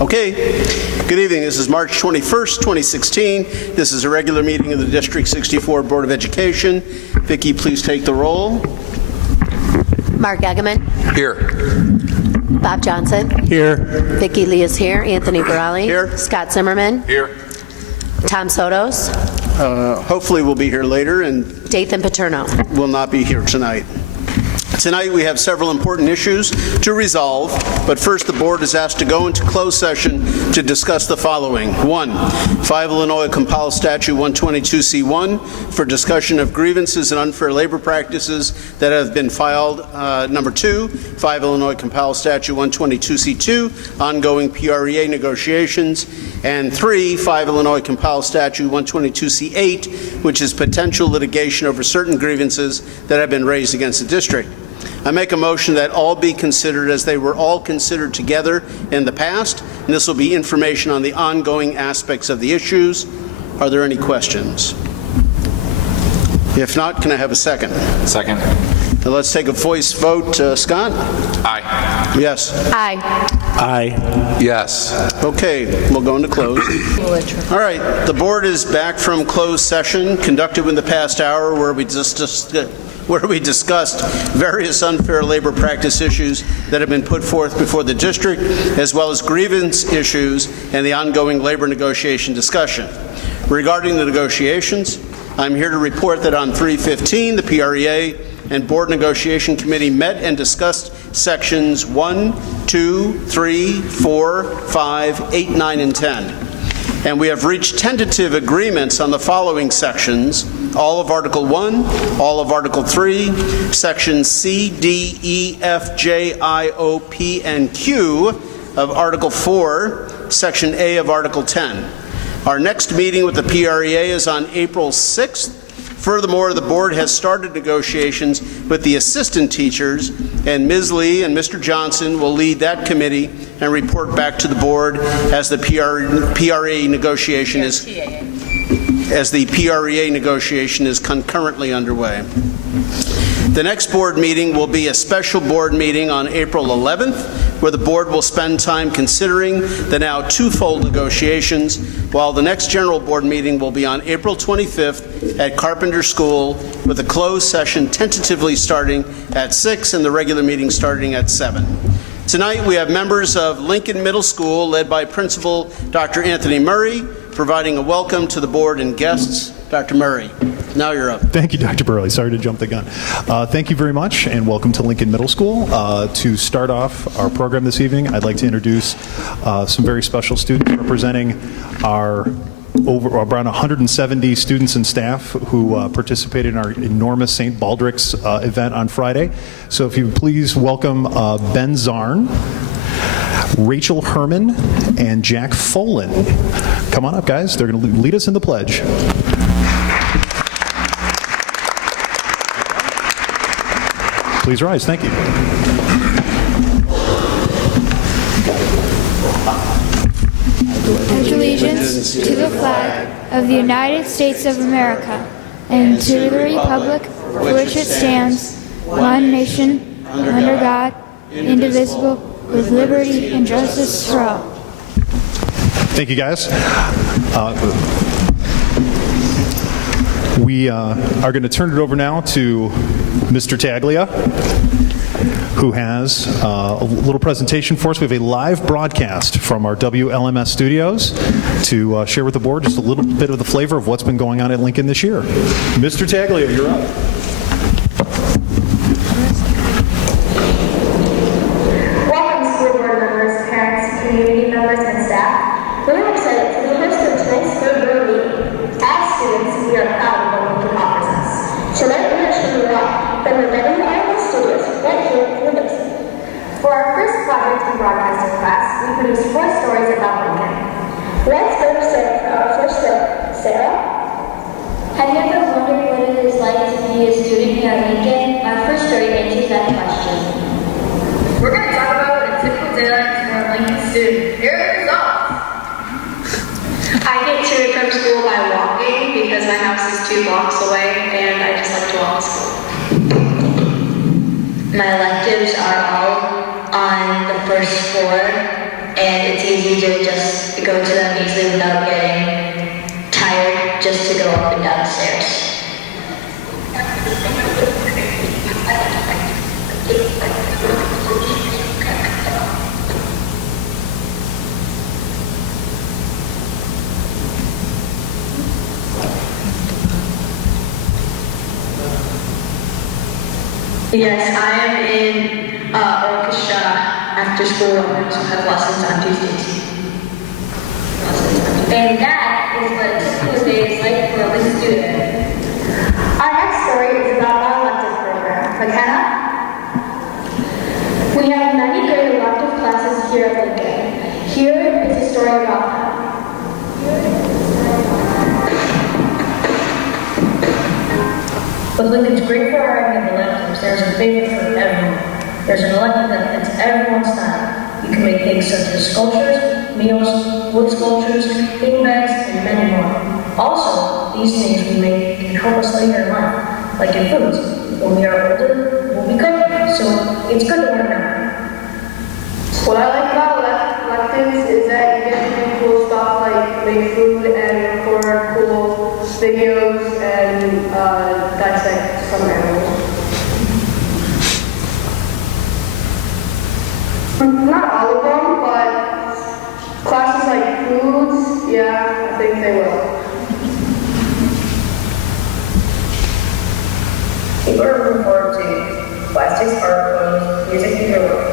Okay, good evening. This is March 21st, 2016. This is a regular meeting of the District 64 Board of Education. Vicki, please take the roll. Mark Egeman. Here. Bob Johnson. Here. Vicki Lee is here. Anthony Barali. Here. Scott Zimmerman. Here. Tom Sotos. Hopefully we'll be here later and Dathan Paterno. will not be here tonight. Tonight we have several important issues to resolve, but first the board is asked to go into closed session to discuss the following. 1, 5 Illinois Compiled Statute 122C1 for discussion of grievances and unfair labor practices that have been filed. Number 2, 5 Illinois Compiled Statute 122C2, ongoing PREA negotiations. And 3, 5 Illinois Compiled Statute 122C8, which is potential litigation over certain grievances that have been raised against the district. I make a motion that all be considered as they were all considered together in the past, and this will be information on the ongoing aspects of the issues. Are there any questions? If not, can I have a second? Second. Now let's take a voice vote. Scott? Aye. Yes. Aye. Aye. Yes. Okay, we'll go into close. All right, the board is back from closed session conducted in the past hour where we discussed various unfair labor practice issues that have been put forth before the district, as well as grievance issues and the ongoing labor negotiation discussion. Regarding the negotiations, I'm here to report that on 3/15, the PREA and Board Negotiation Committee met and discussed sections 1, 2, 3, 4, 5, 8, 9, and 10. And we have reached tentative agreements on the following sections: all of Article 1, all of Article 3, sections C, D, E, F, J, I, O, P, and Q of Article 4, Section A of Article 10. Our next meeting with the PREA is on April 6th. Furthermore, the board has started negotiations with the assistant teachers, and Ms. Lee and Mr. Johnson will lead that committee and report back to the board as the PREA negotiation is concurrently underway. The next board meeting will be a special board meeting on April 11th, where the board will spend time considering the now twofold negotiations, while the next general board meeting will be on April 25th at Carpenter School, with a closed session tentatively starting at 6 and the regular meeting starting at 7. Tonight we have members of Lincoln Middle School led by Principal Dr. Anthony Murray providing a welcome to the board and guests. Dr. Murray, now you're up. Thank you, Dr. Burley. Sorry to jump the gun. Thank you very much, and welcome to Lincoln Middle School. To start off our program this evening, I'd like to introduce some very special students representing our around 170 students and staff who participated in our enormous St. Baldrick's event on Friday. So if you please welcome Ben Zarn, Rachel Herman, and Jack Folan. Come on up, guys. They're going to lead us in the pledge. Please rise. Thank you. Pledge allegiance to the flag of the United States of America and to the republic for which it stands, one nation, under God, indivisible, with liberty and justice for all. Thank you, guys. We are going to turn it over now to Mr. Taglia, who has a little presentation for us. We have a live broadcast from our WLMS studios to share with the board just a little bit of the flavor of what's been going on at Lincoln this year. Mr. Taglia, you're up. Welcome, school board members, parents, community members, and staff. We're excited to be hosting tonight's third board meeting. As students, we are proud of what Lincoln offers us. Tonight, we are showing up from the WLMS studios right here in the basement. For our first project in broadcasting class, we produced 4 stories about Lincoln. Let's go to Sarah for our first story. Sarah? Have you ever wondered what it is like to be a student here at Lincoln? Our first story answers that question. We're going to talk about what a typical day like for a Lincoln student. Here are the results. I get to and from school by walking because my house is 2 blocks away and I just like to walk to school. My electives are all on the first floor, and it's easy to just go to them easily without getting tired just to go up and down the stairs. Yes, I am in orchestra after school. I also have lessons on Tuesdays. And that is what a typical day is like for a student. Our next story is about our elective program. McKenna? We have many great elective classes here at Lincoln. Here is a story about them. But Lincoln's great variety of electives. There's a favorite for everyone. There's an elective that fits everyone's style. You can make things such as sculptures, meals, wood sculptures, beanbags, and many more. Also, these things we make can help us later in life, like in foods. When we are older, we'll be cooking, so it's good to learn now. What I like about electives is that you get to do cool stuff like make food and record cool videos and dissect some animals. Not all of them, but classes like foods, yeah, I think they will. People are looking forward to plastics, art, films, music, and drawing.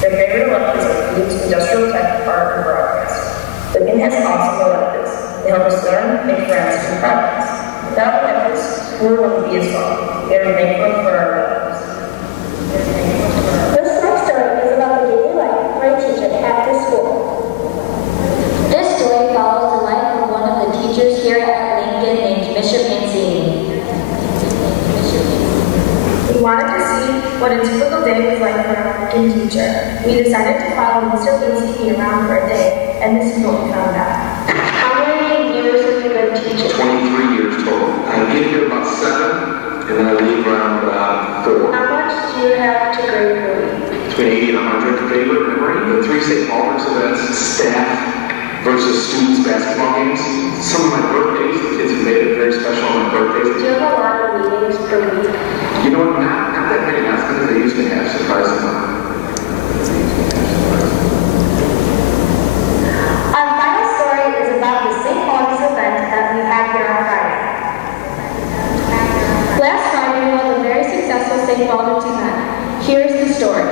Their favorite electives are foods, industrial tech, art, and broadcast. Lincoln has awesome electives. They help us learn, make friends, and projects. Without electives, school wouldn't be as fun. We are thankful for our electives. This next story is about the daily life of a teacher after school. This story follows the life of one of the teachers here at Lincoln named Mr. Pansini. We wanted to see what a typical day was like for a Lincoln teacher. We decided to follow Mr. Pansini around for a day, and this is what we found out. How many years have you been teaching? 23 years total. I get here about 7, and then I leave around 4. How much do you have to grade per week? Between 80 and 100 favorite memory. The 3 St. Patrick's events, staff versus students basketball games. Some of my birthdays, the kids have made it very special on my birthdays. Do you have a lot of meetings per week? You know what, not that many, not as many as I used to have, surprisingly. Our final story is about the St. Patrick's event that we had here on Friday. Last Friday, we held a very successful St. Patrick's event. Here's the story.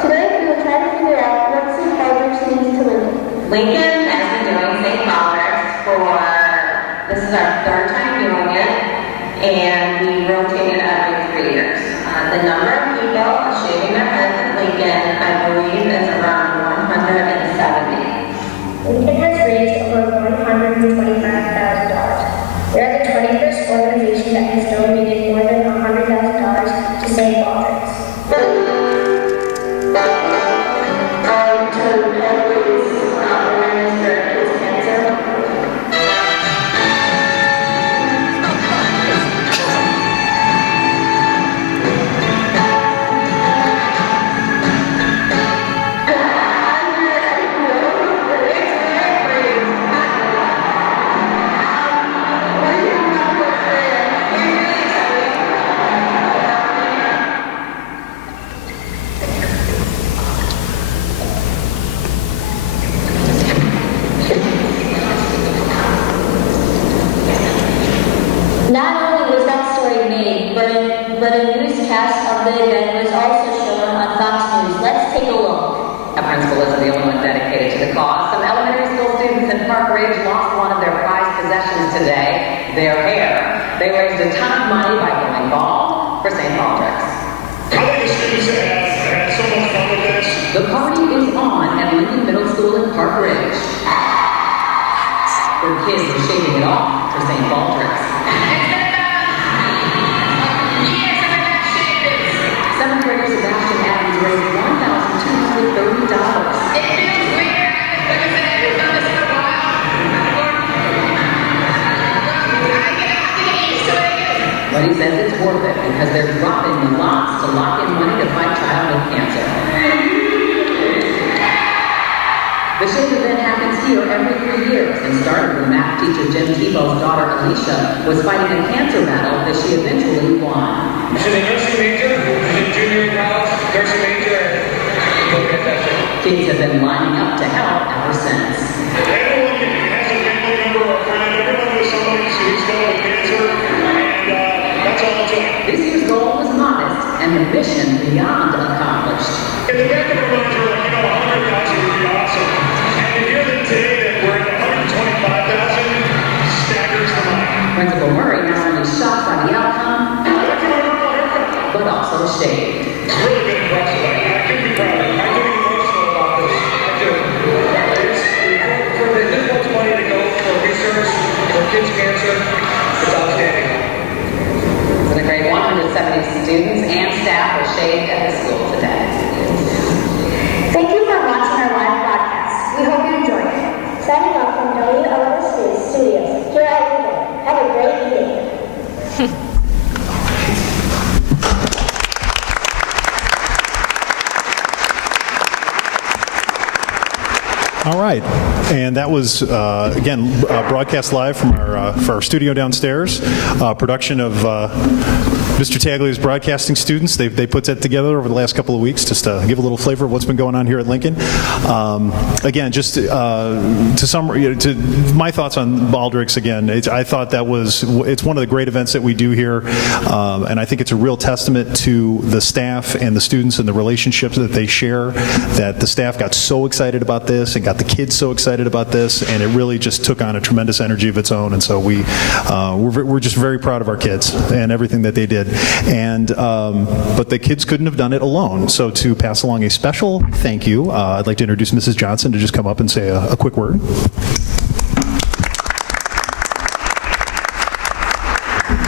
Today, we will try to figure out what St. Patrick's means to Lincoln. Lincoln has been doing St. Patrick's this is our 3rd time doing it, and we rotate it every 3 years. The number of people shaving their heads at Lincoln, I believe, is around 170. Lincoln has raised over $125,000. We are the 21st organization that has donated more than $100,000 to St. Patrick's. Not only was that story made, but a newscast of the event was also shown on Fox News. Let's take a look. A principal isn't the only one dedicated to the cause. Some elementary school students in Park Ridge lost one of their prized possessions today, their hair. They raised a ton of money by going bald for St. Patrick's. How many students had so much fun with this? The party is on at Lincoln Middle School in Park Ridge. Their kids are shaving it off for St. Patrick's. 7th grader Sebastian Adams raised $1,230. It feels weird. Like I said, I haven't done this in a while. I have to get used to it. But he says it's worth it because they're dropping the lots. lots to lock in money to fight childhood cancer. The SHAPE event happens here every 3 years and started when math teacher Jim Tebow's daughter Alicia was fighting a cancer battle that she eventually won. She's a nursing major, she's in junior college, nursing major, and look at that shit. Kids have been lining up to help ever since. Everyone has a family member or a friend, everyone knows somebody who's dealt with cancer, and that's all it's doing. This year's goal was modest and the mission beyond accomplished. If the back of our minds were like, 100,000 would be awesome. And to hear that today that we're at 125,000 staggers the mind. Principal Murray not only shocked by the outcome, but also ashamed. It's really been impressive. I couldn't be proud of it. I couldn't be emotional about this. I do. For this much money to go for research, for kids' cancer, it's outstanding. For the grade 170 students and staff were shaved at the school today. Thank you for watching our live broadcast. We hope you enjoyed it. Signing off from WLS Studios here at Lincoln. Have a great evening. All right, and that was, again, broadcast live from for our studio downstairs, production of Mr. Taglia's broadcasting students. They put that together over the last couple of weeks just to give a little flavor of what's been going on here at Lincoln. Again, just to my thoughts on Baldrick's, again, I thought it's one of the great events that we do here, and I think it's a real testament to the staff and the students and the relationships that they share, that the staff got so excited about this and got the kids so excited about this, and it really just took on a tremendous energy of its own. And so we're just very proud of our kids and everything that they did. And but the kids couldn't have done it alone. So to pass along a special thank you, I'd like to introduce Mrs. Johnson to just come up and say a quick word.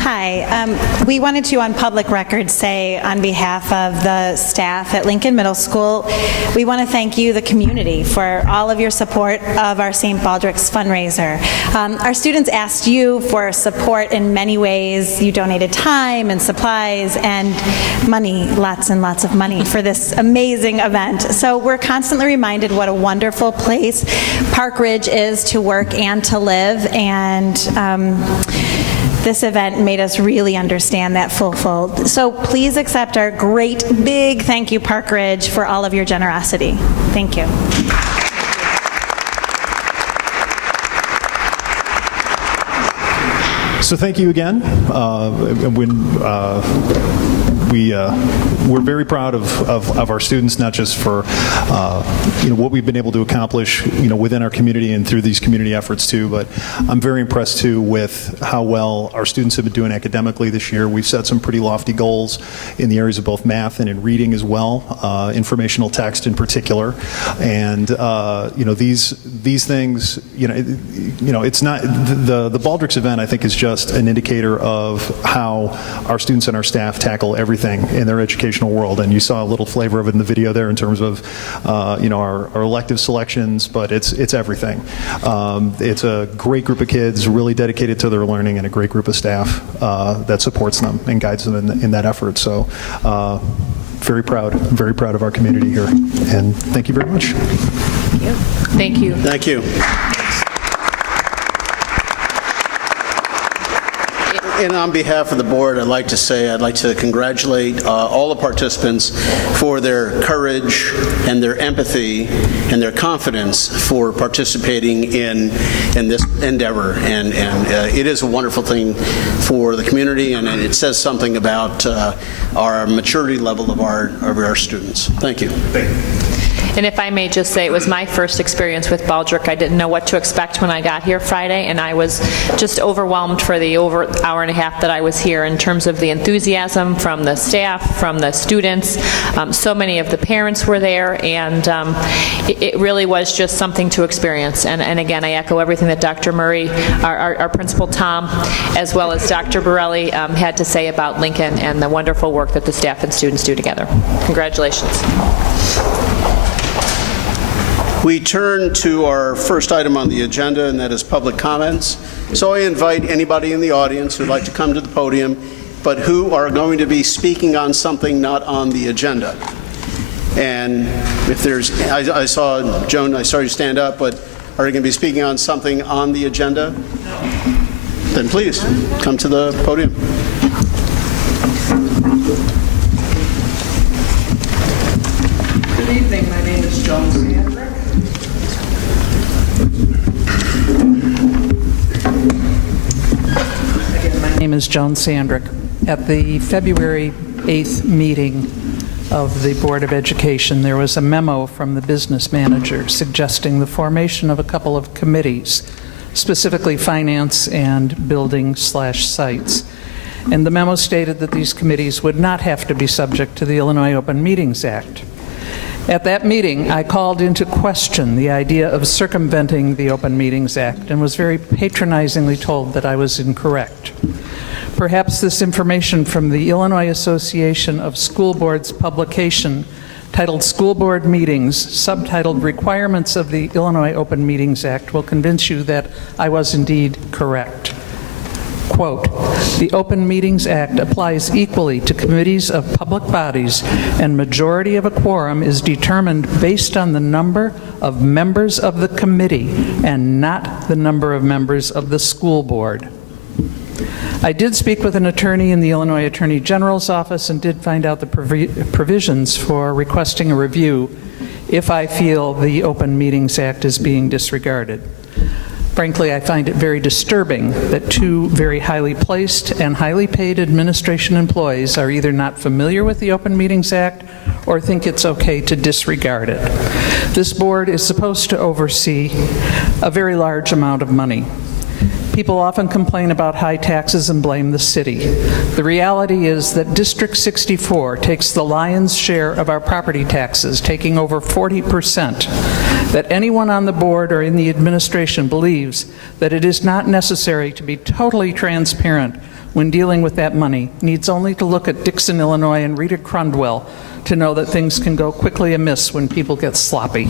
Hi. We wanted to, on public record, say on behalf of the staff at Lincoln Middle School, we want to thank you, the community, for all of your support of our St. Baldrick's fundraiser. Our students asked you for support in many ways. You donated time and supplies and money, lots and lots of money, for this amazing event. So we're constantly reminded what a wonderful place Park Ridge is to work and to live, and this event made us really understand that full-fold. So please accept our great big thank you, Park Ridge, for all of your generosity. Thank you. So thank you again. We're very proud of our students, not just for what we've been able to accomplish within our community and through these community efforts too, but I'm very impressed too with how well our students have been doing academically this year. We've set some pretty lofty goals in the areas of both math and in reading as well, informational text in particular, and these things, it's not the Baldrick's event, I think, is just an indicator of how our students and our staff tackle everything in their educational world, and you saw a little flavor of it in the video there in terms of our elective selections, but it's everything. It's a great group of kids, really dedicated to their learning, and a great group of staff that supports them and guides them in that effort. So very proud of our community here, and thank you very much. Thank you. Thank you. And on behalf of the board, I'd like to congratulate all the participants for their courage and their empathy and their confidence for participating in this endeavor. And it is a wonderful thing for the community, and it says something about our maturity level of our students. Thank you. Thank you. And if I may just say, it was my first experience with Baldrick. I didn't know what to expect when I got here Friday, and I was just overwhelmed for the over hour and a half that I was here in terms of the enthusiasm from the staff, from the students. So many of the parents were there, and it really was just something to experience. And again, I echo everything that Dr. Murray, our principal Tom, as well as Dr. Borelli had to say about Lincoln and the wonderful work that the staff and students do together. Congratulations. We turn to our first item on the agenda, and that is public comments. So I invite anybody in the audience who'd like to come to the podium, but who are going to be speaking on something not on the agenda. And if there's, I saw, Joan, I saw you stand up, but are you going to be speaking on something on the agenda? No. Then please, come to the podium. Good evening, my name is Joan Sandrick. Again, my name is Joan Sandrick. At the February 8th meeting of the Board of Education, there was a memo from the business manager suggesting the formation of a couple of committees, specifically finance and building/sites. And the memo stated that these committees would not have to be subject to the Illinois Open Meetings Act. At that meeting, I called into question the idea of circumventing the Open Meetings Act and was very patronizingly told that I was incorrect. Perhaps this information from the Illinois Association of School Boards publication titled School Board Meetings, subtitled Requirements of the Illinois Open Meetings Act, will convince you that I was indeed correct. Quote, "The Open Meetings Act applies equally to committees of public bodies, and majority of a quorum is determined based on the number of members of the committee and not the number of members of the school board." I did speak with an attorney in the Illinois Attorney General's office and did find out the provisions for requesting a review if I feel the Open Meetings Act is being disregarded. Frankly, I find it very disturbing that two very highly placed and highly paid administration employees are either not familiar with the Open Meetings Act or think it's okay to disregard it. This board is supposed to oversee a very large amount of money. People often complain about high taxes and blame the city. The reality is that District 64 takes the lion's share of our property taxes, taking over 40%. That anyone on the board or in the administration believes that it is not necessary to be totally transparent when dealing with that money needs only to look at Dixon, Illinois and Rita Crundwell to know that things can go quickly amiss when people get sloppy.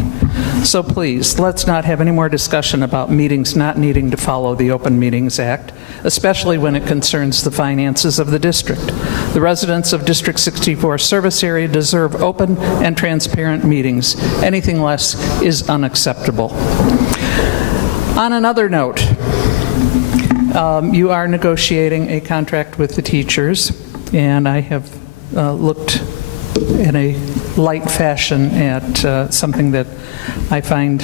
So please, let's not have any more discussion about meetings not needing to follow the Open Meetings Act, especially when it concerns the finances of the district. The residents of District 64 service area deserve open and transparent meetings. Anything less is unacceptable. On another note, you are negotiating a contract with the teachers, and I have looked in a light fashion at something that I find,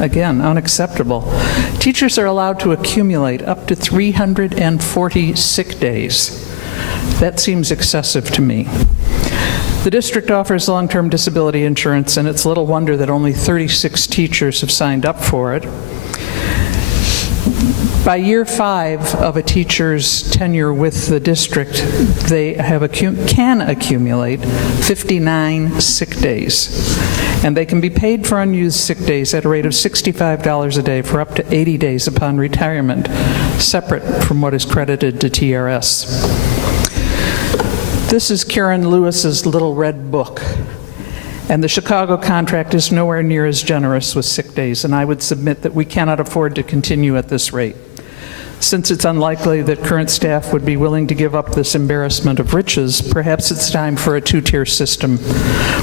again, unacceptable. Teachers are allowed to accumulate up to 340 sick days. That seems excessive to me. The district offers long-term disability insurance, and it's little wonder that only 36 teachers have signed up for it. By year 5 of a teacher's tenure with the district, they can accumulate 59 sick days. And they can be paid for unused sick days at a rate of $65 a day for up to 80 days upon retirement, separate from what is credited to TRS. This is Karen Lewis's Little Red Book. And the Chicago contract is nowhere near as generous with sick days, and I would submit that we cannot afford to continue at this rate. Since it's unlikely that current staff would be willing to give up this embarrassment of riches, perhaps it's time for a two-tier system,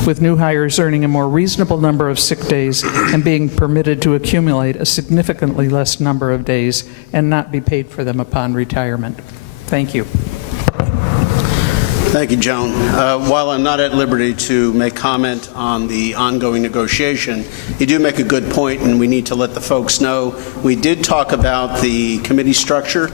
with new hires earning a more reasonable number of sick days and being permitted to accumulate a significantly less number of days and not be paid for them upon retirement. Thank you. Thank you, Joan. While I'm not at liberty to make comment on the ongoing negotiation, you do make a good point, and we need to let the folks know. We did talk about the committee structure,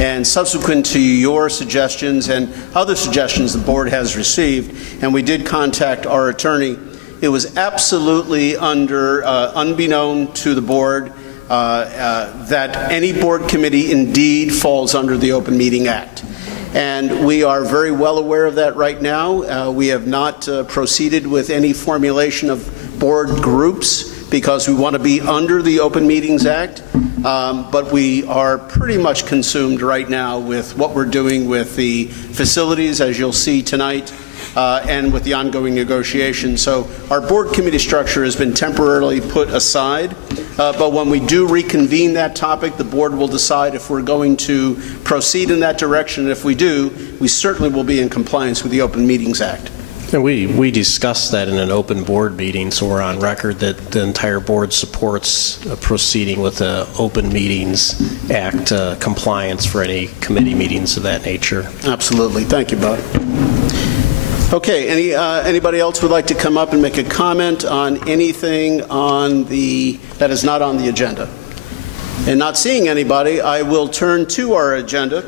and subsequent to your suggestions and other suggestions the board has received, and we did contact our attorney, it was absolutely unbeknown to the board that any board committee indeed falls under the Open Meeting Act. And we are very well aware of that right now. We have not proceeded with any formulation of board groups because we want to be under the Open Meetings Act, but we are pretty much consumed right now with what we're doing with the facilities, as you'll see tonight, and with the ongoing negotiations. So our board committee structure has been temporarily put aside, but when we do reconvene that topic, the board will decide if we're going to proceed in that direction. And if we do, we certainly will be in compliance with the Open Meetings Act. And we discussed that in an open board meeting, so we're on record that the entire board supports proceeding with the Open Meetings Act compliance for any committee meetings of that nature. Absolutely. Thank you, Bob. Okay, anybody else would like to come up and make a comment on anything that is not on the agenda? And not seeing anybody, I will turn to our agenda.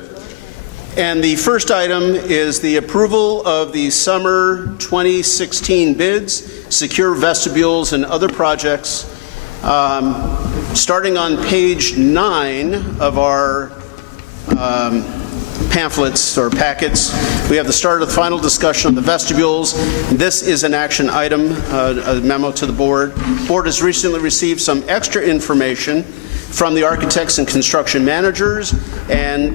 And the first item is the approval of the summer 2016 bids, secure vestibules and other projects. Starting on page 9 of our pamphlets or packets, we have the start of the final discussion on the vestibules. This is an action item, a memo to the board. The board has recently received some extra information from the architects and construction managers, and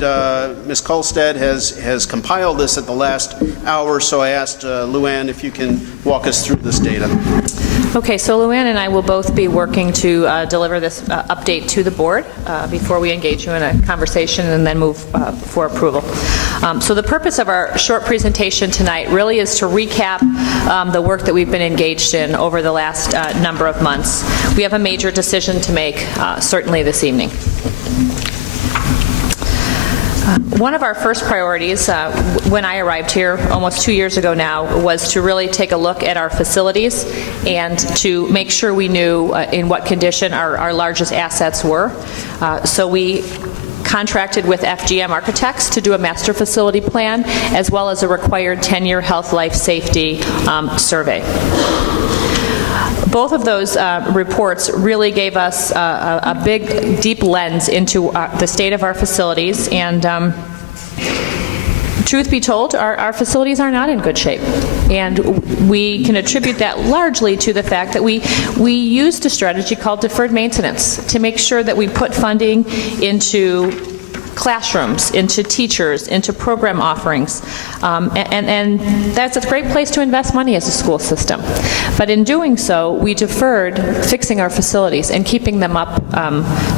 Ms. Kolstad has compiled this at the last hour, so I asked Luann if you can walk us through this data. Okay, so Luann and I will both be working to deliver this update to the board before we engage you in a conversation and then move for approval. So the purpose of our short presentation tonight really is to recap the work that we've been engaged in over the last number of months. We have a major decision to make, certainly this evening. One of our first priorities when I arrived here almost 2 years ago now was to really take a look at our facilities and to make sure we knew in what condition our largest assets were. So we contracted with FGM Architects to do a master facility plan as well as a required 10-year health, life, safety survey. Both of those reports really gave us a big, deep lens into the state of our facilities, and truth be told, our facilities are not in good shape. And we can attribute that largely to the fact that we used a strategy called deferred maintenance to make sure that we put funding into classrooms, into teachers, into program offerings. And that's a great place to invest money as a school system. But in doing so, we deferred fixing our facilities and keeping them up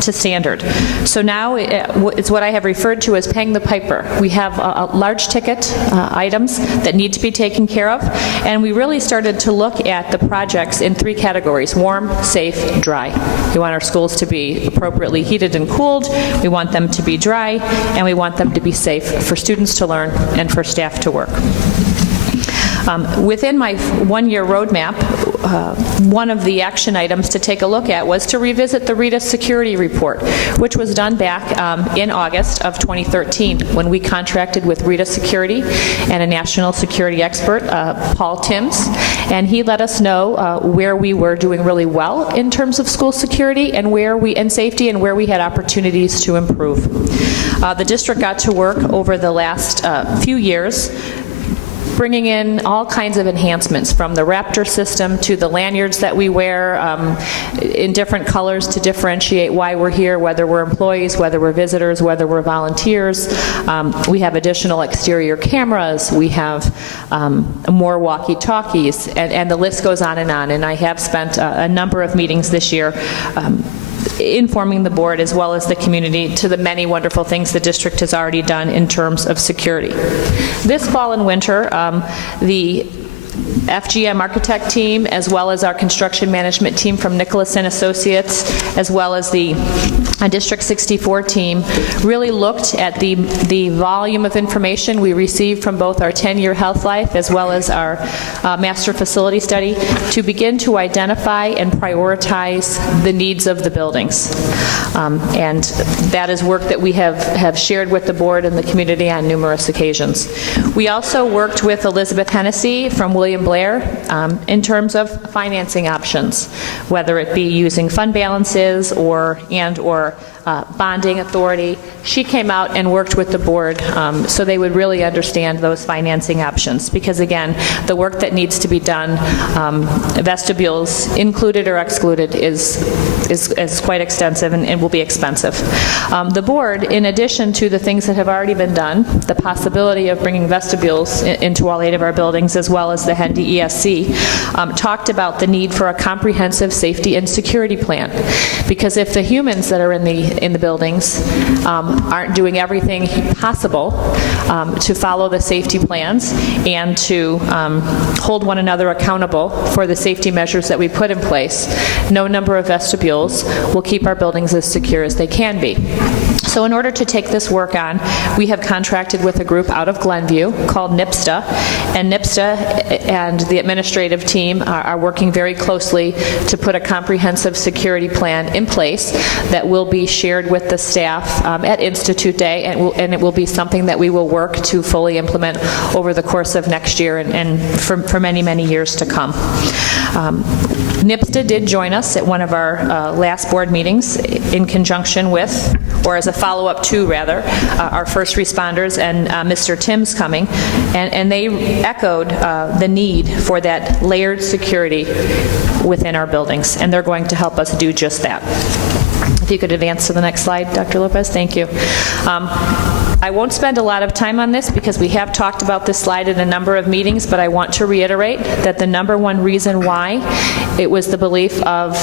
to standard. So now it's what I have referred to as paying the piper. We have large ticket items that need to be taken care of, and we really started to look at the projects in 3 categories: warm, safe, dry. We want our schools to be appropriately heated and cooled, we want them to be dry, and we want them to be safe for students to learn and for staff to work. Within my one-year roadmap, one of the action items to take a look at was to revisit the RETA security report, which was done back in August of 2013 when we contracted with RETA Security and a national security expert, Paul Timms, and he let us know where we were doing really well in terms of school security and safety and where we had opportunities to improve. The district got to work over the last few years bringing in all kinds of enhancements, from the Raptor system to the lanyards that we wear in different colors to differentiate why we're here, whether we're employees, whether we're visitors, whether we're volunteers. We have additional exterior cameras. We have more walkie-talkies, and the list goes on. And I have spent a number of meetings this year informing the board as well as the community to the many wonderful things the district has already done in terms of security. This fall and winter, the FGM architect team, as well as our construction management team from Nicholas & Associates, as well as the District 64 team, really looked at the volume of information we received from both our 10-year health life as well as our master facility study to begin to identify and prioritize the needs of the buildings. And that is work that we have shared with the board and the community on numerous occasions. We also worked with Elizabeth Hennessy from William Blair in terms of financing options, whether it be using fund balances or bonding authority. She came out and worked with the board so they would really understand those financing options, because again, the work that needs to be done, vestibules included or excluded, is quite extensive and will be expensive. The board, in addition to the things that have already been done, the possibility of bringing vestibules into all 8 of our buildings, as well as the Hendy ESC, talked about the need for a comprehensive safety and security plan. Because if the humans that are in the buildings aren't doing everything possible to follow the safety plans and to hold one another accountable for the safety measures that we put in place, no number of vestibules will keep our buildings as secure as they can be. So in order to take this work on, we have contracted with a group out of Glenview called NIPSTA, and NIPSTA and the administrative team are working very closely to put a comprehensive security plan in place that will be shared with the staff at Institute Day, and it will be something that we will work to fully implement over the course of next year and for many, many years to come. NIPSTA did join us at one of our last board meetings in conjunction with, or as a follow-up to, rather, our first responders and Mr. Tim's coming, and they echoed the need for that layered security within our buildings, and they're going to help us do just that. If you could advance to the next slide, Dr. Lopez, thank you. I won't spend a lot of time on this because we have talked about this slide in a number of meetings, but I want to reiterate that the number one reason why it was the belief of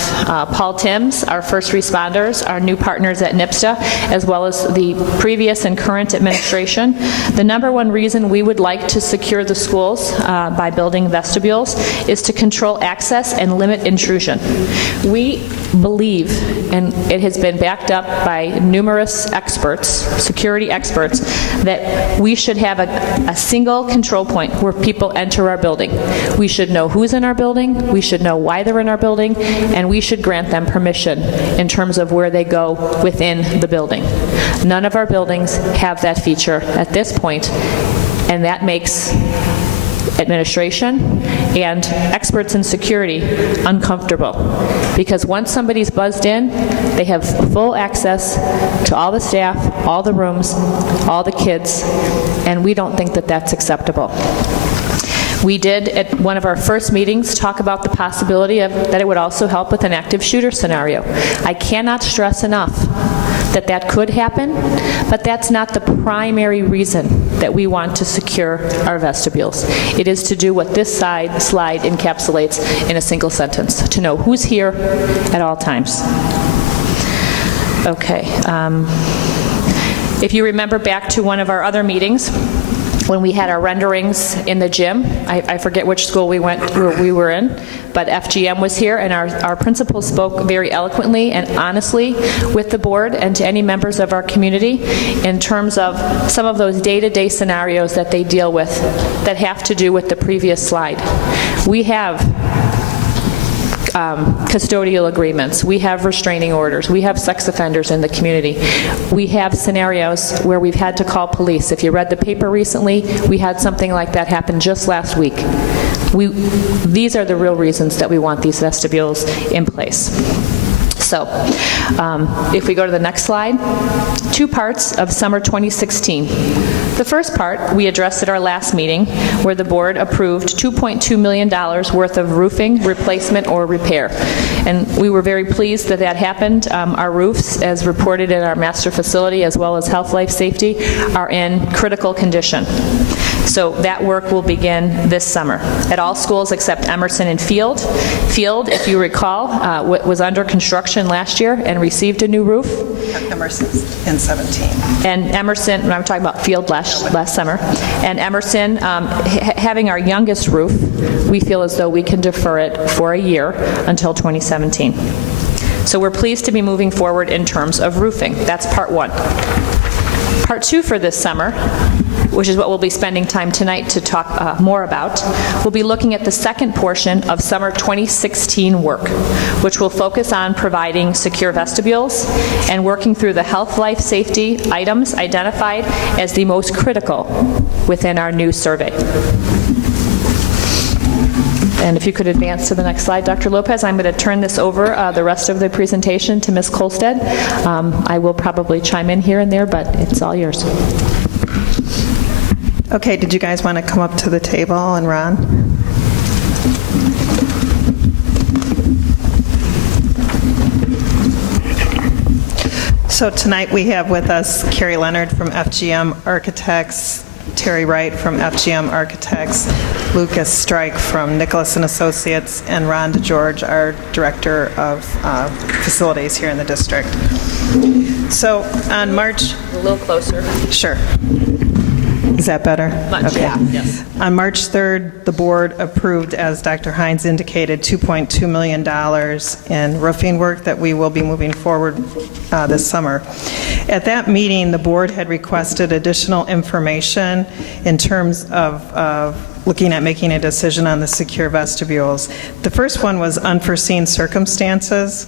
Paul Timms, our first responders, our new partners at NIPSTA, as well as the previous and current administration, the number one reason we would like to secure the schools by building vestibules is to control access and limit intrusion. We believe, and it has been backed up by numerous experts, security experts, that we should have a single control point where people enter our building. We should know who's in our building, we should know why they're in our building, and we should grant them permission in terms of where they go within the building. None of our buildings have that feature at this point, and that makes administration and experts in security uncomfortable, because once somebody's buzzed in, they have full access to all the staff, all the rooms, all the kids, and we don't think that that's acceptable. We did, at one of our first meetings, talk about the possibility of that it would also help with an active shooter scenario. I cannot stress enough that that could happen, but that's not the primary reason that we want to secure our vestibules. It is to do what this slide encapsulates in a single sentence, to know who's here at all times. Okay. If you remember back to one of our other meetings, when we had our renderings in the gym, I forget which school we were in, but FGM was here, and our principal spoke very eloquently and honestly with the board and to any members of our community in terms of some of those day-to-day scenarios that they deal with that have to do with the previous slide. We have custodial agreements, we have restraining orders, we have sex offenders in the community. We have scenarios where we've had to call police. If you read the paper recently, we had something like that happen just last week. These are the real reasons that we want these vestibules in place. So, if we go to the next slide, 2 parts of summer 2016. The first part we addressed at our last meeting, where the board approved $2.2 million worth of roofing replacement or repair. And we were very pleased that that happened. Our roofs, as reported in our master facility, as well as health, life, safety, are in critical condition. So that work will begin this summer at all schools except Emerson and Field. Field, if you recall, was under construction last year and received a new roof. Emerson in 17. And Emerson, I'm talking about Field last summer. And Emerson, having our youngest roof, we feel as though we can defer it for a year until 2017. So we're pleased to be moving forward in terms of roofing. That's part 1. Part 2 for this summer, which is what we'll be spending time tonight to talk more about, we'll be looking at the second portion of summer 2016 work, which will focus on providing secure vestibules and working through the health, life, safety items identified as the most critical within our new survey. And if you could advance to the next slide, Dr. Lopez, I'm going to turn this over, the rest of the presentation, to Ms. Kolstad. I will probably chime in here and there, but it's all yours. Okay, did you guys want to come up to the table and Ron? So tonight we have with us Carrie Leonard from FGM Architects, Terry Wright from FGM Architects, Lucas Strike from Nicholas & Associates, and Ron DeGeorge, our Director of Facilities here in the district. So on March... A little closer. Sure. Is that better? Much, Okay. yeah. Yes. On March 3rd, the board approved, as Dr. Hines indicated, $2.2 million in roofing work that we will be moving forward this summer. At that meeting, the board had requested additional information in terms of looking at making a decision on the secure vestibules. The first one was unforeseen circumstances.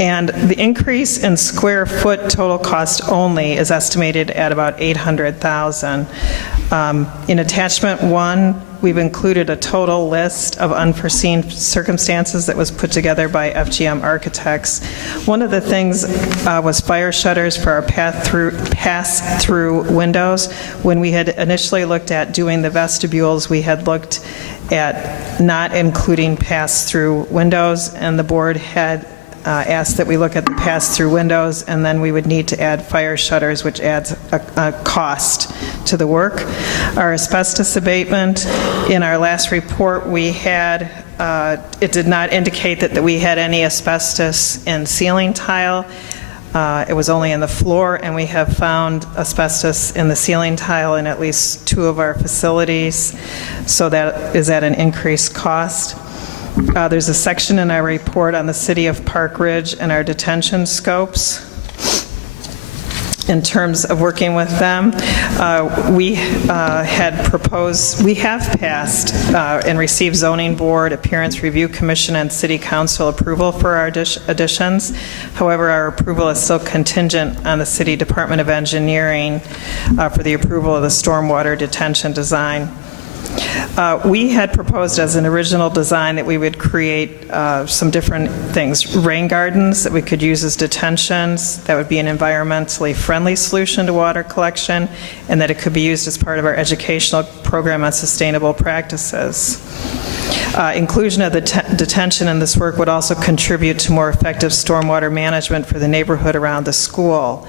And the increase in square foot total cost only is estimated at about $800,000. In attachment 1, we've included a total list of unforeseen circumstances that was put together by FGM Architects. One of the things was fire shutters for our pass-through windows. When we had initially looked at doing the vestibules, we had looked at not including pass-through windows, and the board had asked that we look at the pass-through windows, and then we would need to add fire shutters, which adds a cost to the work. Our asbestos abatement, in our last report we had, it did not indicate that we had any asbestos in ceiling tile. It was only in the floor, and we have found asbestos in the ceiling tile in at least 2 of our facilities, so that is at an increased cost. There's a section in our report on the City of Park Ridge and our detention scopes. In terms of working with them, we have passed and received Zoning Board, Appearance Review Commission, and City Council approval for our additions. However, our approval is still contingent on the City Department of Engineering for the approval of the stormwater detention design. We had proposed as an original design that we would create some different things. Rain gardens that we could use as detentions, that would be an environmentally friendly solution to water collection, and that it could be used as part of our educational program on sustainable practices. Inclusion of the detention in this work would also contribute to more effective stormwater management for the neighborhood around the school.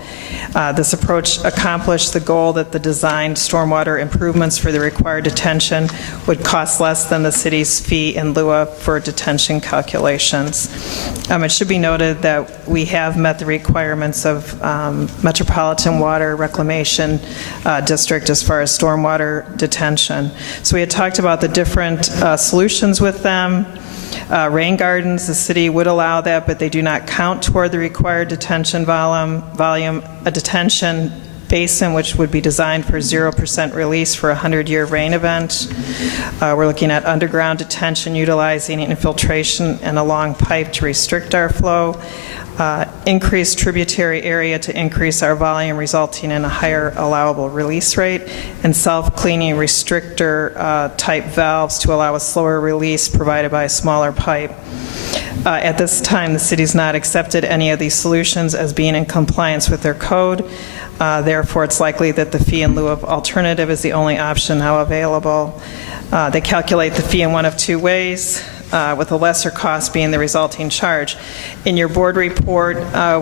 This approach accomplished the goal that the designed stormwater improvements for the required detention would cost less than the city's fee in lieu of for detention calculations. It should be noted that we have met the requirements of Metropolitan Water Reclamation District as far as stormwater detention. So we had talked about the different solutions with them. Rain gardens, the city would allow that, but they do not count toward the required detention volume. A detention basin, which would be designed for 0% release for a 100-year rain event. We're looking at underground detention, utilizing infiltration and a long pipe to restrict our flow. Increased tributary area to increase our volume, resulting in a higher allowable release rate, and self-cleaning restrictor type valves to allow a slower release provided by a smaller pipe. At this time, the city's not accepted any of these solutions as being in compliance with their code. Therefore, it's likely that the fee in lieu of alternative is the only option now available. They calculate the fee in one of 2 ways, with the lesser cost being the resulting charge. In your board report,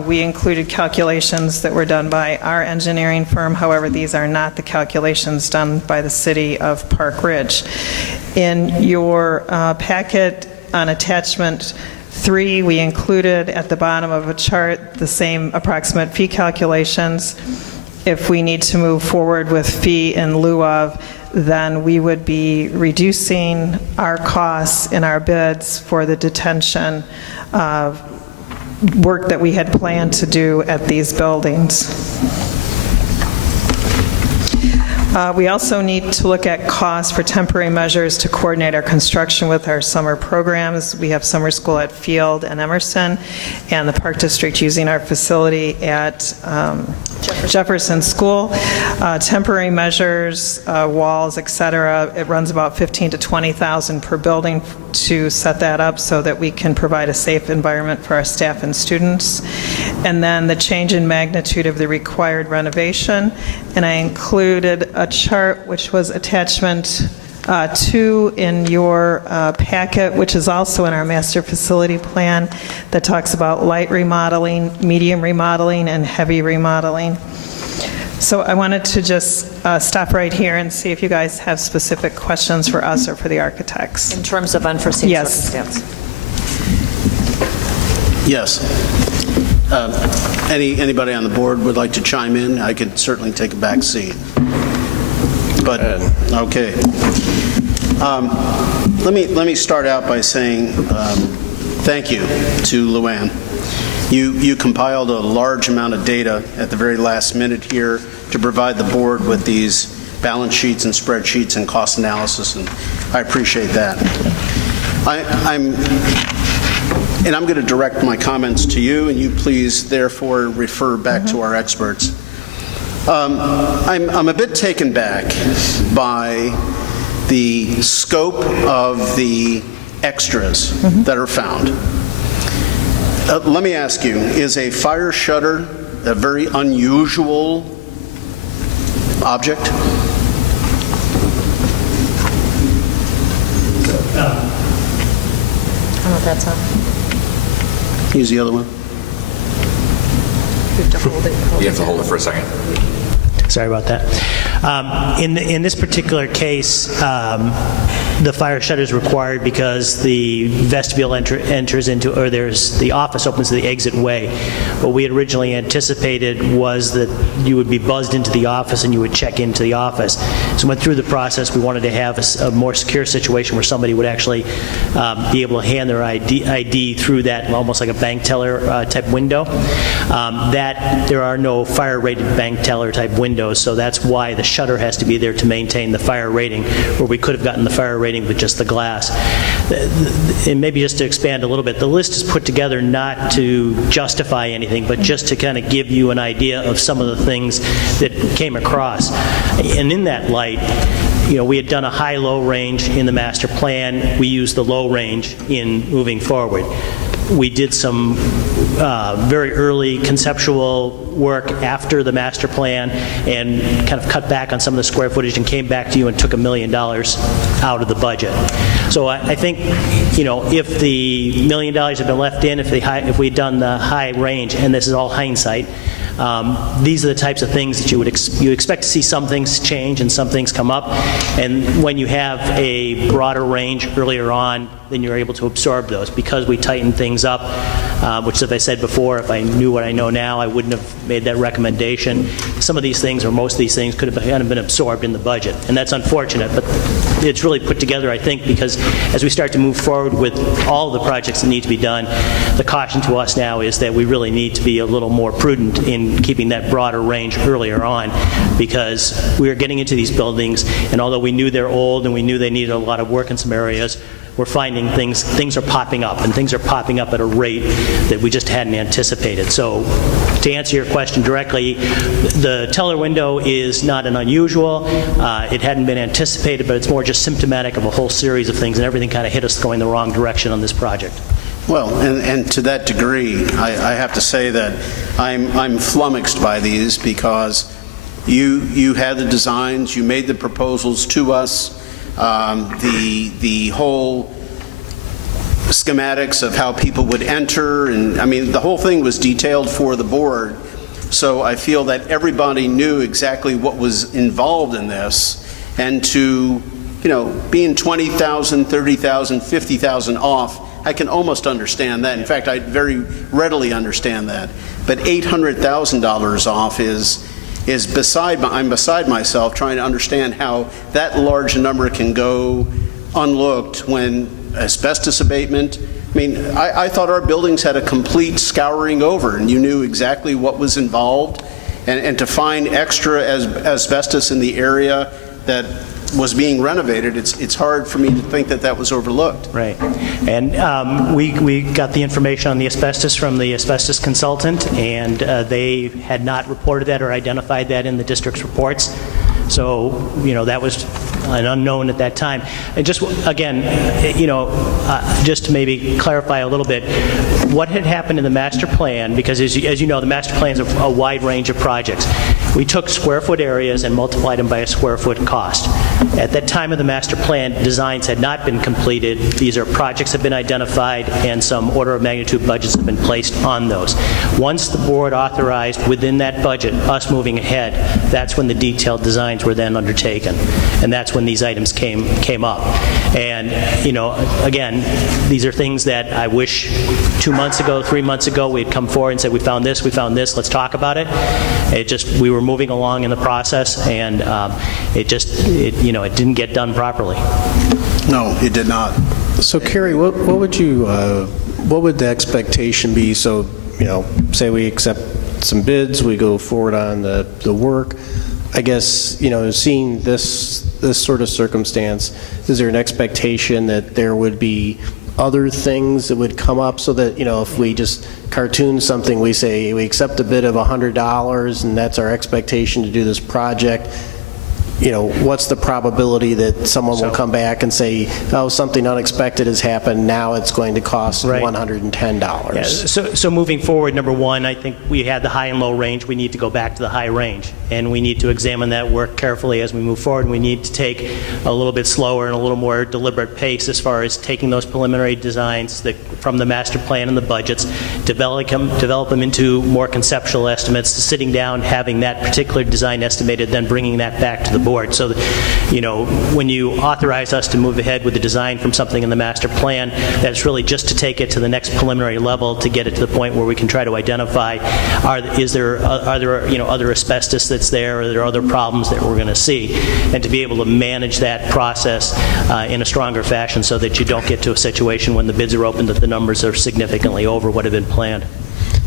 we included calculations that were done by our engineering firm. However, these are not the calculations done by the City of Park Ridge. In your packet on attachment 3, we included at the bottom of a chart the same approximate fee calculations. If we need to move forward with fee in lieu of, then we would be reducing our costs in our bids for the detention work that we had planned to do at these buildings. We also need to look at costs for temporary measures to coordinate our construction with our summer programs. We have summer school at Field and Emerson, and the Park District using our facility at Jefferson School. Temporary measures, walls, et cetera, it runs about $15,000 to $20,000 per building to set that up so that we can provide a safe environment for our staff and students. And then the change in magnitude of the required renovation. And I included a chart which was attachment 2 in your packet, which is also in our master facility plan, that talks about light remodeling, medium remodeling, and heavy remodeling. So I wanted to just stop right here and see if you guys have specific questions for us or for the architects. In terms of unforeseen Yes. circumstance. Yes. Anybody on the board would like to chime in? I could certainly take a back seat. But, okay. Let me start out by saying thank you to Luann. You compiled a large amount of data at the very last minute here to provide the board with these balance sheets and spreadsheets and cost analysis, and I appreciate that. I'm going to direct my comments to you, and you please therefore refer back to our experts. I'm a bit taken back by the scope of the extras that are found. Let me ask you, is a fire shutter a very unusual object? I don't know if that's on. Use the other one. You have to hold it. You have to hold it for a second. Sorry about that. In this particular case, the fire shutter is required because the vestibule enters into, or the office opens to the exit way. What we had originally anticipated was that you would be buzzed into the office and you would check into the office. So went through the process. We wanted to have a more secure situation where somebody would actually be able to hand their ID through that, almost like a bank teller type window. That there are no fire-rated bank teller type windows, so that's why the shutter has to be there to maintain the fire rating, where we could have gotten the fire rating with just the glass. And maybe just to expand a little bit, the list is put together not to justify anything, but just to kind of give you an idea of some of the things that came across. And in that light, we had done a high-low range in the master plan. We used the low range in moving forward. We did some very early conceptual work after the master plan and kind of cut back on some of the square footage and came back to you and took $1 million out of the budget. So I think, if the $1 million had been left in, if we had done the high range, and this is all hindsight, these are the types of things that you expect to see some things change and some things come up. And when you have a broader range earlier on, then you're able to absorb those. Because we tightened things up, which, as I said before, if I knew what I know now, I wouldn't have made that recommendation. Some of these things, or most of these things, could have kind of been absorbed in the budget. And that's unfortunate, but it's really put together, I think, because as we start to move forward with all the projects that need to be done, the caution to us now is that we really need to be a little more prudent in keeping that broader range earlier on, because we are getting into these buildings, and although we knew they're old and we knew they needed a lot of work in some areas, we're finding things are popping up, and things are popping up at a rate that we just hadn't anticipated. So to answer your question directly, the teller window is not an unusual. It hadn't been anticipated, but it's more just symptomatic of a whole series of things, and everything kind of hit us going the wrong direction on this project. Well, and to that degree, I have to say that I'm flummoxed by these, because you had the designs, you made the proposals to us, the whole schematics of how people would enter, and I mean the whole thing was detailed for the board. So I feel that everybody knew exactly what was involved in this, and to being 20,000, 30,000, 50,000 off, I can almost understand that. In fact, I very readily understand that. But $800,000 off is I'm beside myself trying to understand how that large number can go unlooked when asbestos abatement. I mean, I thought our buildings had a complete scouring over, and you knew exactly what was involved, and to find extra asbestos in the area that was being renovated, it's hard for me to think that that was overlooked. Right. And we got the information on the asbestos from the asbestos consultant, and they had not reported that or identified that in the district's reports. So, that was an unknown at that time. And just, again, just to maybe clarify a little bit, what had happened in the master plan, because as you know, the master plan is a wide range of projects. We took square foot areas and multiplied them by a square foot cost. At that time of the master plan, designs had not been completed. These are projects that have been identified, and some order of magnitude budgets have been placed on those. Once the board authorized within that budget us moving ahead, that's when the detailed designs were then undertaken. And that's when these items came up. And, again, these are things that I wish 2 months ago, 3 months ago, we had come forward and said, we found this, let's talk about it. We were moving along in the process, and it didn't get done properly. No, it did not. So, Carrie, what would the expectation be? So, say we accept some bids, we go forward on the work. I guess, seeing this sort of circumstance, is there an expectation that there would be other things that would come up so that, if we just cartoon something, we say we accept a bid of $100 and that's our expectation to do this project, what's the probability that someone will come back and say, oh, something unexpected has happened, now it's going to cost $110? Yeah, so moving forward, number one, I think we had the high and low range. We need to go back to the high range, and we need to examine that work carefully as we move forward. We need to take a little bit slower and a little more deliberate pace as far as taking those preliminary designs from the master plan and the budgets, develop them into more conceptual estimates, sitting down, having that particular design estimated, then bringing that back to the board. So, when you authorize us to move ahead with the design from something in the master plan, that's really just to take it to the next preliminary level to get it to the point where we can try to identify, are there other asbestos that's there, or are there other problems that we're going to see, and to be able to manage that process in a stronger fashion so that you don't get to a situation when the bids are open that the numbers are significantly over what have been planned.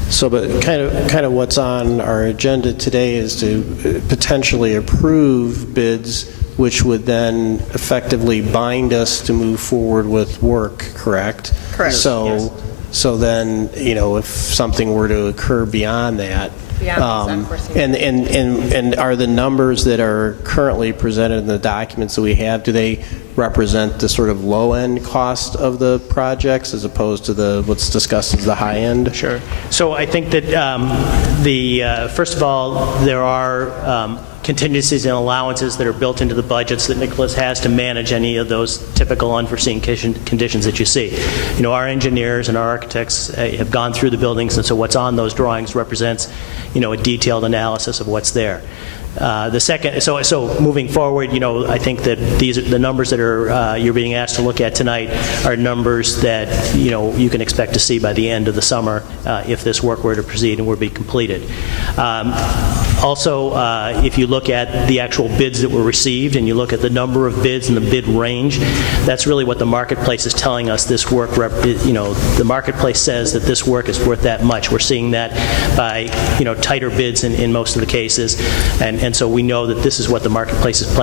So, but kind of what's on our agenda today is to potentially approve bids, which would then effectively bind us to move forward with work, correct? Correct. So then, if something were to occur beyond that, and are the numbers that are currently presented in the documents that we have, do they represent the sort of low-end cost of the projects as opposed to what's discussed as the high end? Sure. So I think that first of all, there are contingencies and allowances that are built into the budgets that Nicholas has to manage any of those typical unforeseen conditions that you see. Our engineers and our architects have gone through the buildings, and so what's on those drawings represents, a detailed analysis of what's there. The second, so moving forward, I think that these are the numbers that you're being asked to look at tonight are numbers that you can expect to see by the end of the summer if this work were to proceed and were to be completed. Also, if you look at the actual bids that were received and you look at the number of bids and the bid range, that's really what the marketplace is telling us. This work, the marketplace says that this work is worth that much. We're seeing that by tighter bids in most of the cases, and so we know that this is what the marketplace is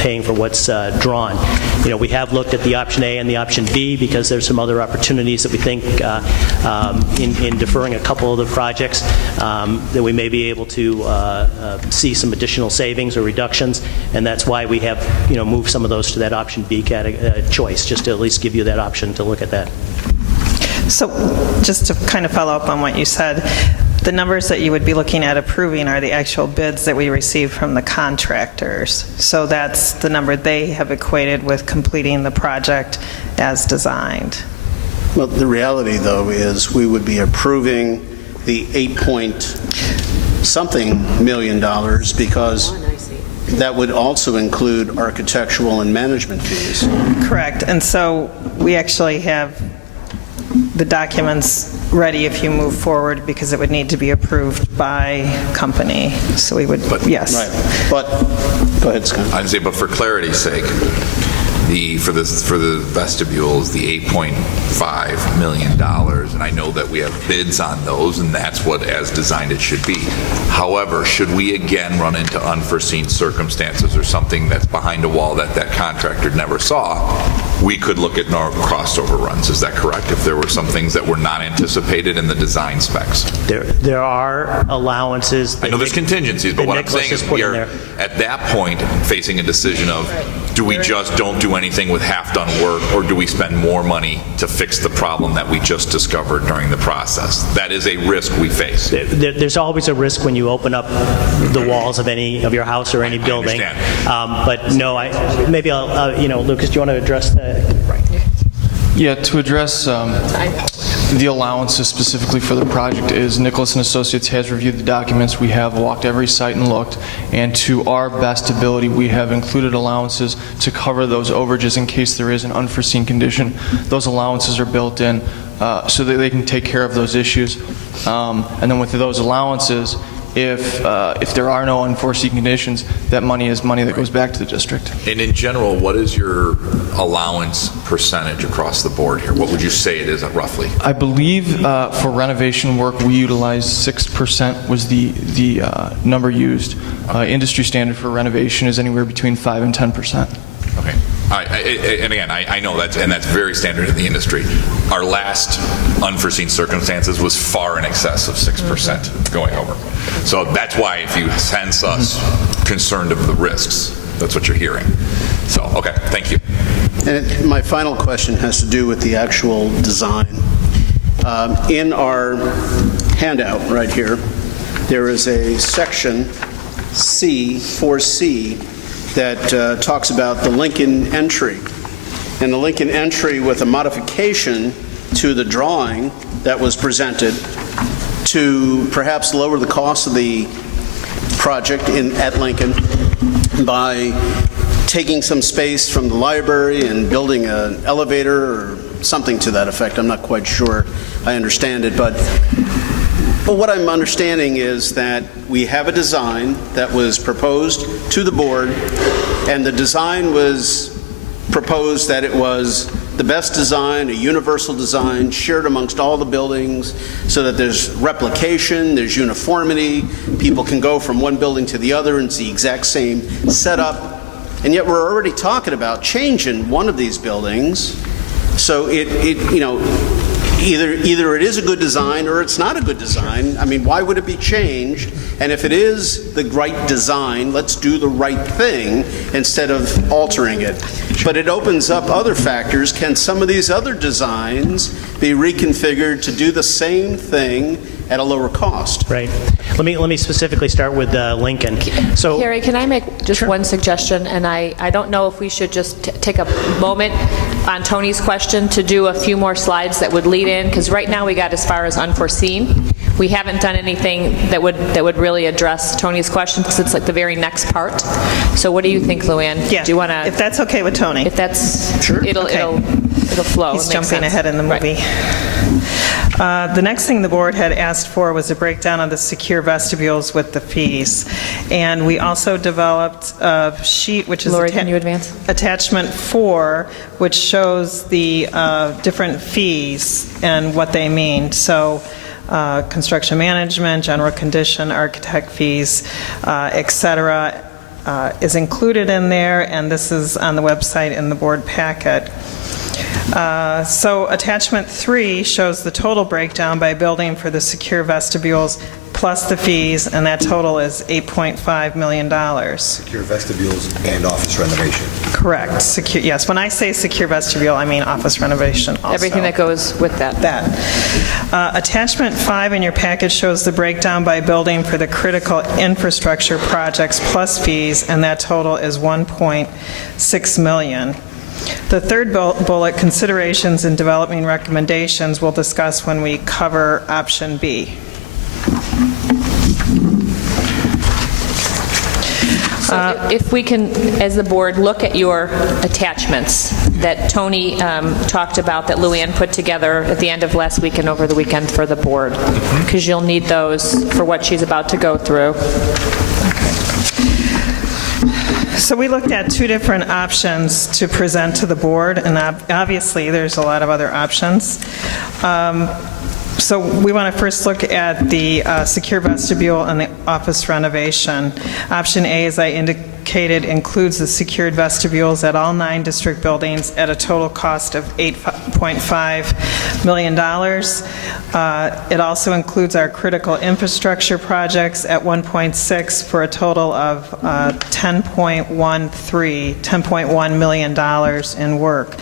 paying for what's drawn. We have looked at the option A and the option B because there's some other opportunities that we think in deferring a couple of the projects that we may be able to see some additional savings or reductions, and that's why we have moved some of those to that option B choice, just to at least give you that option to look at that. So just to kind of follow up on what you said, the numbers that you would be looking at approving are the actual bids that we receive from the contractors. So that's the number they have equated with completing the project as designed. Well, the reality, though, is we would be approving the $8-something million because that would also include architectural and management fees. Correct. And so we actually have the documents ready if you move forward because it would need to be approved by company. So we would, yes. Right. But, go ahead, Scott. I'd say, but for clarity's sake, for the vestibules, the $8.5 million, and I know that we have bids on those, and that's what, as designed, it should be. However, should we again run into unforeseen circumstances or something that's behind a wall that contractor never saw, we could look at no crossover runs. Is that correct? If there were some things that were not anticipated in the design specs? There are allowances. I know there's contingencies, but what I'm saying is we are at that point facing a decision of, do we just don't do anything with half-done work, or do we spend more money to fix the problem that we just discovered during the process? That is a risk we face. There's always a risk when you open up the walls of any of your house or any building. I understand. But no, maybe I'll, Lucas, do you want to address that? Yeah, to address the allowances specifically for the project is Nicholas & Associates has reviewed the documents. We have walked every site and looked, and to our best ability, we have included allowances to cover those overages in case there is an unforeseen condition. Those allowances are built in so that they can take care of those issues. And then with those allowances, if there are no unforeseen conditions, that money is money that goes back to the district. And in general, what is your allowance percentage across the board here? What would you say it is roughly? I believe for renovation work, we utilized 6% was the number used. Industry standard for renovation is anywhere between 5 and 10%. Okay. And again, I know that's very standard in the industry. Our last unforeseen circumstances was far in excess of 6% going over. So that's why if you sense us concerned of the risks, that's what you're hearing. So, okay, thank you. And my final question has to do with the actual design. In our handout right here, there is a section C, 4C, that talks about the Lincoln entry. And the Lincoln entry with a modification to the drawing that was presented to perhaps lower the cost of the project at Lincoln by taking some space from the library and building an elevator or something to that effect. I'm not quite sure I understand it, but what I'm understanding is that we have a design that was proposed to the board, and the design was proposed that it was the best design, a universal design, shared amongst all the buildings so that there's replication, there's uniformity, people can go from one building to the other and it's the exact same setup. And yet we're already talking about changing one of these buildings. So either it is a good design or it's not a good design. I mean, why would it be changed? And if it is the right design, let's do the right thing instead of altering it. But it opens up other factors. Can some of these other designs be reconfigured to do the same thing at a lower cost? Right. Let me specifically start with Lincoln. So, Carrie, can I make just one suggestion? And I don't know if we should just take a moment on Tony's question to do a few more slides that would lead in, because right now we got as far as unforeseen. We haven't done anything that would really address Tony's question, because it's like the very next part. So what do you think, Luann? Yeah. Do you want to? If that's okay with Tony. If that's sure. It'll flow. He's jumping ahead in the movie. The next thing the board had asked for was a breakdown of the secure vestibules with the fees. And we also developed a sheet, which is Lori, can you advance? Attachment 4, which shows the different fees and what they mean. So construction management, general condition, architect fees, et cetera, is included in there, and this is on the website in the board packet. So attachment 3 shows the total breakdown by building for the secure vestibules plus the fees, and that total is $8.5 million. Secure vestibules and office renovation. Correct. Secure, yes, when I say secure vestibule, I mean office renovation also. Everything that goes with that. Attachment 5 in your package shows the breakdown by building for the critical infrastructure projects plus fees, and that total is $1.6 million. The third bullet, considerations and development recommendations, we'll discuss when we cover option B. So if we can, as the board, look at your attachments that Tony talked about, that Luann put together at the end of last week and over the weekend for the board, because you'll need those for what she's about to go through. So we looked at two different options to present to the board, and obviously there's a lot of other options. So we want to first look at the secure vestibule and the office renovation. Option A, as I indicated, includes the secured vestibules at all 9 district buildings at a total cost of $8.5 million. It also includes our critical infrastructure projects at 1.6 for a total of $10.1 million in work.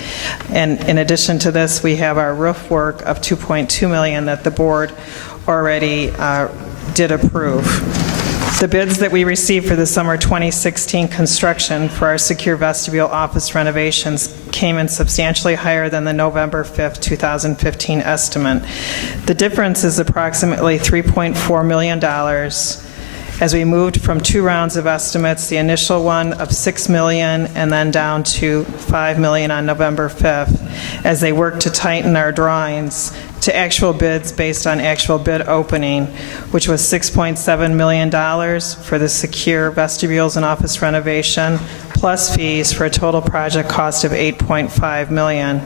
And in addition to this, we have our roof work of $2.2 million that the board already did approve. The bids that we received for the summer 2016 construction for our secure vestibule office renovations came in substantially higher than the November 5th, 2015 estimate. The difference is approximately $3.4 million. As we moved from 2 rounds of estimates, the initial one of $6 million and then down to $5 million on November 5th, as they worked to tighten our drawings to actual bids based on actual bid opening, which was $6.7 million for the secure vestibules and office renovation, plus fees for a total project cost of $8.5 million.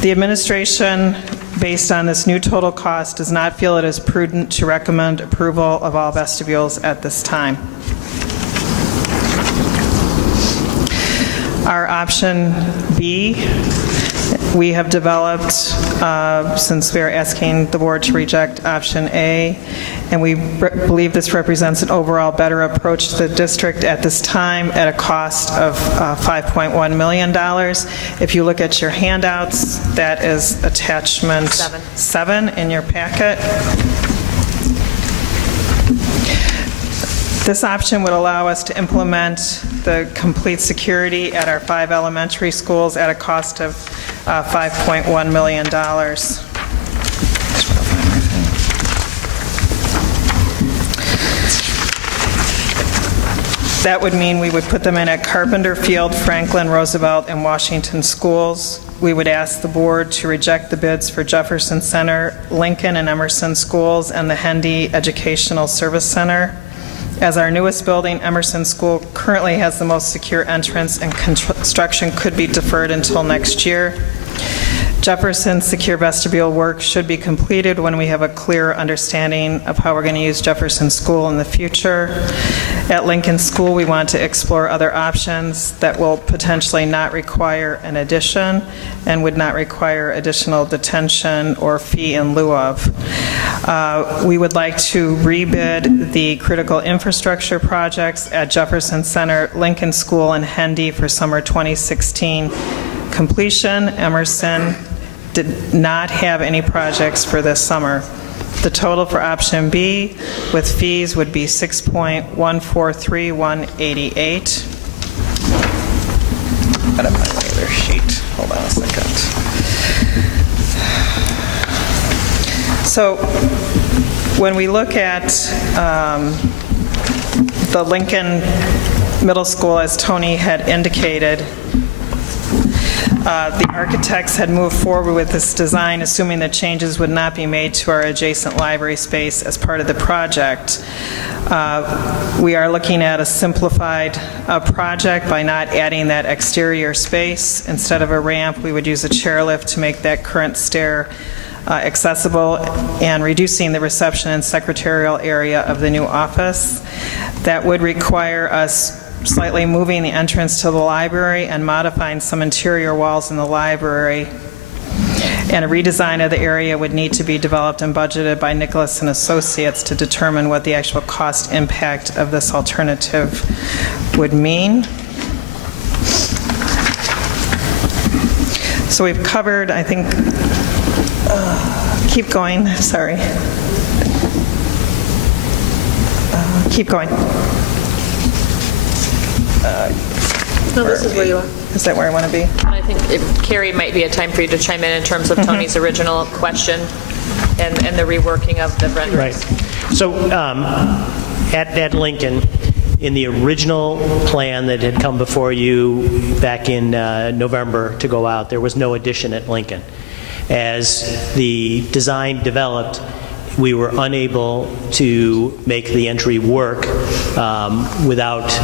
The administration, based on this new total cost, does not feel it is prudent to recommend approval of all vestibules at this time. Our option B, we have developed, since we are asking the board to reject option A, and we believe this represents an overall better approach to the district at this time at a cost of $5.1 million. If you look at your handouts, that is attachment 7 in your packet. This option would allow us to implement the complete security at our 5 elementary schools at a cost of $5.1 million. That would mean we would put them in at Carpenter Field, Franklin, Roosevelt, and Washington schools. We would ask the board to reject the bids for Jefferson Center, Lincoln and Emerson schools, and the Hendy Educational Service Center. As our newest building, Emerson School, currently has the most secure entrance, and construction could be deferred until next year. Jefferson's secure vestibule work should be completed when we have a clear understanding of how we're going to use Jefferson School in the future. At Lincoln School, we want to explore other options that will potentially not require an addition and would not require additional detention or fee in lieu of. We would like to rebid the critical infrastructure projects at Jefferson Center, Lincoln School, and Hendy for summer 2016 completion. Emerson did not have any projects for this summer. The total for option B with fees would be $6.143,188. Got it on my other sheet. Hold on a second. So when we look at the Lincoln Middle School, as Tony had indicated, the architects had moved forward with this design, assuming that changes would not be made to our adjacent library space as part of the project. We are looking at a simplified project by not adding that exterior space. Instead of a ramp, we would use a chairlift to make that current stair accessible, and reducing the reception and secretarial area of the new office. That would require us slightly moving the entrance to the library and modifying some interior walls in the library. And a redesign of the area would need to be developed and budgeted by Nicholas and Associates to determine what the actual cost impact of this alternative would mean. So we've covered, I think, keep going, sorry. Keep going. No, this is where you are. Is that where I want to be? I think, Carrie, might be a time for you to chime in terms of Tony's original question and the reworking of the renderings. Right. So at Lincoln, in the original plan that had come before you back in November to go out, there was no addition at Lincoln. As the design developed, we were unable to make the entry work without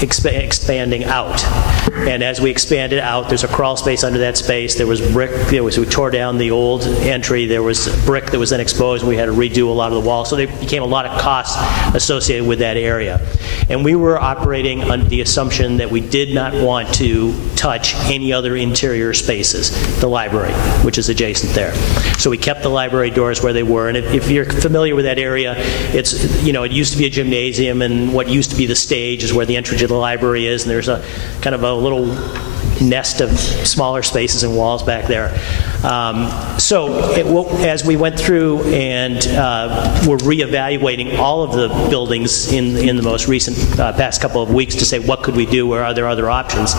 expanding out. And as we expanded out, there's a crawl space under that space. There was brick. We tore down the old entry. There was brick that was then exposed, and we had to redo a lot of the walls. So there became a lot of costs associated with that area. And we were operating under the assumption that we did not want to touch any other interior spaces, the library, which is adjacent there. So we kept the library doors where they were. And if you're familiar with that area, it's, it used to be a gymnasium, and what used to be the stage is where the entry to the library is, and there's a kind of a little nest of smaller spaces and walls back there. As we went through and were reevaluating all of the buildings in the most recent past couple of weeks to say what could we do, or are there other options,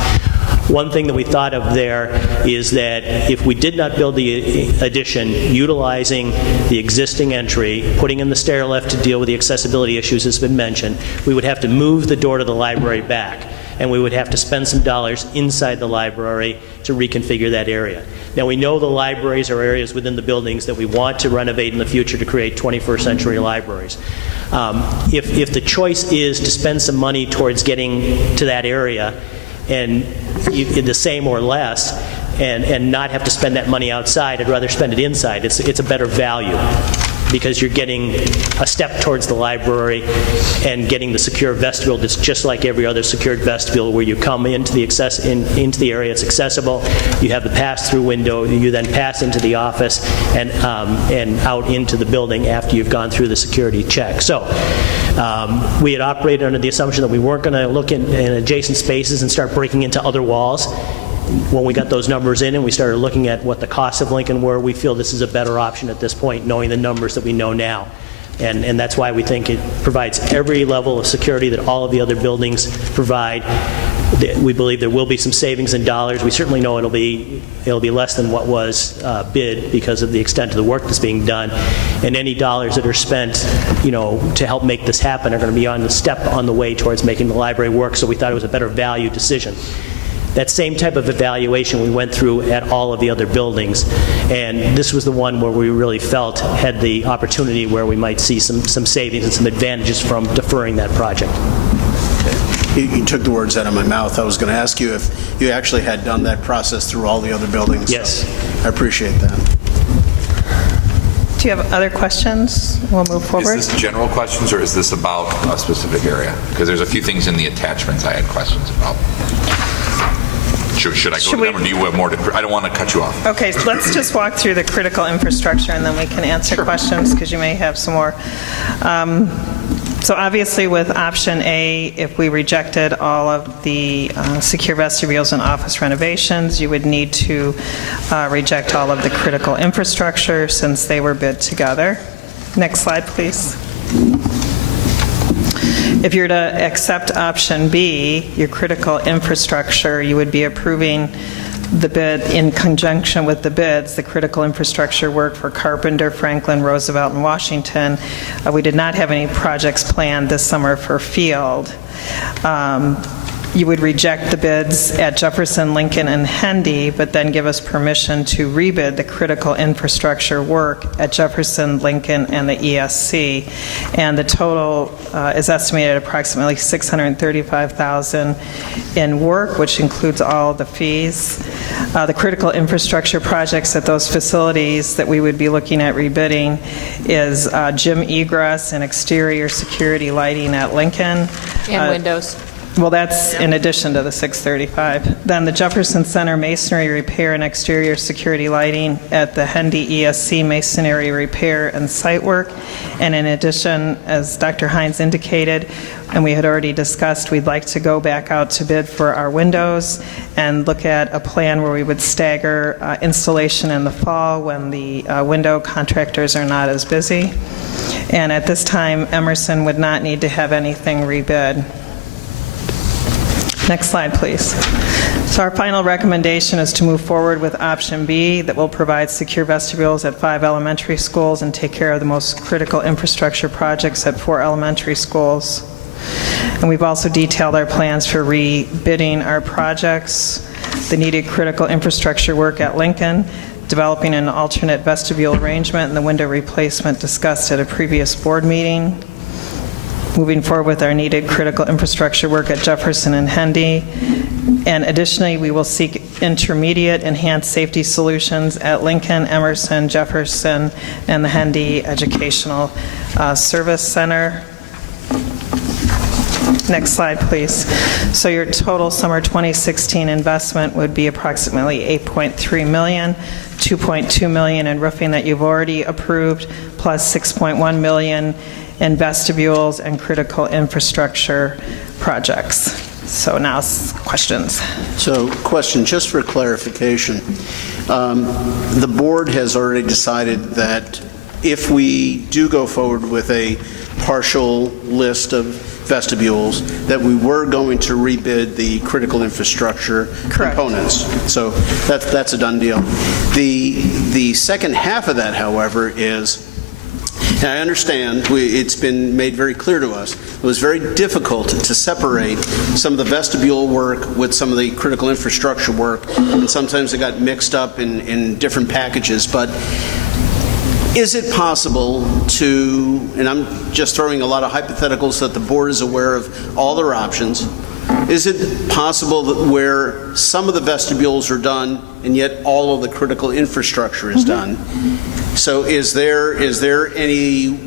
one thing that we thought of there is that if we did not build the addition, utilizing the existing entry, putting in the stair lift to deal with the accessibility issues has been mentioned, we would have to move the door to the library back, and we would have to spend some dollars inside the library to reconfigure that area. Now, we know the libraries are areas within the buildings that we want to renovate in the future to create 21st century libraries. If the choice is to spend some money towards getting to that area, and the same or less, and not have to spend that money outside, I'd rather spend it inside. It's a better value, because you're getting a step towards the library and getting the secure vestibule that's just like every other secured vestibule, where you come into the into the area, it's accessible, you have the pass-through window, you then pass into the office and out into the building after you've gone through the security check. So we had operated under the assumption that we weren't going to look in adjacent spaces and start breaking into other walls. When we got those numbers in and we started looking at what the costs of Lincoln were, we feel this is a better option at this point, knowing the numbers that we know now. And that's why we think it provides every level of security that all of the other buildings provide. We believe there will be some savings in dollars. We certainly know it'll be less than what was bid because of the extent of the work that's being done. And any dollars that are spent, to help make this happen are going to be on the way towards making the library work. So we thought it was a better value decision. That same type of evaluation we went through at all of the other buildings, and this was the one where we really felt had the opportunity where we might see some savings and some advantages from deferring that project. You took the words out of my mouth. I was going to ask you if you actually had done that process through all the other buildings. Yes. So I appreciate that. Do you have other questions? We'll move forward. Is this general questions, or is this about a specific area? Because there's a few things in the attachments I had questions about. Should I go to them, or do you have more to... I don't want to cut you off. Okay, so let's just walk through the critical infrastructure, and then we can answer questions, because you may have some more. So obviously with option A, if we rejected all of the secure vestibules and office renovations, you would need to reject all of the critical infrastructure since they were bid together. Next slide, please. If you're to accept option B, your critical infrastructure, you would be approving the bid in conjunction with the bids, the critical infrastructure work for Carpenter, Franklin, Roosevelt, and Washington. We did not have any projects planned this summer for Field. You would reject the bids at Jefferson, Lincoln, and Hendy, but then give us permission to rebid the critical infrastructure work at Jefferson, Lincoln, and the ESC. And the total is estimated at approximately $635,000 in work, which includes all the fees. The critical infrastructure projects at those facilities that we would be looking at rebidding is gym egress and exterior security lighting at Lincoln. And windows. Well, that's in addition to the 635. Then the Jefferson Center masonry repair and exterior security lighting at the Hendy ESC masonry repair and site work. And in addition, as Dr. Hines indicated, and we had already discussed, we'd like to go back out to bid for our windows and look at a plan where we would stagger installation in the fall when the window contractors are not as busy. And at this time, Emerson would not need to have anything rebid. Next slide, please. So our final recommendation is to move forward with option B that will provide secure vestibules at 5 elementary schools and take care of the most critical infrastructure projects at 4 elementary schools. And we've also detailed our plans for rebidding our projects, the needed critical infrastructure work at Lincoln, developing an alternate vestibule arrangement, and the window replacement discussed at a previous board meeting. Moving forward with our needed critical infrastructure work at Jefferson and Hendy. And additionally, we will seek intermediate enhanced safety solutions at Lincoln, Emerson, Jefferson, and the Hendy Educational Service Center. Next slide, please. So your total summer 2016 investment would be approximately $8.3 million, $2.2 million in roofing that you've already approved, plus $6.1 million in vestibules and critical infrastructure projects. So now questions. So, question, just for clarification. The board has already decided that if we do go forward with a partial list of vestibules, that we were going to rebid the critical infrastructure components. So that's a done deal. The second half of that, however, is, and I understand, it's been made very clear to us, it was very difficult to separate some of the vestibule work with some of the critical infrastructure work, and sometimes it got mixed up in different packages. But is it possible to, and I'm just throwing a lot of hypotheticals so that the board is aware of all their options, is it possible that where some of the vestibules are done and yet all of the critical infrastructure is done? So is there any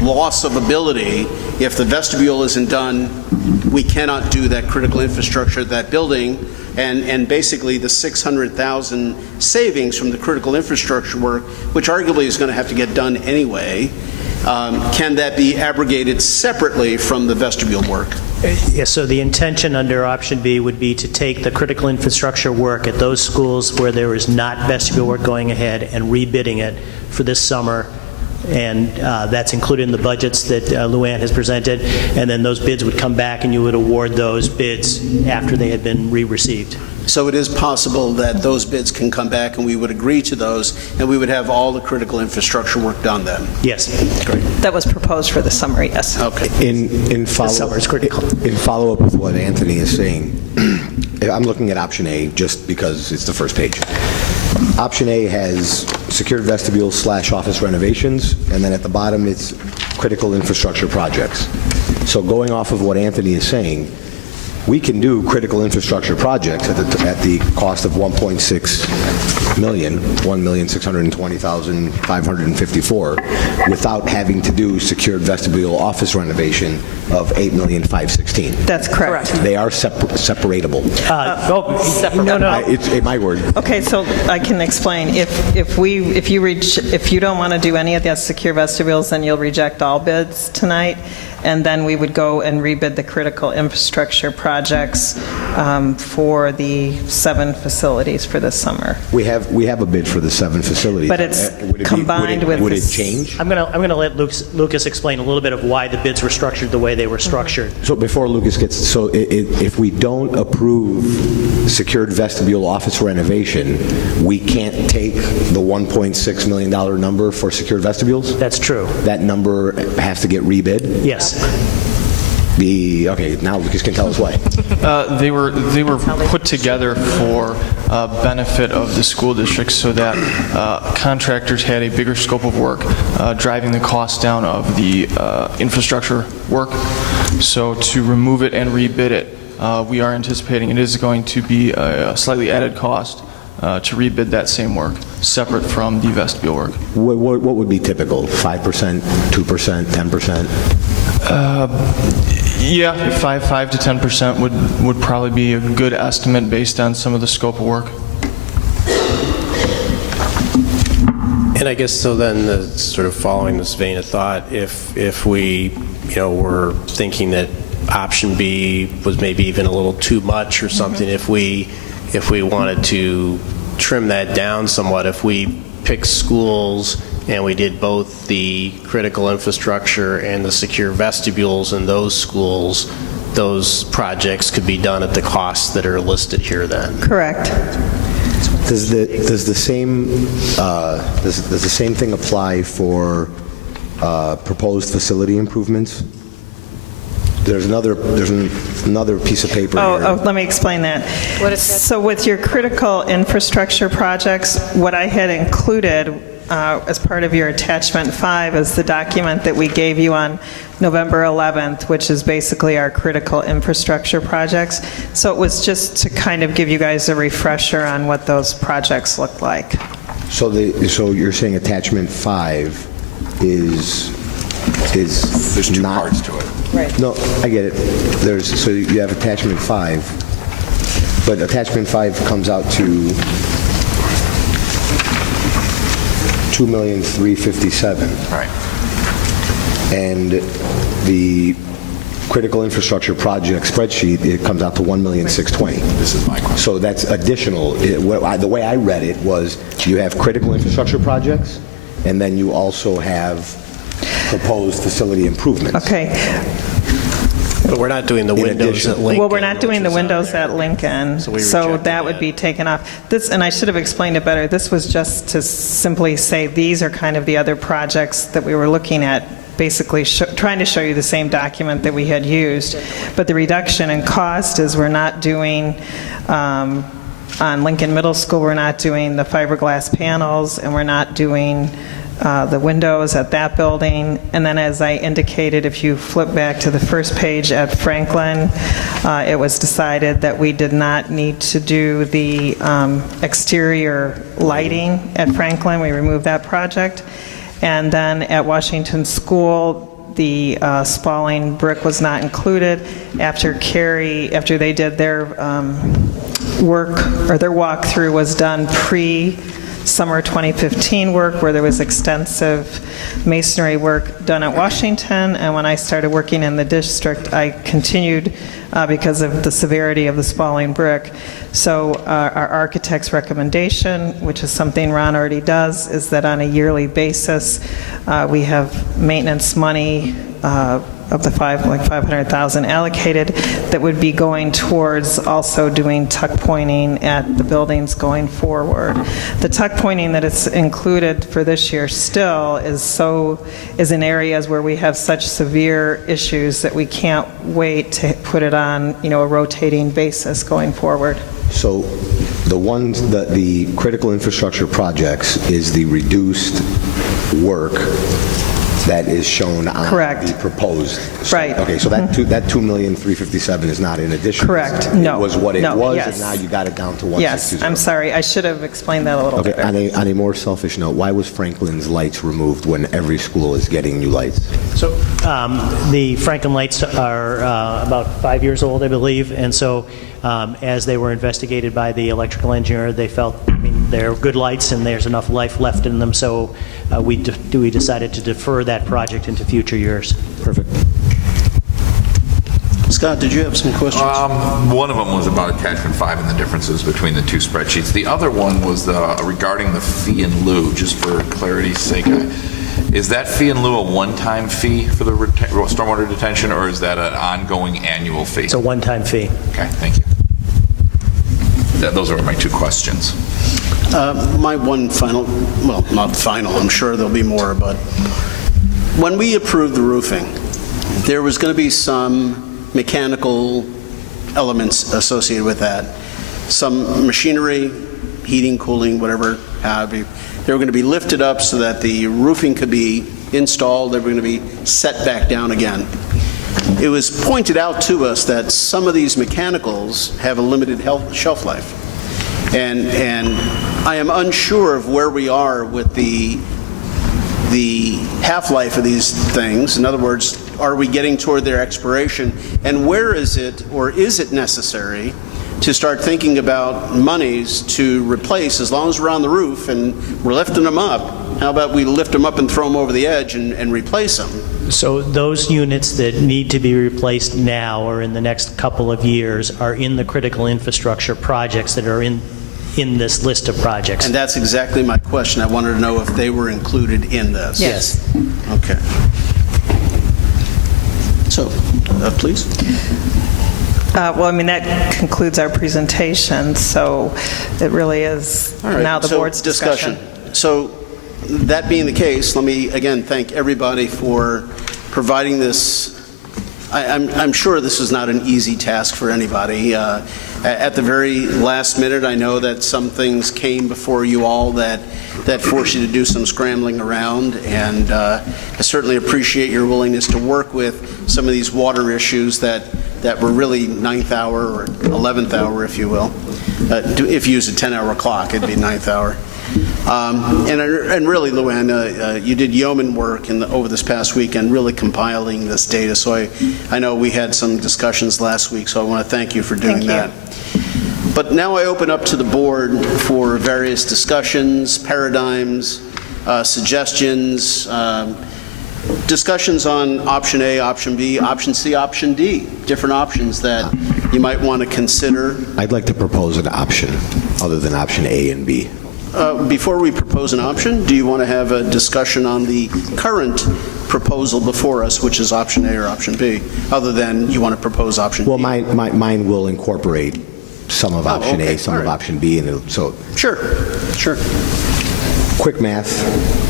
loss of ability if the vestibule isn't done? We cannot do that critical infrastructure at that building, and basically the $600,000 savings from the critical infrastructure work, which arguably is going to have to get done anyway, can that be abrogated separately from the vestibule work? Yes, so the intention under option B would be to take the critical infrastructure work at those schools where there is not vestibule work going ahead and rebidding it for this summer. And that's included in the budgets that Luann has presented. And then those bids would come back and you would award those bids after they had been re-received. So it is possible that those bids can come back and we would agree to those and we would have all the critical infrastructure work done then? Yes. Great. That was proposed for the summer, yes. Okay. In follow-up with what Anthony is saying, I'm looking at option A just because it's the first page. Option A has secured vestibule / office renovations, and then at the bottom it's critical infrastructure projects. So going off of what Anthony is saying, we can do critical infrastructure projects at the cost of $1.6 million, $1,620,554, without having to do secured vestibule office renovation of $8,516,000. That's correct. They are separatable. No. It's my word. Okay, so I can explain. If you don't want to do any of the secure vestibules, then you'll reject all bids tonight, and then we would go and rebid the critical infrastructure projects for the 7 facilities for this summer. We have a bid for the 7 facilities. But it's combined with. Would it change? I'm going to let Lucas explain a little bit of why the bids were structured the way they were structured. So before Lucas gets, if we don't approve secured vestibule office renovation, we can't take the $1.6 million number for secured vestibules? That's true. That number has to get rebid? Yes. Okay, now Lucas can tell us why. They were put together for benefit of the school district so that contractors had a bigger scope of work, driving the cost down of the infrastructure work. So to remove it and rebid it, we are anticipating it is going to be a slightly added cost to rebid that same work, separate from the vestibule work. What would be typical? 5%, 2%, 10%? Yeah, 5 to 10% would probably be a good estimate based on some of the scope of work. And I guess so then, sort of following this vein of thought, if we, were thinking that option B was maybe even a little too much or something, if we wanted to trim that down somewhat, if we pick schools and we did both the critical infrastructure and the secure vestibules in those schools, those projects could be done at the costs that are listed here then? Correct. Does the same thing apply for proposed facility improvements? There's another piece of paper here. Let me explain that. What is that? So with your critical infrastructure projects, what I had included as part of your attachment 5 is the document that we gave you on November 11th, which is basically our critical infrastructure projects. So it was just to kind of give you guys a refresher on what those projects look like. So you're saying attachment 5 is There's 2 parts to it. Right. No, I get it. So you have attachment 5, but attachment 5 comes out to $2,357,000. Right. And the critical infrastructure project spreadsheet, it comes out to $1,620,000. This is my question. So that's additional. The way I read it was you have critical infrastructure projects, and then you also have proposed facility improvements. Okay. But we're not doing the windows at Lincoln. Well, we're not doing the windows at Lincoln, so that would be taken off. This, and I should have explained it better, this was just to simply say these are kind of the other projects that we were looking at, basically trying to show you the same document that we had used. But the reduction in cost is we're not doing, on Lincoln Middle School, we're not doing the fiberglass panels, and we're not doing the windows at that building. And then, as I indicated, if you flip back to the first page at Franklin, it was decided that we did not need to do the exterior lighting at Franklin. We removed that project. And then at Washington School, the spalling brick was not included. After they did their work, or their walkthrough was done pre-summer 2015 work, where there was extensive masonry work done at Washington. And when I started working in the district, I continued because of the severity of the spalling brick. So our architect's recommendation, which is something Ron already does, is that on a yearly basis, we have maintenance money of the $500,000 allocated that would be going towards also doing tuck pointing at the buildings going forward. The tuck pointing that is included for this year still is in areas where we have such severe issues that we can't wait to put it on, a rotating basis going forward. So the critical infrastructure projects is the reduced work that is shown on Correct. the proposed. Right. Okay, so that $2,357,000 is not in addition. Correct. No. It was what it was, yes. and now you got it down to 160. Yes, I'm sorry. I should have explained that a little Okay, better. on a more selfish note, why was Franklin's lights removed when every school is getting new lights? So the Franklin lights are about 5 years old, I believe, and so as they were investigated by the electrical engineer, they felt they're good lights and there's enough life left in them, so we decided to defer that project into future years. Perfect. Scott, did you have some questions? One of them was about attachment 5 and the differences between the two spreadsheets. The other one was regarding the fee in lieu, just for clarity's sake. Is that fee in lieu a one-time fee for the stormwater detention, or is that an ongoing annual fee? It's a one-time fee. Okay, thank you. Those are my two questions. My one final, well, not final, I'm sure there'll be more, but when we approved the roofing, there was going to be some mechanical elements associated with that. Some machinery, heating, cooling, whatever have you. They were going to be lifted up so that the roofing could be installed. They were going to be set back down again. It was pointed out to us that some of these mechanicals have a limited shelf life. And I am unsure of where we are with the half-life of these things. In other words, are we getting toward their expiration? And where is it, or is it necessary to start thinking about monies to replace, as long as we're on the roof and we're lifting them up, how about we lift them up and throw them over the edge and replace them? So those units that need to be replaced now or in the next couple of years are in the critical infrastructure projects that are in this list of projects. And that's exactly my question. I wanted to know if they were included in this. Yes. Okay. So, please. Well, that concludes our presentation, so it really is now the board's discussion. So, that being the case, let me again thank everybody for providing this. I'm sure this is not an easy task for anybody. At the very last minute, I know that some things came before you all that forced you to do some scrambling around, and I certainly appreciate your willingness to work with some of these water issues that were really 9th hour or 11th hour, if you will. If you use a 10-hour clock, it'd be 9th hour. And really, Luann, you did yeoman work over this past weekend, really compiling this data. So I know we had some discussions last week, so I want to thank you for doing that. But now I open up to the board for various discussions, paradigms, suggestions. Discussions on option A, option B, option C, option D, different options that you might want to consider. I'd like to propose an option other than option A and B. Before we propose an option, do you want to have a discussion on the current proposal before us, which is option A or option B, other than you want to propose option Well, B? mine will incorporate some of option A, some of option B, and so. Sure. Quick math,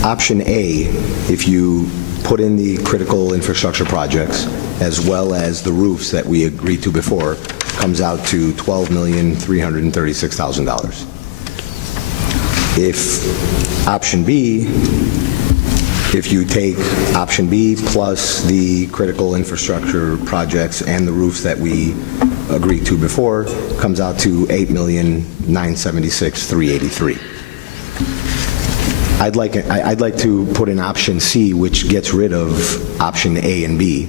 option A, if you put in the critical infrastructure projects as well as the roofs that we agreed to before, comes out to $12,336,000. If option B, if you take option B plus the critical infrastructure projects and the roofs that we agreed to before, comes out to $8,976,383. I'd like to put in option C, which gets rid of option A and B.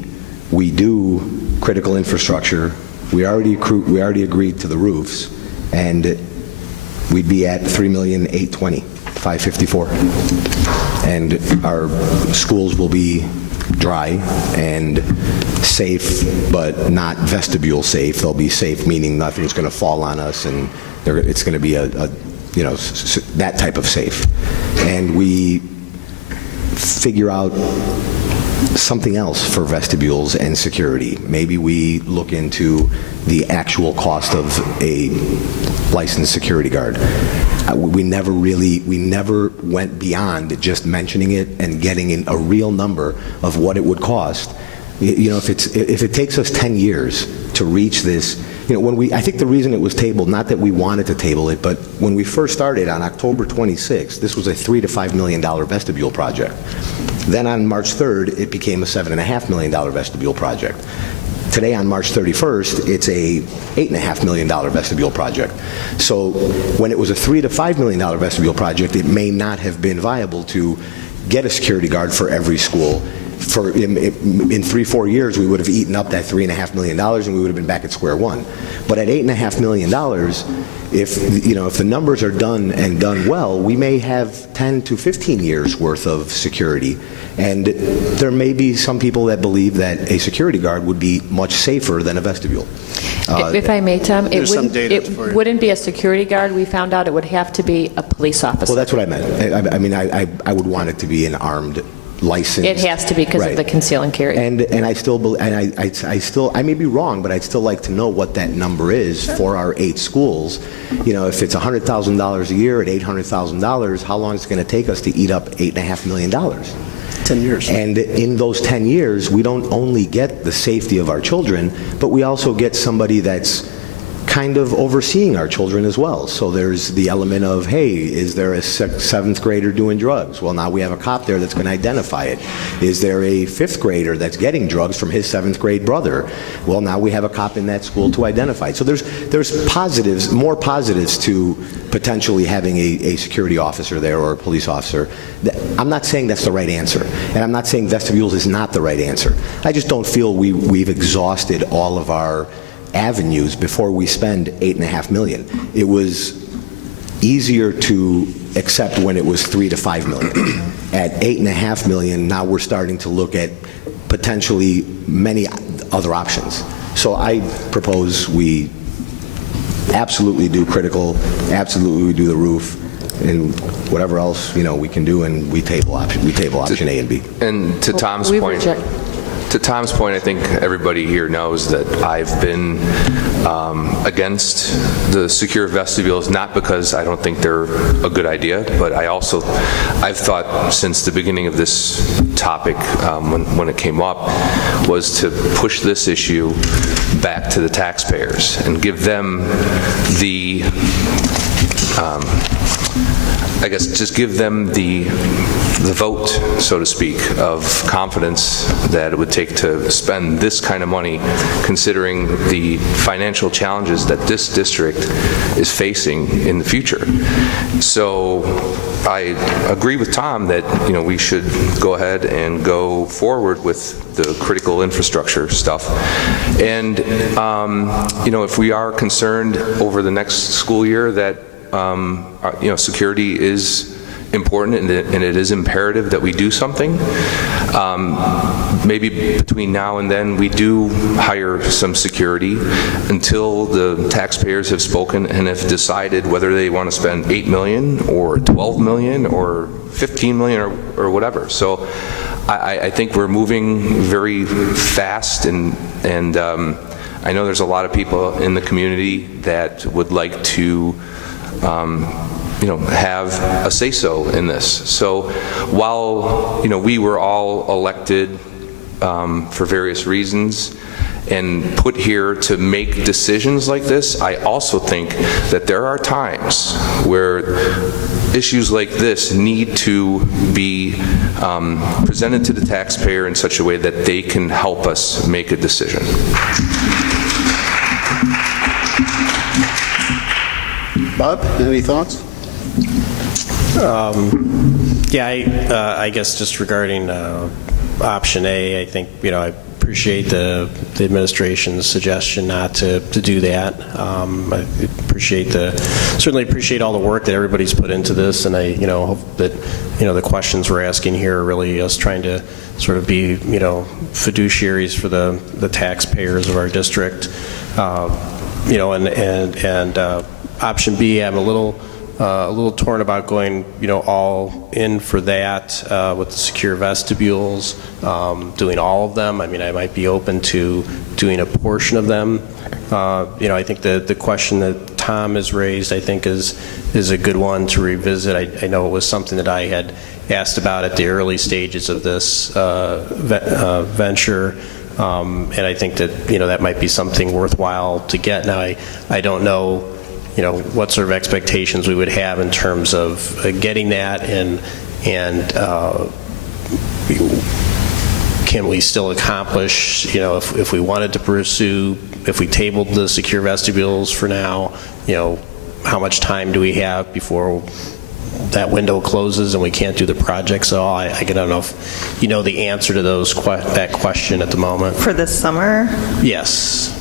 We do critical infrastructure. We already agreed to the roofs, and we'd be at $3,820,554. And our schools will be dry and safe, but not vestibule safe. They'll be safe, meaning nothing's going to fall on us, and it's going to be that type of safe. And we figure out something else for vestibules and security. Maybe we look into the actual cost of a licensed security guard. We never went beyond just mentioning it and getting in a real number of what it would cost. You know, if it takes us 10 years to reach this, I think the reason it was tabled, not that we wanted to table it, but when we first started on October 26th, this was a $3 to $5 million vestibule project. Then on March 3rd, it became a $7.5 million vestibule project. Today, on March 31st, it's a $8.5 million vestibule project. So when it was a $3 to $5 million vestibule project, it may not have been viable to get a security guard for every school. In 3-4 years, we would have eaten up that $3.5 million, and we would have been back at square one. But at $8.5 million, if the numbers are done and done well, we may have 10 to 15 years worth of security. And there may be some people that believe that a security guard would be much safer than a vestibule. If I may, Tom, it wouldn't wouldn't be a security guard. We found out it would have to be a police officer. Well, that's what I meant. I mean, I would want it to be an armed, licensed. It has to be because of the conceal and carry. And I still I may be wrong, but I'd still like to know what that number is for our 8 schools. You know, if it's $100,000 a year at $800,000, how long is it going to take us to eat up $8.5 million? 10 years. And in those 10 years, we don't only get the safety of our children, but we also get somebody that's kind of overseeing our children as well. So there's the element of, hey, is there a 7th grader doing drugs? Well, now we have a cop there that's going to identify it. Is there a 5th grader that's getting drugs from his 7th grade brother? Well, now we have a cop in that school to identify it. So there's positives, more positives to potentially having a security officer there or a police officer. I'm not saying that's the right answer, and I'm not saying vestibules is not the right answer. I just don't feel we've exhausted all of our avenues before we spend $8.5 million. It was easier to accept when it was $3 to $5 million. At $8.5 million, now we're starting to look at potentially many other options. So I propose we absolutely do critical, absolutely we do the roof, and whatever else we can do, and we table option A and B. And to Tom's point. To Tom's point, I think everybody here knows that I've been against the secure vestibules, not because I don't think they're a good idea, but I've thought since the beginning of this topic, when it came up, was to push this issue back to the taxpayers and give them the just give them the vote, so to speak, of confidence that it would take to spend this kind of money, considering the financial challenges that this district is facing in the future. So I agree with Tom that we should go ahead and go forward with the critical infrastructure stuff. And if we are concerned over the next school year that security is important and it is imperative that we do something. Maybe between now and then we do hire some security until the taxpayers have spoken and have decided whether they want to spend $8 million or $12 million or $15 million or whatever. So I think we're moving very fast, and I know there's a lot of people in the community that would like to have a say-so in this. So while, we were all elected for various reasons and put here to make decisions like this, I also think that there are times where issues like this need to be presented to the taxpayer in such a way that they can help us make a decision. Bob, any thoughts? I guess just regarding option A, I think, I appreciate the administration's suggestion not to do that. I certainly appreciate all the work that everybody's put into this, and I, hope that, the questions we're asking here are really us trying to sort of be, fiduciaries for the taxpayers of our district. Option B, I'm a little torn about going, all in for that with the secure vestibules, doing all of them. I mean, I might be open to doing a portion of them. I think the question that Tom has raised, I think, is a good one to revisit. I know it was something that I had asked about at the early stages of this venture. And I think that, that might be something worthwhile to get. Now, I don't know, what sort of expectations we would have in terms of getting that, and can we still accomplish, if we wanted to pursue, if we tabled the secure vestibules for now, how much time do we have before that window closes and we can't do the project? So I don't know if you know the answer to that question at the moment. For this summer? Yes.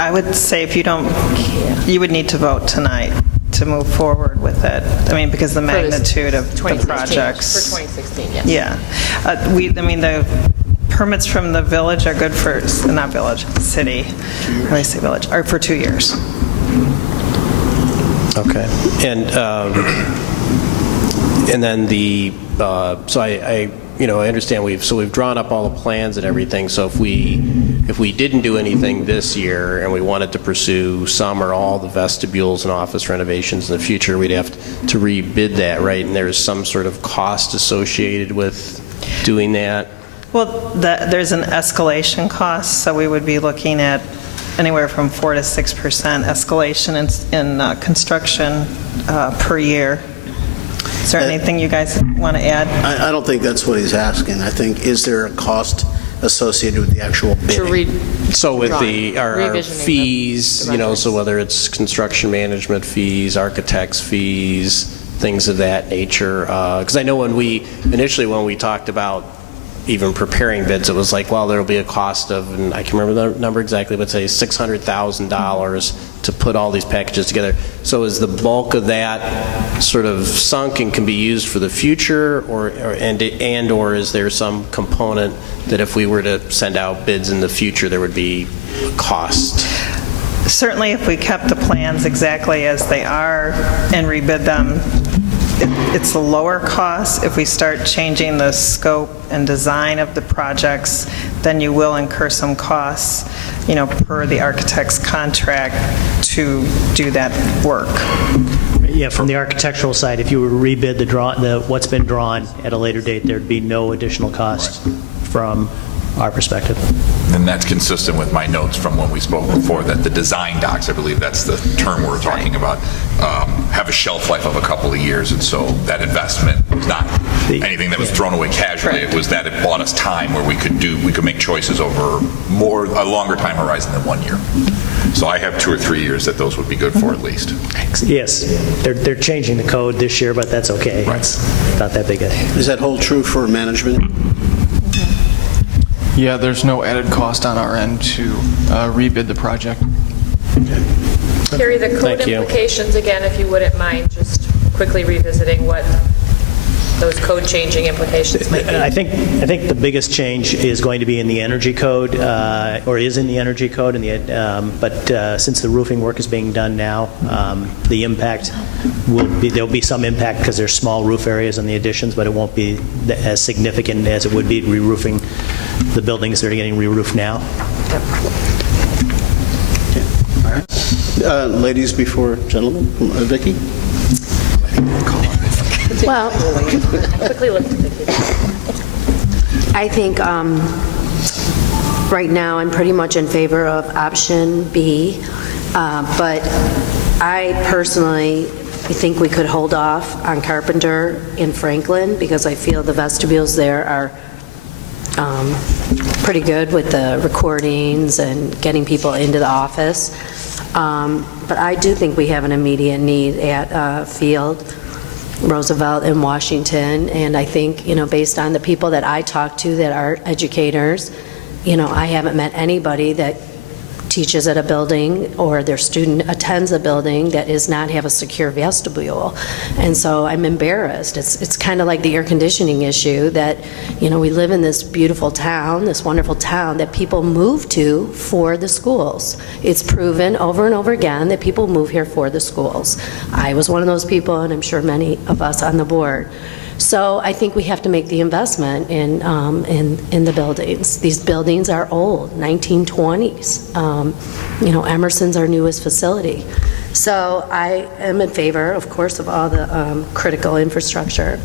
I would say if you don't, you would need to vote tonight to move forward with it. I mean, because the magnitude of the projects. For 2016, yes. Yeah. The permits from the village are good for, not village, city, or I say village, are for 2 years. Okay. And then so I understand we've drawn up all the plans and everything. So if we didn't do anything this year and we wanted to pursue some or all the vestibules and office renovations in the future, we'd have to rebid that, right? And there's some sort of cost associated with doing that. Well, there's an escalation cost, so we would be looking at anywhere from 4 to 6% escalation in construction per year. Is there anything you guys want to add? I don't think that's what he's asking. I think, is there a cost associated with the actual bidding? So with our fees, so whether it's construction management fees, architects' fees, things of that nature. Because I know when we talked about even preparing bids, it was like, well, there'll be a cost of, and I can remember the number exactly, but say $600,000 to put all these packages together. So is the bulk of that sort of sunk and can be used for the future, or is there some component that if we were to send out bids in the future, there would be a cost? Certainly, if we kept the plans exactly as they are and rebid them, it's a lower cost. If we start changing the scope and design of the projects, then you will incur some costs, per the architect's contract to do that work. Yeah, from the architectural side, if you were to rebid what's been drawn at a later date, there'd be no additional cost from our perspective. And that's consistent with my notes from when we spoke before, that the design docs, I believe that's the term we're talking about, have a shelf life of a couple of years, and so that investment was not anything that was thrown away casually. It was that it bought us time where we could make choices over a longer time horizon than 1 year. So I have 2 or 3 years that those would be good for at least. Yes, they're changing the code this year, but that's okay. Right. It's not that big a... Does that hold true for management? Yeah, there's no added cost on our end to rebid the project. Carrie, the code implications, again, if you wouldn't mind just quickly revisiting what those code changing implications might be. I think the biggest change is going to be in the energy code, or is in the energy code. But since the roofing work is being done now, the impact there'll be some impact because there's small roof areas on the additions, but it won't be as significant as it would be re-roofing the buildings that are getting re-roofed now. Ladies before gentlemen. Vicki? Well, quickly look at the I think right now I'm pretty much in favor of option B, but I personally think we could hold off on Carpenter and Franklin because I feel the vestibules there are pretty good with the recordings and getting people into the office. But I do think we have an immediate need at Field, Roosevelt, and Washington, and I think, based on the people that I talk to that are educators, I haven't met anybody that teaches at a building or their student attends a building that does not have a secure vestibule. And so I'm embarrassed. It's kind of like the air conditioning issue that, we live in this beautiful town, this wonderful town that people move to for the schools. It's proven over and over again that people move here for the schools. I was one of those people, and I'm sure many of us on the board. So I think we have to make the investment in the buildings. These buildings are old, 1920s. Emerson's our newest facility. So I am in favor, of course, of all the critical infrastructure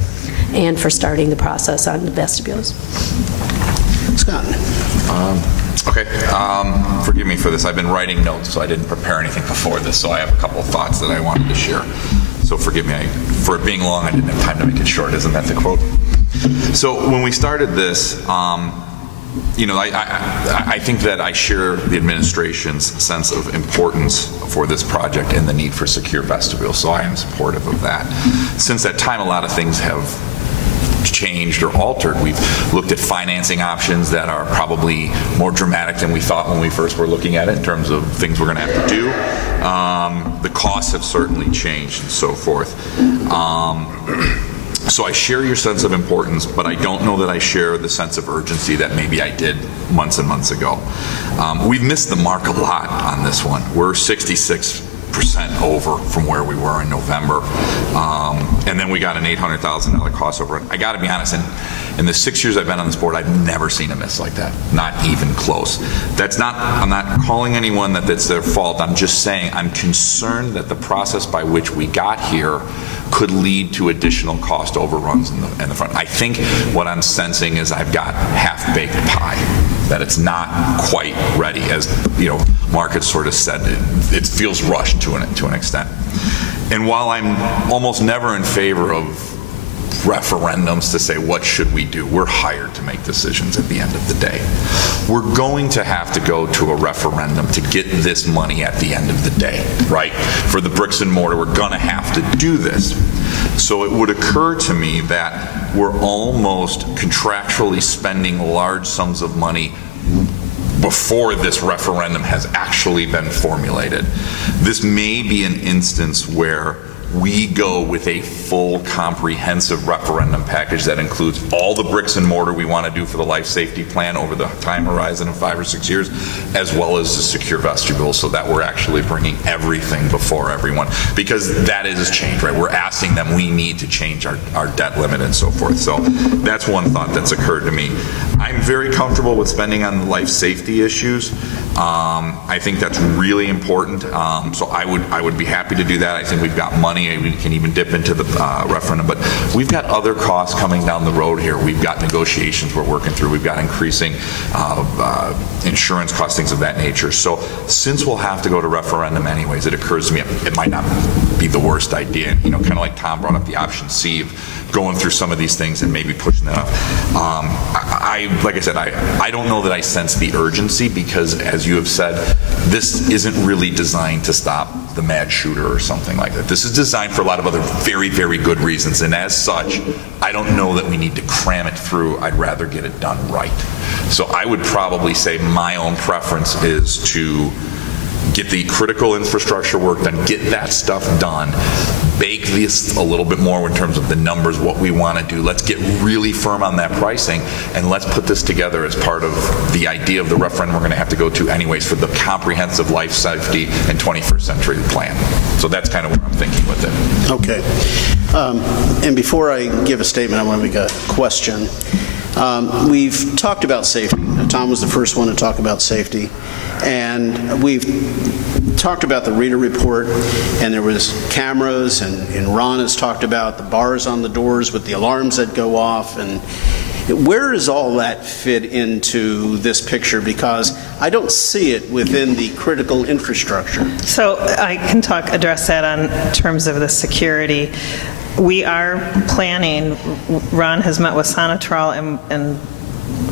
and for starting the process on the vestibules. Scott? Okay, forgive me for this. I've been writing notes, so I didn't prepare anything before this, so I have a couple of thoughts that I wanted to share. So forgive me, for it being long, I didn't have time to make it short. Isn't that the quote? So when we started this, I think that I share the administration's sense of importance for this project and the need for secure vestibules, so I am supportive of that. Since that time, a lot of things have changed or altered. We've looked at financing options that are probably more dramatic than we thought when we first were looking at it in terms of things we're going to have to do. The costs have certainly changed and so forth. So I share your sense of importance, but I don't know that I share the sense of urgency that maybe I did months and months ago. We've missed the mark a lot on this one. We're 66% over from where we were in November. And then we got an $800,000 cost overrun. I got to be honest, in the 6 years I've been on this board, I've never seen a miss like that, not even close. I'm not calling anyone that that's their fault. I'm just saying I'm concerned that the process by which we got here could lead to additional cost overruns in the front. I think what I'm sensing is I've got half-baked pie, that it's not quite ready. As Mark had sort of said, it feels rushed to an extent. And while I'm almost never in favor of referendums to say what should we do, we're hired to make decisions at the end of the day. We're going to have to go to a referendum to get this money at the end of the day, right? For the bricks and mortar, we're going to have to do this. So it would occur to me that we're almost contractually spending large sums of money before this referendum has actually been formulated. This may be an instance where we go with a full comprehensive referendum package that includes all the bricks and mortar we want to do for the life safety plan over the time horizon of 5 or 6 years, as well as the secure vestibule, so that we're actually bringing everything before everyone, because that is change, right? We're asking them, we need to change our debt limit and so forth. So that's one thought that's occurred to me. I'm very comfortable with spending on life safety issues. I think that's really important. So I would be happy to do that. I think we've got money. We can even dip into the referendum, but we've got other costs coming down the road here. We've got negotiations we're working through. We've got increasing insurance costs, things of that nature. So since we'll have to go to referendum anyways, it occurs to me it might not be the worst idea. Kind of like Tom brought up the option C of going through some of these things and maybe pushing that up. Like I said, I don't know that I sense the urgency because, as you have said, this isn't really designed to stop the mad shooter or something like that. This is designed for a lot of other very, very good reasons, and as such, I don't know that we need to cram it through. I'd rather get it done right. So I would probably say my own preference is to get the critical infrastructure work done, get that stuff done, bake this a little bit more in terms of the numbers, what we want to do. Let's get really firm on that pricing, and let's put this together as part of the idea of the referendum we're going to have to go to anyways for the comprehensive life safety and 21st century plan. So that's kind of what I'm thinking with it. Okay. And before I give a statement, I want to make a question. We've talked about safety. Tom was the first one to talk about safety. And we've talked about the reader report, and there was cameras, and Ron has talked about the bars on the doors with the alarms that go off. And where does all that fit into this picture? Because I don't see it within the critical infrastructure. So I can address that on terms of the security. We are planning, Ron has met with Sonatrol, and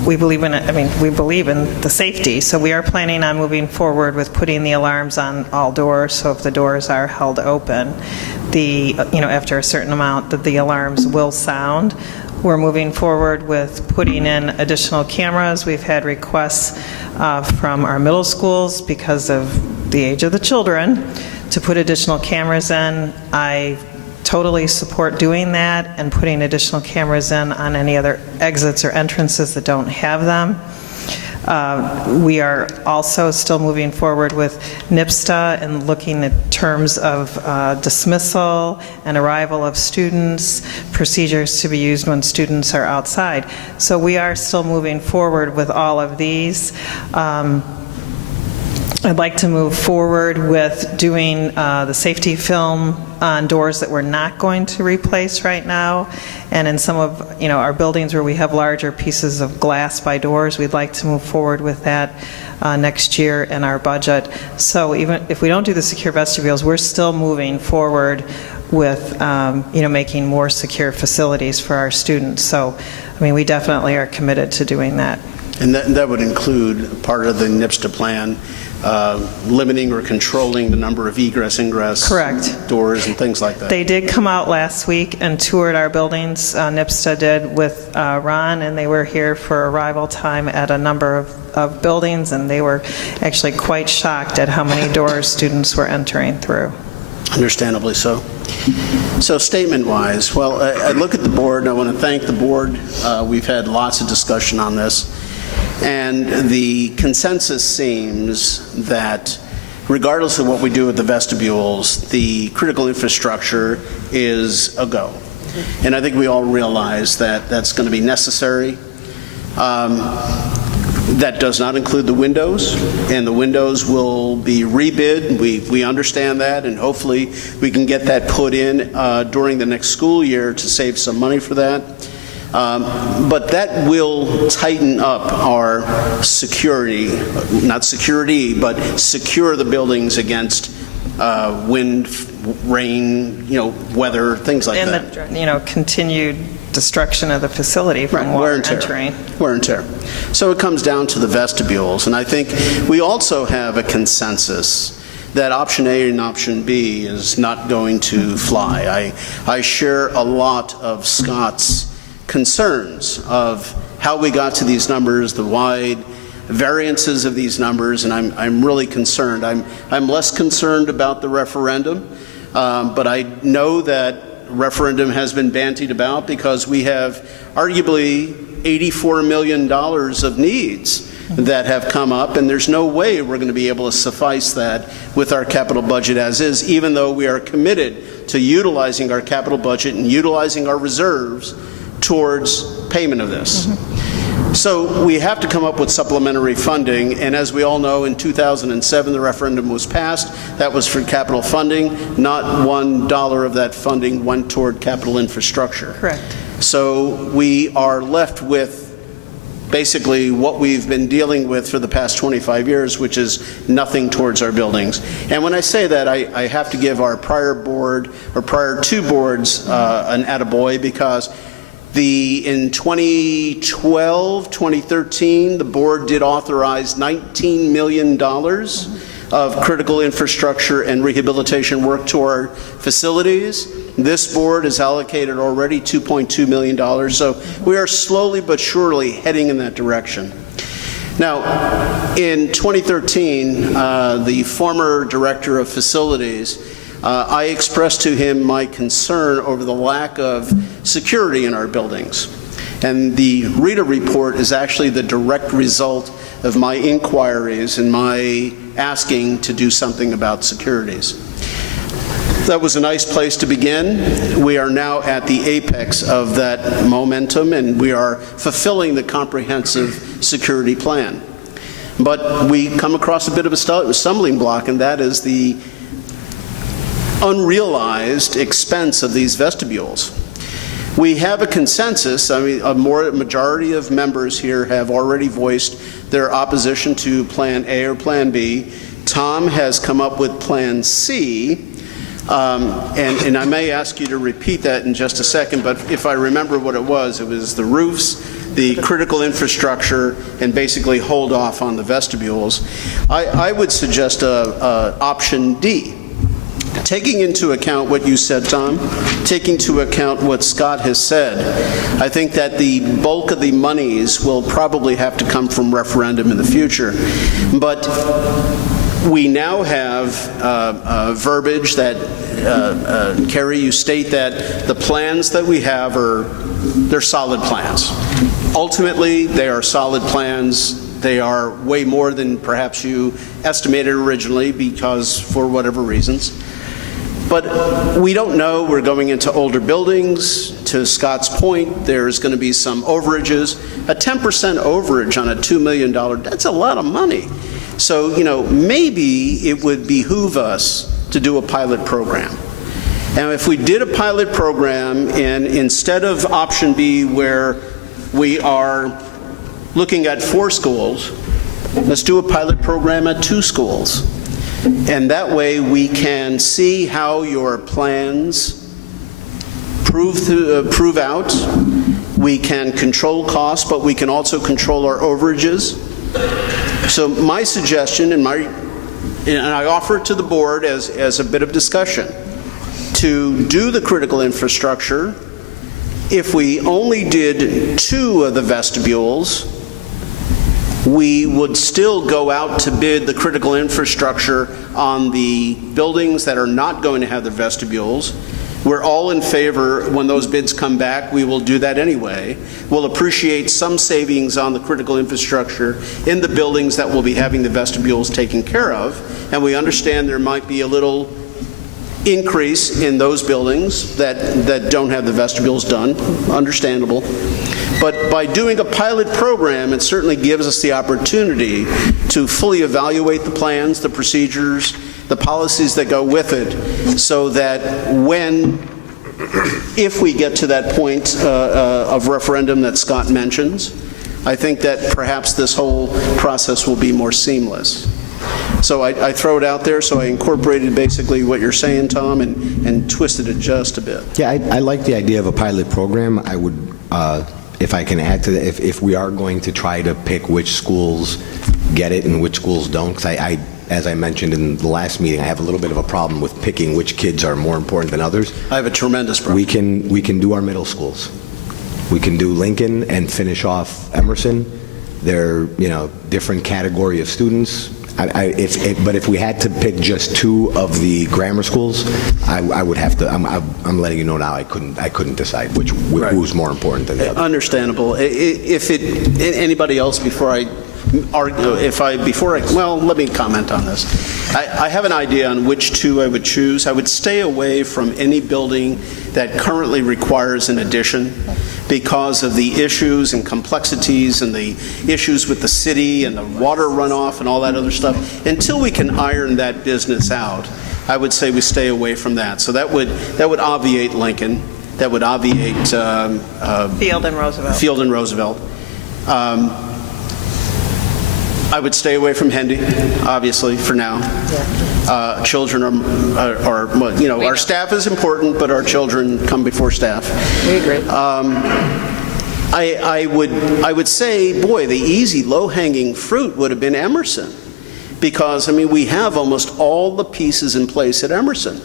we believe in it. I mean, we believe in the safety. So we are planning on moving forward with putting the alarms on all doors. So if the doors are held open, after a certain amount, that the alarms will sound. We're moving forward with putting in additional cameras. We've had requests from our middle schools because of the age of the children to put additional cameras in. I totally support doing that and putting additional cameras in on any other exits or entrances that don't have them. We are also still moving forward with NIPSTA and looking at terms of dismissal and arrival of students, procedures to be used when students are outside. So we are still moving forward with all of these. I'd like to move forward with doing the safety film on doors that we're not going to replace right now. And in some of our buildings where we have larger pieces of glass by doors, we'd like to move forward with that next year in our budget. So even if we don't do the secure vestibules, we're still moving forward with making more secure facilities for our students. So, I mean, we definitely are committed to doing that. And that would include part of the NIPSTA plan, limiting or controlling the number of egress, ingress doors and things like that. They did come out last week and toured our buildings. NIPSTA did with Ron, and they were here for arrival time at a number of buildings, and they were actually quite shocked at how many doors students were entering through. Understandably so. So statement-wise, well, I look at the board, and I want to thank the board. We've had lots of discussion on this. And the consensus seems that regardless of what we do with the vestibules, the critical infrastructure is a go. And I think we all realize that that's going to be necessary. That does not include the windows, and the windows will be rebid. We understand that, and hopefully we can get that put in during the next school year to save some money for that. But that will tighten up our security, not security, but secure the buildings against wind, rain, weather, things like that. And the, continued destruction of the facility from water entering. Wear and tear. So it comes down to the vestibules, and I think we also have a consensus that option A and option B is not going to fly. I share a lot of Scott's concerns of how we got to these numbers, the wide variances of these numbers, and I'm really concerned. I'm less concerned about the referendum, but I know that referendum has been bandied about because we have arguably $84 million of needs that have come up, and there's no way we're going to be able to suffice that with our capital budget as is, even though we are committed to utilizing our capital budget and utilizing our reserves towards payment of this. So we have to come up with supplementary funding, and as we all know, in 2007 the referendum was passed. That was for capital funding. Not $1 of that funding went toward capital infrastructure. Correct. So we are left with basically what we've been dealing with for the past 25 years, which is nothing towards our buildings. And when I say that, I have to give our prior board, or prior two boards, an attaboy, because in 2012, 2013, the board did authorize $19 million of critical infrastructure and rehabilitation work to our facilities. This board has allocated already $2.2 million, so we are slowly but surely heading in that direction. Now, in 2013, the former director of facilities I expressed to him my concern over the lack of security in our buildings. And the Rita report is actually the direct result of my inquiries and my asking to do something about securities. That was a nice place to begin. We are now at the apex of that momentum, and we are fulfilling the comprehensive security plan. But we come across a bit of a stumbling block, and that is the unrealized expense of these vestibules. We have a consensus. I mean, a majority of members here have already voiced their opposition to Plan A or Plan B. Tom has come up with Plan C, and I may ask you to repeat that in just a second, but if I remember what it was the roofs, the critical infrastructure, and basically hold off on the vestibules. I would suggest option D. Taking into account what you said, Tom, taking into account what Scott has said, I think that the bulk of the monies will probably have to come from referendum in the future. But we now have verbiage that, Kerry, you state that the plans that we have they're solid plans. Ultimately, they are solid plans. They are way more than perhaps you estimated originally because for whatever reasons. But we don't know. We're going into older buildings. To Scott's point, there's going to be some overages. A 10% overage on a $2 million, that's a lot of money. So, maybe it would behoove us to do a pilot program. And if we did a pilot program, and instead of option B where we are looking at 4 schools, let's do a pilot program at 2 schools. And that way we can see how your plans prove out. We can control costs, but we can also control our overages. So my suggestion, and I offer it to the board as a bit of discussion, to do the critical infrastructure. If we only did 2 of the vestibules, we would still go out to bid the critical infrastructure on the buildings that are not going to have the vestibules. We're all in favor, when those bids come back, we will do that anyway. We'll appreciate some savings on the critical infrastructure in the buildings that will be having the vestibules taken care of, and we understand there might be a little increase in those buildings that don't have the vestibules done, understandable. But by doing a pilot program, it certainly gives us the opportunity to fully evaluate the plans, the procedures, the policies that go with it, so that if we get to that point of referendum that Scott mentions, I think that perhaps this whole process will be more seamless. So I throw it out there, so I incorporated basically what you're saying, Tom, and twisted it just a bit. Yeah, I like the idea of a pilot program. I would, if I can add to that, if we are going to try to pick which schools get it and which schools don't, because as I mentioned in the last meeting, I have a little bit of a problem with picking which kids are more important than others. I have a tremendous problem. We can do our middle schools. We can do Lincoln and finish off Emerson. They're, different category of students. But if we had to pick just 2 of the grammar schools, I would have to. I'm letting you know now. I couldn't decide who's more important than the other. Understandable. Anybody else before I argue? Well, let me comment on this. I have an idea on which 2 I would choose. I would stay away from any building that currently requires an addition, because of the issues and complexities and the issues with the city and the water runoff and all that other stuff. Until we can iron that business out, I would say we stay away from that. So that would obviate Lincoln. That would obviate Field and Roosevelt. Field and Roosevelt. I would stay away from Hendy, obviously, for now. Yeah. Children are our staff is important, but our children come before staff. We agree. I would say, boy, the easy, low-hanging fruit would have been Emerson, because, we have almost all the pieces in place at Emerson.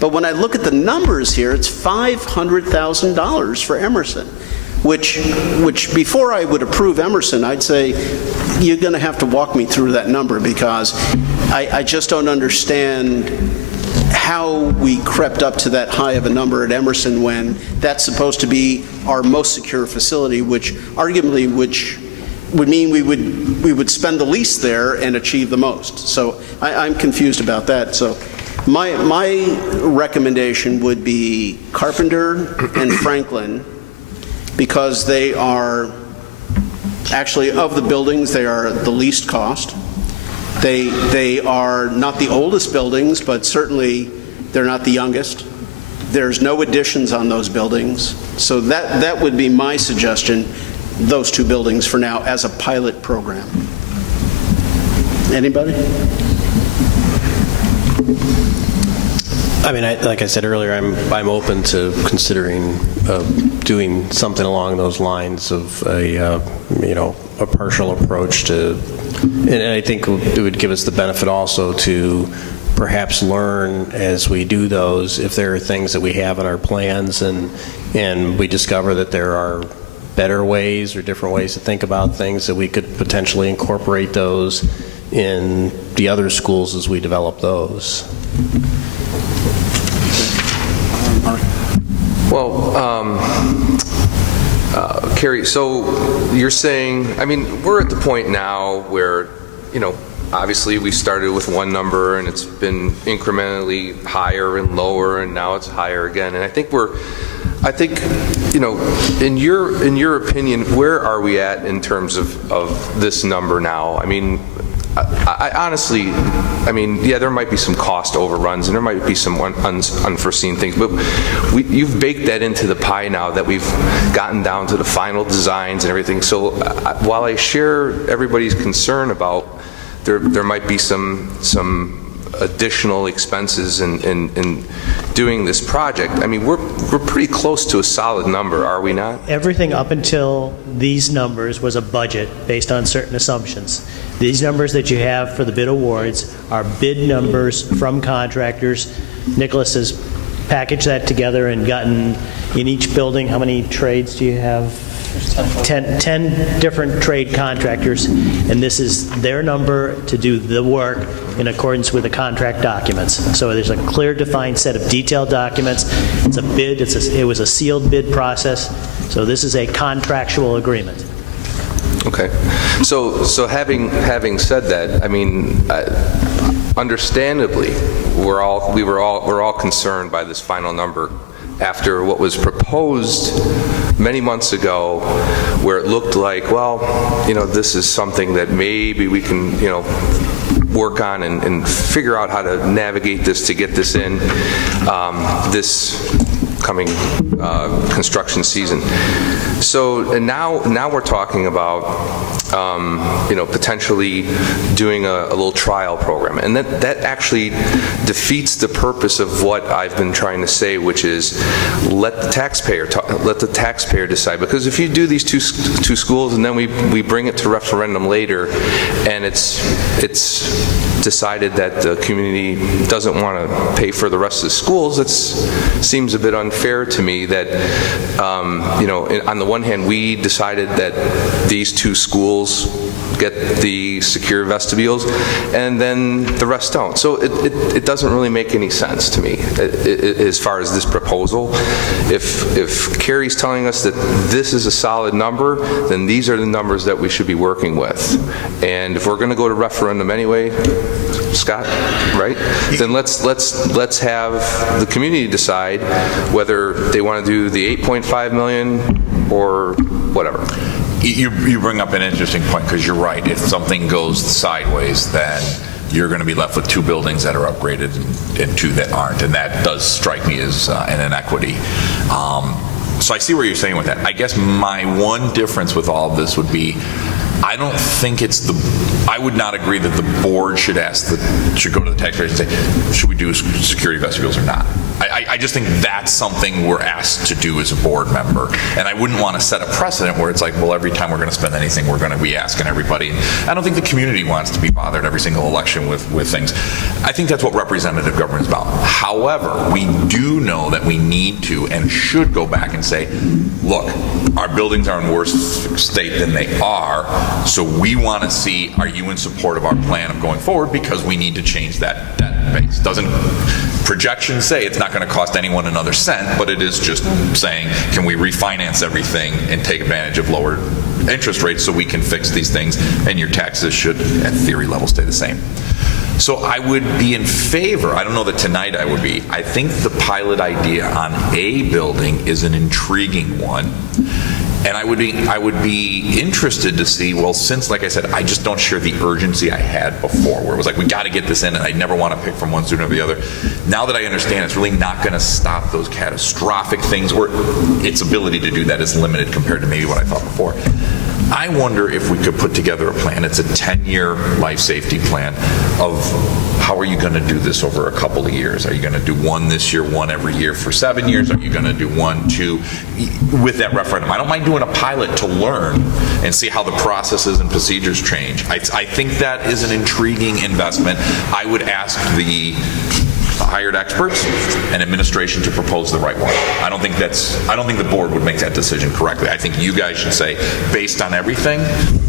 But when I look at the numbers here, it's $500,000 for Emerson, which before I would approve Emerson, I'd say, you're going to have to walk me through that number, because I just don't understand how we crept up to that high of a number at Emerson when that's supposed to be our most secure facility, which arguably would mean we would spend the least there and achieve the most. So I'm confused about that. So my recommendation would be Carpenter and Franklin, because they are actually, of the buildings, they are the least cost. They are not the oldest buildings, but certainly they're not the youngest. There's no additions on those buildings. So that would be my suggestion, those two buildings for now as a pilot program. Anybody? I mean, like I said earlier, I'm open to considering doing something along those lines of a partial approach to, and I think it would give us the benefit also to perhaps learn as we do those if there are things that we have in our plans and we discover that there are better ways or different ways to think about things, that we could potentially incorporate those in the other schools as we develop those. Well, Carrie, so you're saying, I mean, we're at the point now where, obviously we started with one number and it's been incrementally higher and lower and now it's higher again. And I think in your opinion, where are we at in terms of this number now? I mean, I honestly, yeah, there might be some cost overruns and there might be some unforeseen things, but you've baked that into the pie now that we've gotten down to the final designs and everything. So while I share everybody's concern about there might be some additional expenses in doing this project, I mean, we're pretty close to a solid number, are we not? Everything up until these numbers was a budget based on certain assumptions. These numbers that you have for the bid awards are bid numbers from contractors. Nicholas has packaged that together and gotten in each building, how many trades do you have? 10 different trade contractors, and this is their number to do the work in accordance with the contract documents. So there's a clear defined set of detailed documents. It's a bid, it was a sealed bid process, so this is a contractual agreement. Okay, so having said that, I mean, understandably, we're all concerned by this final number after what was proposed many months ago, where it looked like, well, this is something that maybe we can, work on and figure out how to navigate this to get this in this coming construction season. So, and now we're talking about, potentially doing a little trial program, and that actually defeats the purpose of what I've been trying to say, which is let the taxpayer decide. Because if you do these two schools and then we bring it to referendum later, and it's decided that the community doesn't want to pay for the rest of the schools, it seems a bit unfair to me that, on the one hand, we decided that these two schools get the secure vestibules, and then the rest don't. So it doesn't really make any sense to me as far as this proposal. If Carrie's telling us that this is a solid number, then these are the numbers that we should be working with. And if we're going to go to referendum anyway, Scott, right? Then let's have the community decide whether they want to do the 8.5 million or whatever. You bring up an interesting point, because you're right. If something goes sideways, then you're going to be left with two buildings that are upgraded and two that aren't, and that does strike me as an inequity. So I see where you're saying with that. I guess my one difference with all of this would be, I don't think I would not agree that the board should go to the taxpayers and say, should we do security vestibules or not? I just think that's something we're asked to do as a board member. And I wouldn't want to set a precedent where it's like, well, every time we're going to spend anything, we're going to be asking everybody. I don't think the community wants to be bothered every single election with things. I think that's what representative government is about. However, we do know that we need to and should go back and say, look, our buildings are in worse state than they are. So we want to see, are you in support of our plan of going forward? Because we need to change that base. Projections say it's not going to cost anyone another cent, but it is just saying, can we refinance everything and take advantage of lower interest rates so we can fix these things, and your taxes should, at theory level, stay the same. So I would be in favor, I don't know that tonight I would be, I think the pilot idea on a building is an intriguing one. And I would be interested to see, well, since, like I said, I just don't share the urgency I had before, where it was like, we got to get this in, and I never want to pick from one student or the other. Now that I understand it's really not going to stop those catastrophic things, or its ability to do that is limited compared to maybe what I thought before. I wonder if we could put together a plan. It's a 10-year life safety plan of how are you going to do this over a couple of years? Are you going to do one this year, one every year for 7 years? Are you going to do 1, 2 with that referendum? I don't mind doing a pilot to learn and see how the processes and procedures change. I think that is an intriguing investment. I would ask the hired experts and administration to propose the right one. I don't think the board would make that decision correctly. I think you guys should say, based on everything,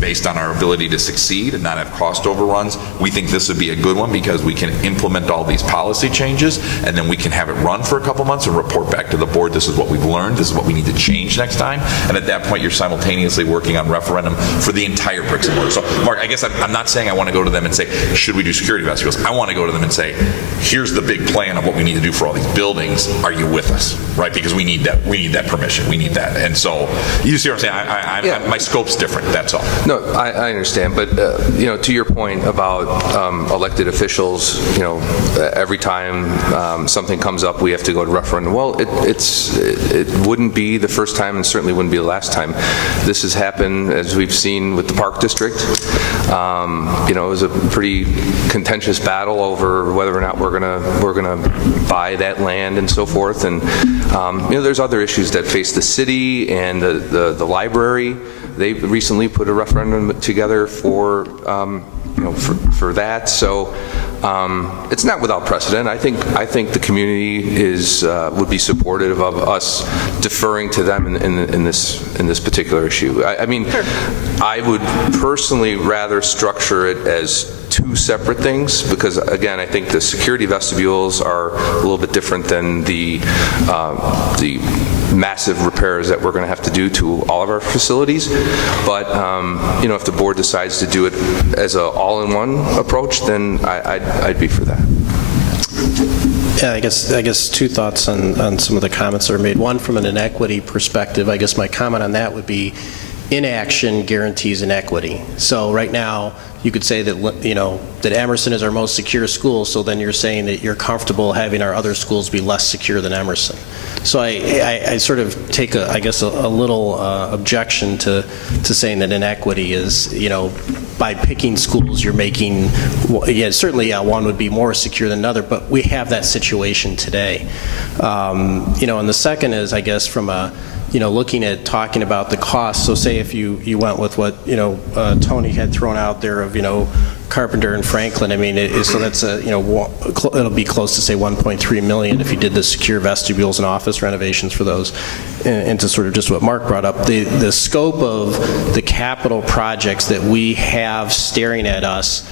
based on our ability to succeed and not have cost overruns, we think this would be a good one because we can implement all these policy changes, and then we can have it run for a couple months and report back to the board, this is what we've learned, this is what we need to change next time. And at that point, you're simultaneously working on referendum for the entire bricks and mortar. So, Mark, I guess I'm not saying I want to go to them and say, should we do security vestibules? I want to go to them and say, here's the big plan of what we need to do for all these buildings. Are you with us? Right? Because we need that permission. We need that. And so, you see what I'm saying? My scope's different. That's all. No, I understand. But, to your point about elected officials, every time something comes up, we have to go to referendum. Well, it wouldn't be the first time, and certainly wouldn't be the last time. This has happened, as we've seen with the Park District. It was a pretty contentious battle over whether or not we're gonna buy that land and so forth. And there's other issues that face the city and the library. They recently put a referendum together for that. So it's not without precedent. I think the community would be supportive of us deferring to them in this particular issue. I mean, sure. I would personally rather structure it as two separate things because, again, I think the security vestibules are a little bit different than the massive repairs that we're going to have to do to all of our facilities. But if the board decides to do it as an all-in-one approach, then I'd be for that. Yeah, I guess two thoughts on some of the comments that are made. One, from an inequity perspective, I guess my comment on that would be inaction guarantees inequity. So right now, you could say that that Emerson is our most secure school, so then you're saying that you're comfortable having our other schools be less secure than Emerson. So I sort of take a little objection to saying that inequity is, by picking schools you're making, certainly one would be more secure than another, but we have that situation today. And the second is, I guess, from a looking at talking about the cost. So say if you went with what Tony had thrown out there of Carpenter and Franklin. I mean, so that's it'll be close to say 1.3 million if you did the secure vestibules and office renovations for those. And to sort of just what Mark brought up, the scope of the capital projects that we have staring at us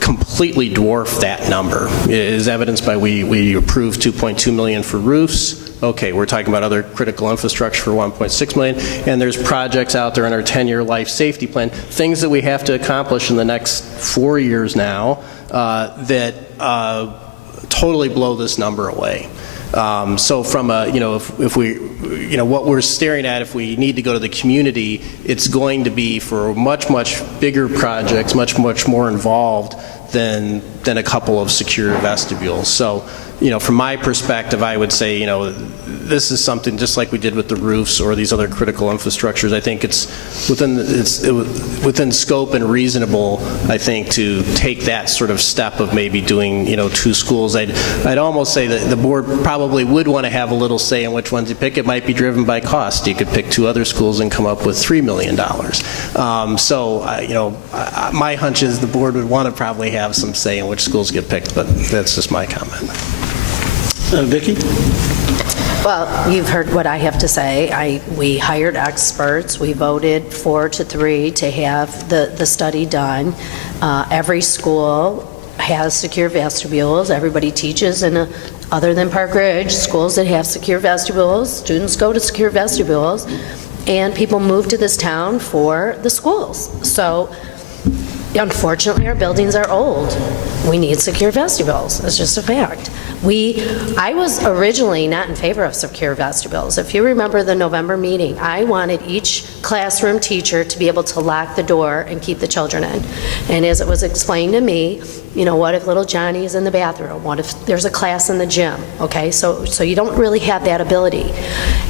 completely dwarf that number. It is evidenced by we approved 2.2 million for roofs. Okay, we're talking about other critical infrastructure for 1.6 million, and there's projects out there in our 10-year life safety plan, things that we have to accomplish in the next 4 years now that totally blow this number away. So from if we, what we're staring at, if we need to go to the community, it's going to be for much bigger projects, much more involved than a couple of secure vestibules. So, from my perspective, I would say, this is something just like we did with the roofs or these other critical infrastructures. I think it's within scope and reasonable, I think, to take that sort of step of maybe doing, 2 schools. I'd almost say that the board probably would want to have a little say in which ones you pick. It might be driven by cost. You could pick 2 other schools and come up with $3 million. My hunch is the board would want to probably have some say in which schools get picked, but that's just my comment. Vicki? Well, you've heard what I have to say. We hired experts. We voted 4-3 to have the study done. Every school has secure vestibules. Everybody teaches other than Park Ridge, schools that have secure vestibules, students go to secure vestibules, and people move to this town for the schools. So unfortunately, our buildings are old. We need secure vestibules. It's just a fact. I was originally not in favor of secure vestibules. If you remember the November meeting, I wanted each classroom teacher to be able to lock the door and keep the children in. And as it was explained to me, what if little Johnny's in the bathroom? What if there's a class in the gym? Okay, so you don't really have that ability.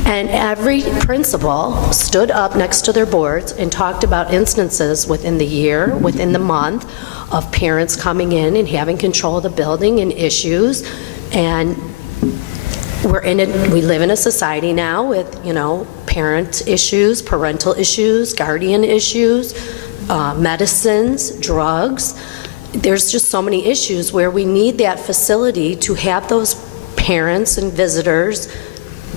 And every principal stood up next to their boards and talked about instances within the year, within the month, of parents coming in and having control of the building and issues. And we live in a society now with, parent issues, parental issues, guardian issues, medicines, drugs. There's just so many issues where we need that facility to have those parents and visitors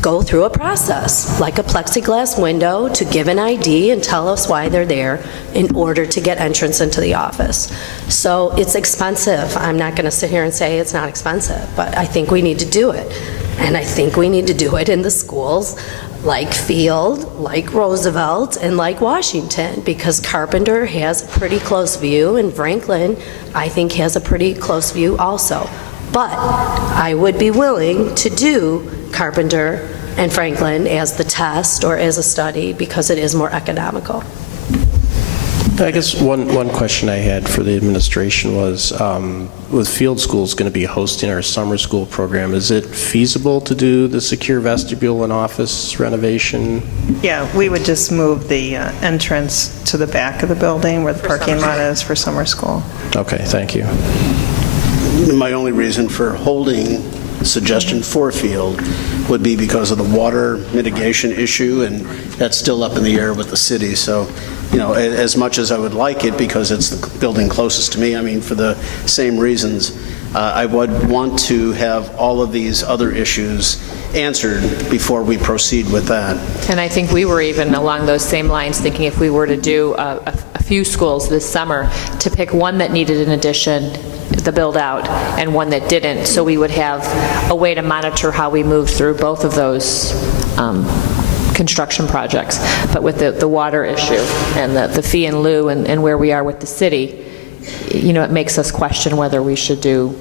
go through a process, like a plexiglass window, to give an ID and tell us why they're there in order to get entrance into the office. So it's expensive. I'm not going to sit here and say it's not expensive, but I think we need to do it. And I think we need to do it in the schools like Field, like Roosevelt, and like Washington, because Carpenter has a pretty close view, and Franklin, I think, has a pretty close view also. But I would be willing to do Carpenter and Franklin as the test or as a study because it is more economical. I guess one question I had for the administration was, with Field Schools going to be hosting our summer school program, is it feasible to do the secure vestibule and office renovation? Yeah, we would just move the entrance to the back of the building where the parking lot is for summer school. Okay, thank you. My only reason for holding suggestion for Field would be because of the water mitigation issue, and that's still up in the air with the city. So, as much as I would like it, because it's the building closest to me, for the same reasons, I would want to have all of these other issues answered before we proceed with that. And I think we were even along those same lines, thinking if we were to do a few schools this summer, to pick one that needed an addition, the build out, and one that didn't, so we would have a way to monitor how we moved through both of those construction projects. But with the water issue and the fee in lieu and where we are with the city, it makes us question whether we should do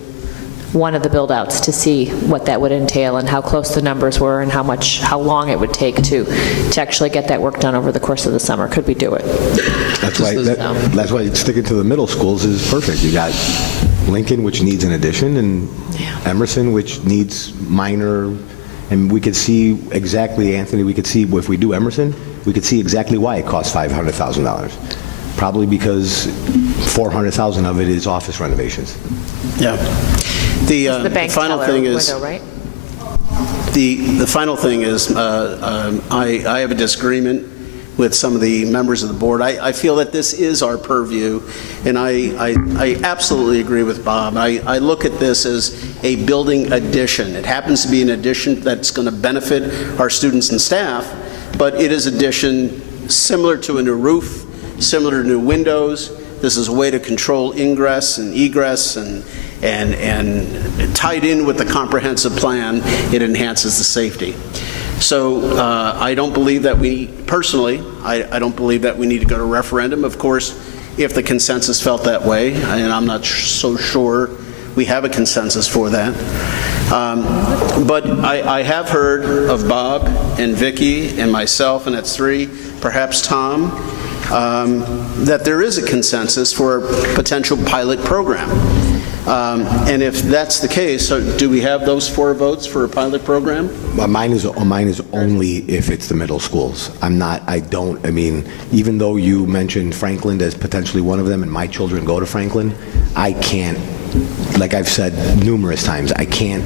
one of the build outs to see what that would entail and how close the numbers were and how long it would take to actually get that work done over the course of the summer. Could we do it? That's why sticking to the middle schools is perfect. You got Lincoln, which needs an addition, and Emerson, which needs minor. And we could see exactly, Anthony, if we do Emerson, we could see exactly why it costs $500,000. Probably because $400,000 of it is office renovations. Yeah. The bank final teller thing is, window, right? the final thing is, I have a disagreement with some of the members of the board. I feel that this is our purview, and I absolutely agree with Bob. I look at this as a building addition. It happens to be an addition that's going to benefit our students and staff, but it is addition similar to a new roof, similar to new windows. This is a way to control ingress and egress, and tied in with the comprehensive plan, it enhances the safety. So I don't believe that I don't believe that we need to go to referendum. Of course, if the consensus felt that way, and I'm not so sure we have a consensus for that. But I have heard of Bob and Vicki and myself, and that's three, perhaps Tom, that there is a consensus for a potential pilot program. And if that's the case, so do we have those 4 votes for a pilot program? Mine is only if it's the middle schools. Even though you mentioned Franklin as potentially one of them, and my children go to Franklin, I can't, like I've said numerous times, I can't.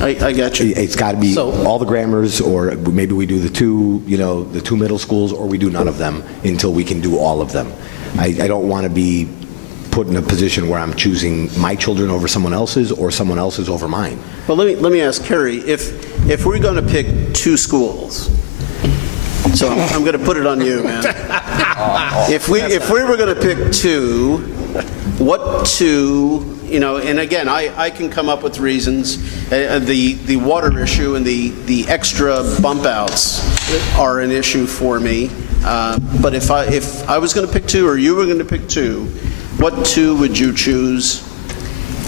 I got you. It's got to be all the grammars, or maybe we do the two middle schools, or we do none of them until we can do all of them. I don't want to be put in a position where I'm choosing my children over someone else's or someone else's over mine. Well, let me ask Kerry, if we're going to pick two schools, so I'm going to put it on you, man. If we were going to pick two, what two, and again, I can come up with reasons. The water issue and the extra bump outs are an issue for me. But if I was going to pick two, or you were going to pick two, what two would you choose?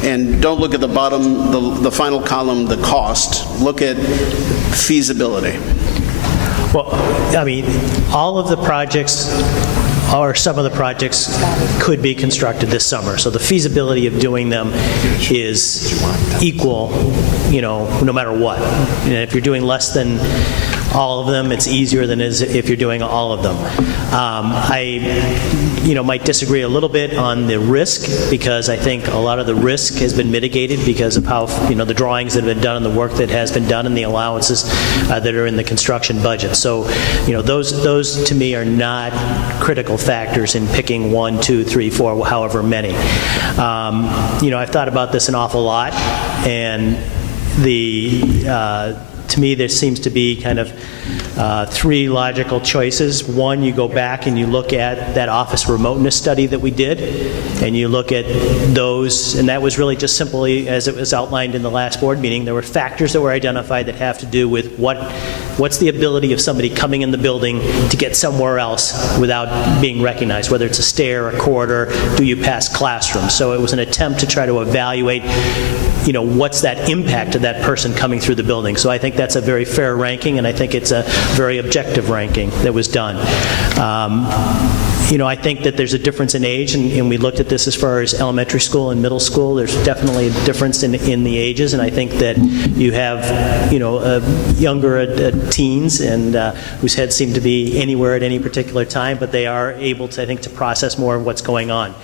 And don't look at the bottom, the final column, the cost. Look at feasibility. Well, I mean, all of the projects, or some of the projects, could be constructed this summer. So the feasibility of doing them is equal, no matter what. And if you're doing less than all of them, it's easier than if you're doing all of them. I might disagree a little bit on the risk, because I think a lot of the risk has been mitigated because of how, the drawings that have been done and the work that has been done and the allowances that are in the construction budget. So, those to me are not critical factors in picking 1, 2, 3, 4, however many. I've thought about this an awful lot, and to me, there seems to be kind of three logical choices. One, you go back and you look at that office remoteness study that we did, and you look at those, and that was really just simply, as it was outlined in the last board meeting, there were factors that were identified that have to do with what's the ability of somebody coming in the building to get somewhere else without being recognized, whether it's a stair, a corridor, do you pass classrooms? So it was an attempt to try to evaluate what's that impact of that person coming through the building. So I think that's a very fair ranking, and I think it's a very objective ranking that was done. I think that there's a difference in age, and we looked at this as far as elementary school and middle school. There's definitely a difference in the ages, and I think that you have, younger teens and whose heads seem to be anywhere at any particular time, but they are able to, I think, to process more of what's going on.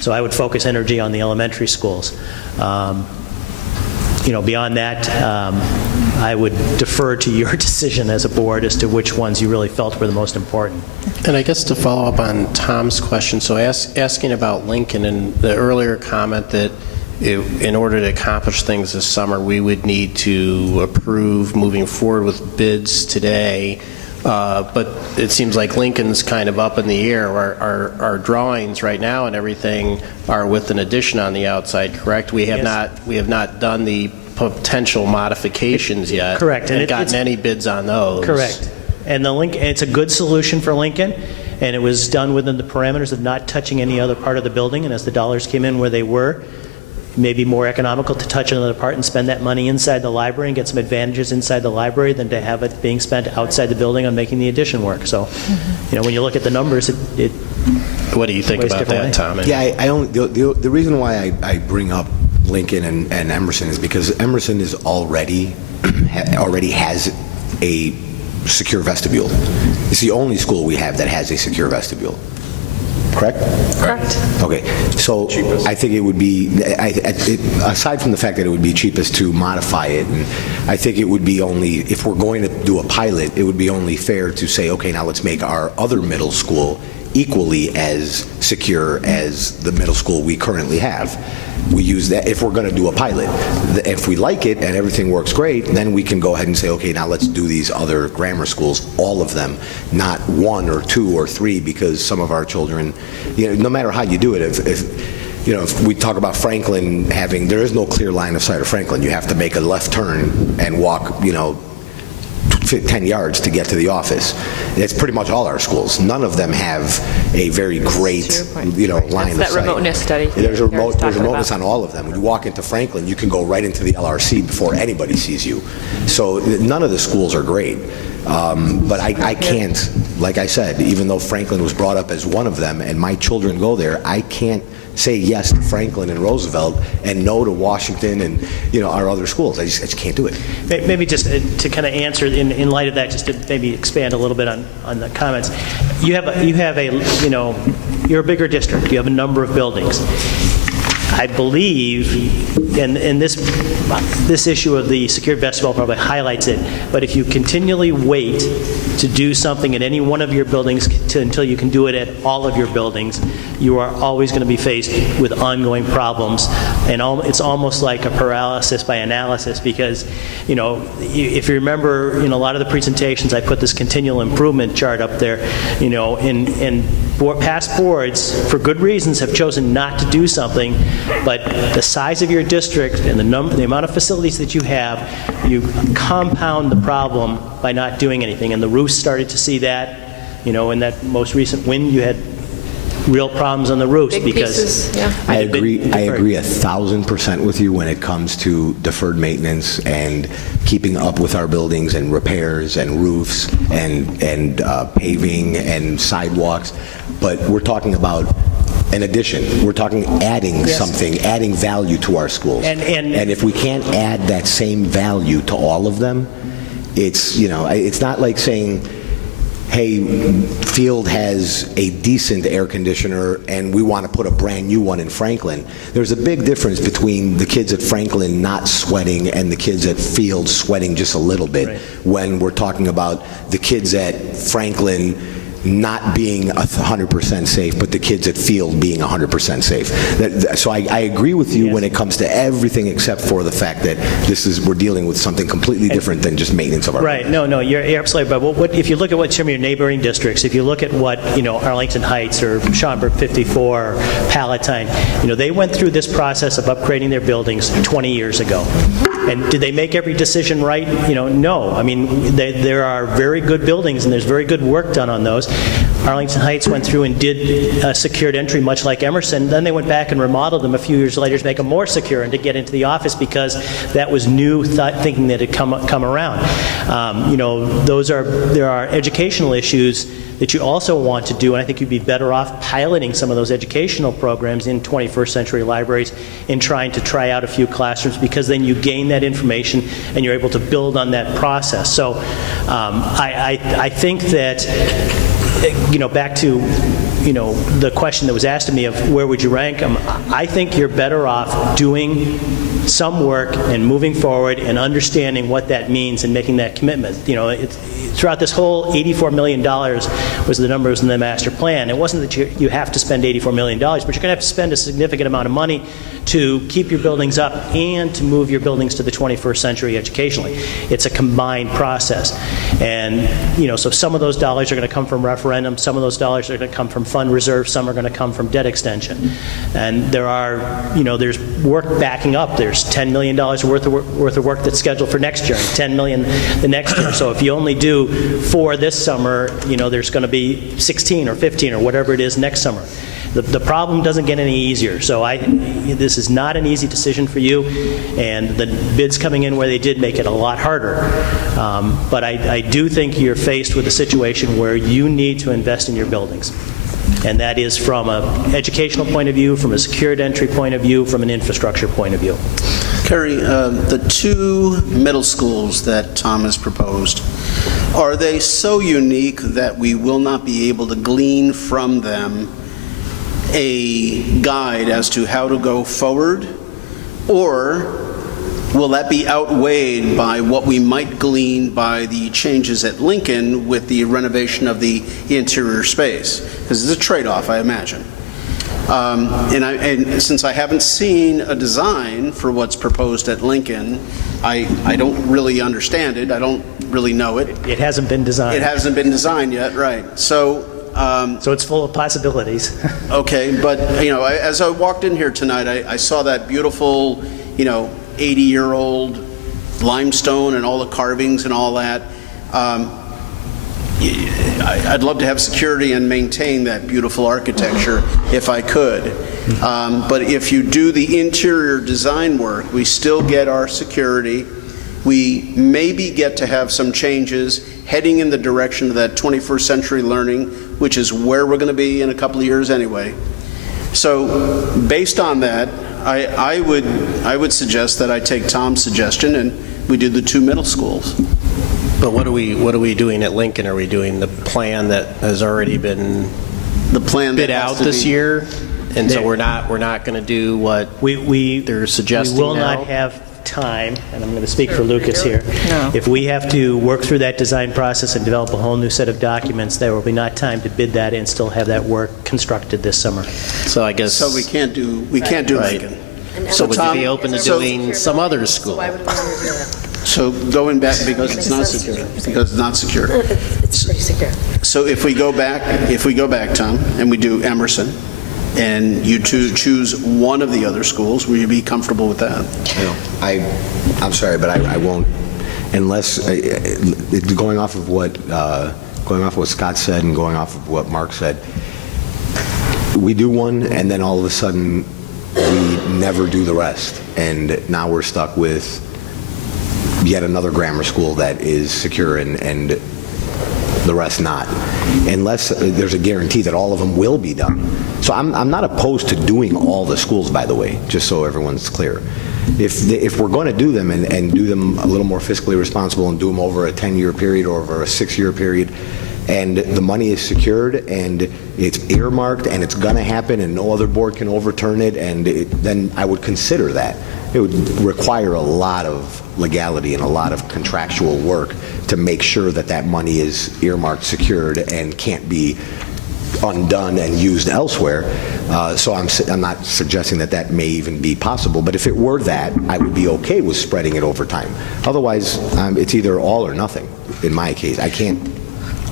So I would focus energy on the elementary schools. Beyond that, I would defer to your decision as a board as to which ones you really felt were the most important. And I guess to follow up on Tom's question, so asking about Lincoln and the earlier comment that in order to accomplish things this summer, we would need to approve moving forward with bids today. But it seems like Lincoln's kind of up in the air. Our drawings right now and everything are with an addition on the outside, correct? We have not done the potential modifications yet. Correct. And gotten any bids on those. Correct. And it's a good solution for Lincoln, and it was done within the parameters of not touching any other part of the building. And as the dollars came in where they were, maybe more economical to touch another part and spend that money inside the library and get some advantages inside the library than to have it being spent outside the building on making the addition work. So, when you look at the numbers, it what do you think about that, Tom? Yeah, the reason why I bring up Lincoln and Emerson is because Emerson is already has a secure vestibule. It's the only school we have that has a secure vestibule. Correct? Correct. Okay, so I think it would be, aside from the fact that it would be cheapest to modify it, and I think it would be only, if we're going to do a pilot, it would be only fair to say, okay, now let's make our other middle school equally as secure as the middle school we currently have. We use that if we're going to do a pilot. If we like it and everything works great, then we can go ahead and say, okay, now let's do these other grammar schools, all of them, not 1 or 2 or 3, because some of our children, no matter how you do it, if we talk about Franklin there is no clear line of sight of Franklin. You have to make a left turn and walk, 10 yards to get to the office. It's pretty much all our schools. None of them have a very great, line of sight. That's that remoteness study. There's remoteness on all of them. When you walk into Franklin, you can go right into the LRC before anybody sees you. So none of the schools are great. But I can't, like I said, even though Franklin was brought up as one of them and my children go there, I can't say yes to Franklin and Roosevelt and no to Washington and our other schools. I just can't do it. Maybe just to kind of answer in light of that, just to maybe expand a little bit on the comments. You're a bigger district. You have a number of buildings. I believe, and this issue of the secured vestibule probably highlights it, but if you continually wait to do something in any one of your buildings until you can do it at all of your buildings, you are always going to be faced with ongoing problems. And it's almost like a paralysis by analysis, because, if you remember, a lot of the presentations, I put this continual improvement chart up there, in past boards, for good reasons, have chosen not to do something, but the size of your district and the amount of facilities that you have, you compound the problem by not doing anything. And the roofs started to see that, in that most recent wind, you had real problems on the roofs. Big because pieces, yeah. I agree 1,000% with you when it comes to deferred maintenance and keeping up with our buildings and repairs and roofs and paving and sidewalks. But we're talking about an addition. We're talking adding something, adding value to our schools. And if we can't add that same value to all of them, it's not like saying, hey, Field has a decent air conditioner and we want to put a brand new one in Franklin. There's a big difference between the kids at Franklin not sweating and the kids at Field sweating just a little bit, when we're talking about the kids at Franklin not being 100% safe, but the kids at Field being 100% safe. So I agree with you when it comes to everything except for the fact that we're dealing with something completely different than just maintenance of our Right. No, you're absolutely right. But if you look at what some of your neighboring districts, if you look at what, Arlington Heights or Schaumburg 54 or Palatine, they went through this process of upgrading their buildings 20 years ago. And did they make every decision right? No. I mean, there are very good buildings and there's very good work done on those. Arlington Heights went through and did a secured entry, much like Emerson. Then they went back and remodeled them a few years later to make them more secure and to get into the office, because that was new thinking that had come around. There are educational issues that you also want to do, and I think you'd be better off piloting some of those educational programs in 21st century libraries and trying to try out a few classrooms, because then you gain that information and you're able to build on that process. So I think that, back to the question that was asked of me of where would you rank them, I think you're better off doing some work and moving forward and understanding what that means and making that commitment. Throughout this whole $84 million was the numbers in the master plan. It wasn't that you have to spend $84 million, but you're going to have to spend a significant amount of money to keep your buildings up and to move your buildings to the 21st century educationally. It's a combined process. And, so some of those dollars are going to come from referendum, some of those dollars are going to come from fund reserve, some are going to come from debt extension. And there's work backing up. There's $10 million worth of work that's scheduled for next year, and $10 million the next year. So if you only do 4 this summer, there's going to be 16 or 15 or whatever it is next summer. The problem doesn't get any easier. So this is not an easy decision for you, and the bids coming in where they did make it a lot harder. But I do think you're faced with a situation where you need to invest in your buildings. And that is from an educational point of view, from a secured entry point of view, from an infrastructure point of view. Kerry, the 2 middle schools that Tom has proposed, are they so unique that we will not be able to glean from them a guide as to how to go forward? Or will that be outweighed by what we might glean by the changes at Lincoln with the renovation of the interior space? Because it's a trade-off, I imagine. And since I haven't seen a design for what's proposed at Lincoln, I don't really understand it. I don't really know it. It hasn't been designed. It hasn't been designed yet, right. So it's full of possibilities. Okay, but as I walked in here tonight, I saw that beautiful, 80-year-old limestone and all the carvings and all that. I'd love to have security and maintain that beautiful architecture if I could. But if you do the interior design work, we still get our security. We maybe get to have some changes heading in the direction of that 21st century learning, which is where we're going to be in a couple of years anyway. So based on that, I would suggest that I take Tom's suggestion and we do the 2 middle schools. But what are we doing at Lincoln? Are we doing the plan that has already been bid out this year? And so we're not going to do what they're suggesting. We will not have time, and I'm going to speak for Lucas here, No. if we have to work through that design process and develop a whole new set of documents, there will be not time to bid that and still have that work constructed this summer. So I guess... So we can't do Right. Lincoln. So would you Tom, be open to so- doing some other school? So going back, because it's not secure, It's pretty secure. So if we go back, Tom, and we do Emerson, and you choose one of the other schools, will you be comfortable with that? I'm sorry, but I won't, unless, going off of what Scott said and going off of what Mark said, we do one, and then all of a sudden, we never do the rest. And now we're stuck with yet another grammar school that is secure and the rest not, unless there's a guarantee that all of them will be done. So I'm not opposed to doing all the schools, by the way, just so everyone's clear. If we're going to do them and do them a little more fiscally responsible and do them over a 10-year period or over a 6-year period, and the money is secured and it's earmarked and it's going to happen and no other board can overturn it, and then I would consider that. It would require a lot of legality and a lot of contractual work to make sure that that money is earmarked, secured, and can't be undone and used elsewhere. So I'm not suggesting that that may even be possible, but if it were that, I would be okay with spreading it over time. Otherwise, it's either all or nothing in my case. I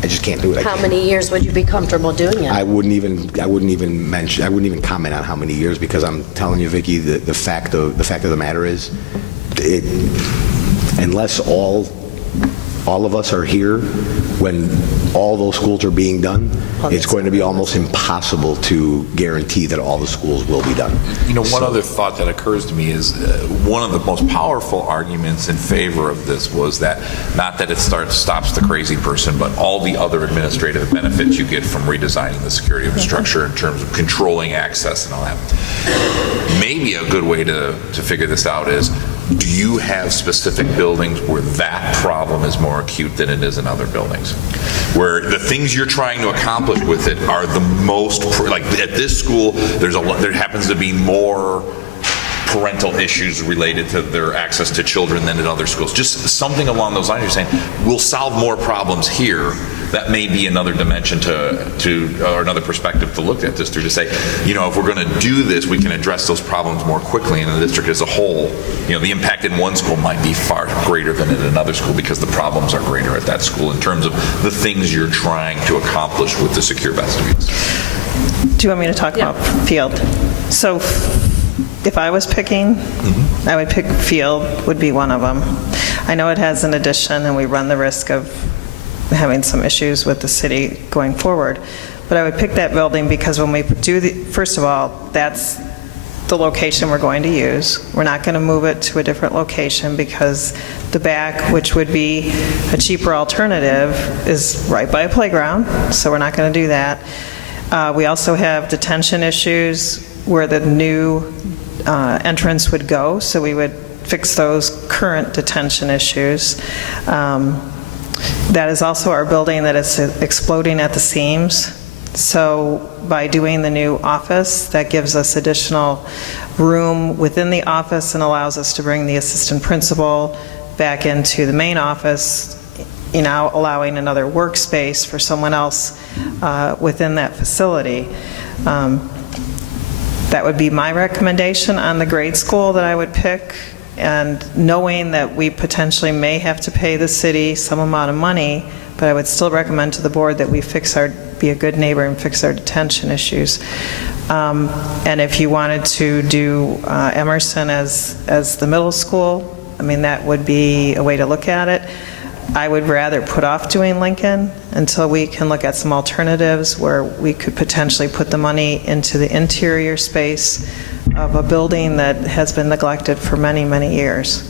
just can't do it. How many years would you be comfortable doing it? I wouldn't even comment on how many years, because I'm telling you, Vicki, the fact of the matter is, unless all of us are here when all those schools are being done, it's going to be almost impossible to guarantee that all the schools will be done. You know, one other thought that occurs to me is one of the most powerful arguments in favor of this was that, not that it stops the crazy person, but all the other administrative benefits you get from redesigning the security infrastructure in terms of controlling access and all that. Maybe a good way to figure this out is, do you have specific buildings where that problem is more acute than it is in other buildings? Where the things you're trying to accomplish with it are the most, like at this school, there happens to be more parental issues related to their access to children than at other schools. Just something along those lines. You're saying, we'll solve more problems here. That may be another dimension or another perspective to look at this through, to say, you know, if we're going to do this, we can address those problems more quickly in the district as a whole. You know, the impact in one school might be far greater than in another school because the problems are greater at that school in terms of the things you're trying to accomplish with the secure vestibules. Do you want me to talk about field? So if I was picking, I would pick field would be one of them. I know it has an addition and we run the risk of having some issues with the city going forward, but I would pick that building because when we do first of all, that's the location we're going to use. We're not going to move it to a different location because the back, which would be a cheaper alternative, is right by a playground, so we're not going to do that. We also have detention issues where the new entrance would go, so we would fix those current detention issues. That is also our building that is exploding at the seams. So by doing the new office, that gives us additional room within the office and allows us to bring the assistant principal back into the main office, you know, allowing another workspace for someone else within that facility. That would be my recommendation on the grade school that I would pick. And knowing that we potentially may have to pay the city some amount of money, but I would still recommend to the board that we be a good neighbor and fix our detention issues. And if you wanted to do Emerson as the middle school, I mean, that would be a way to look at it. I would rather put off doing Lincoln until we can look at some alternatives where we could potentially put the money into the interior space of a building that has been neglected for many, many years.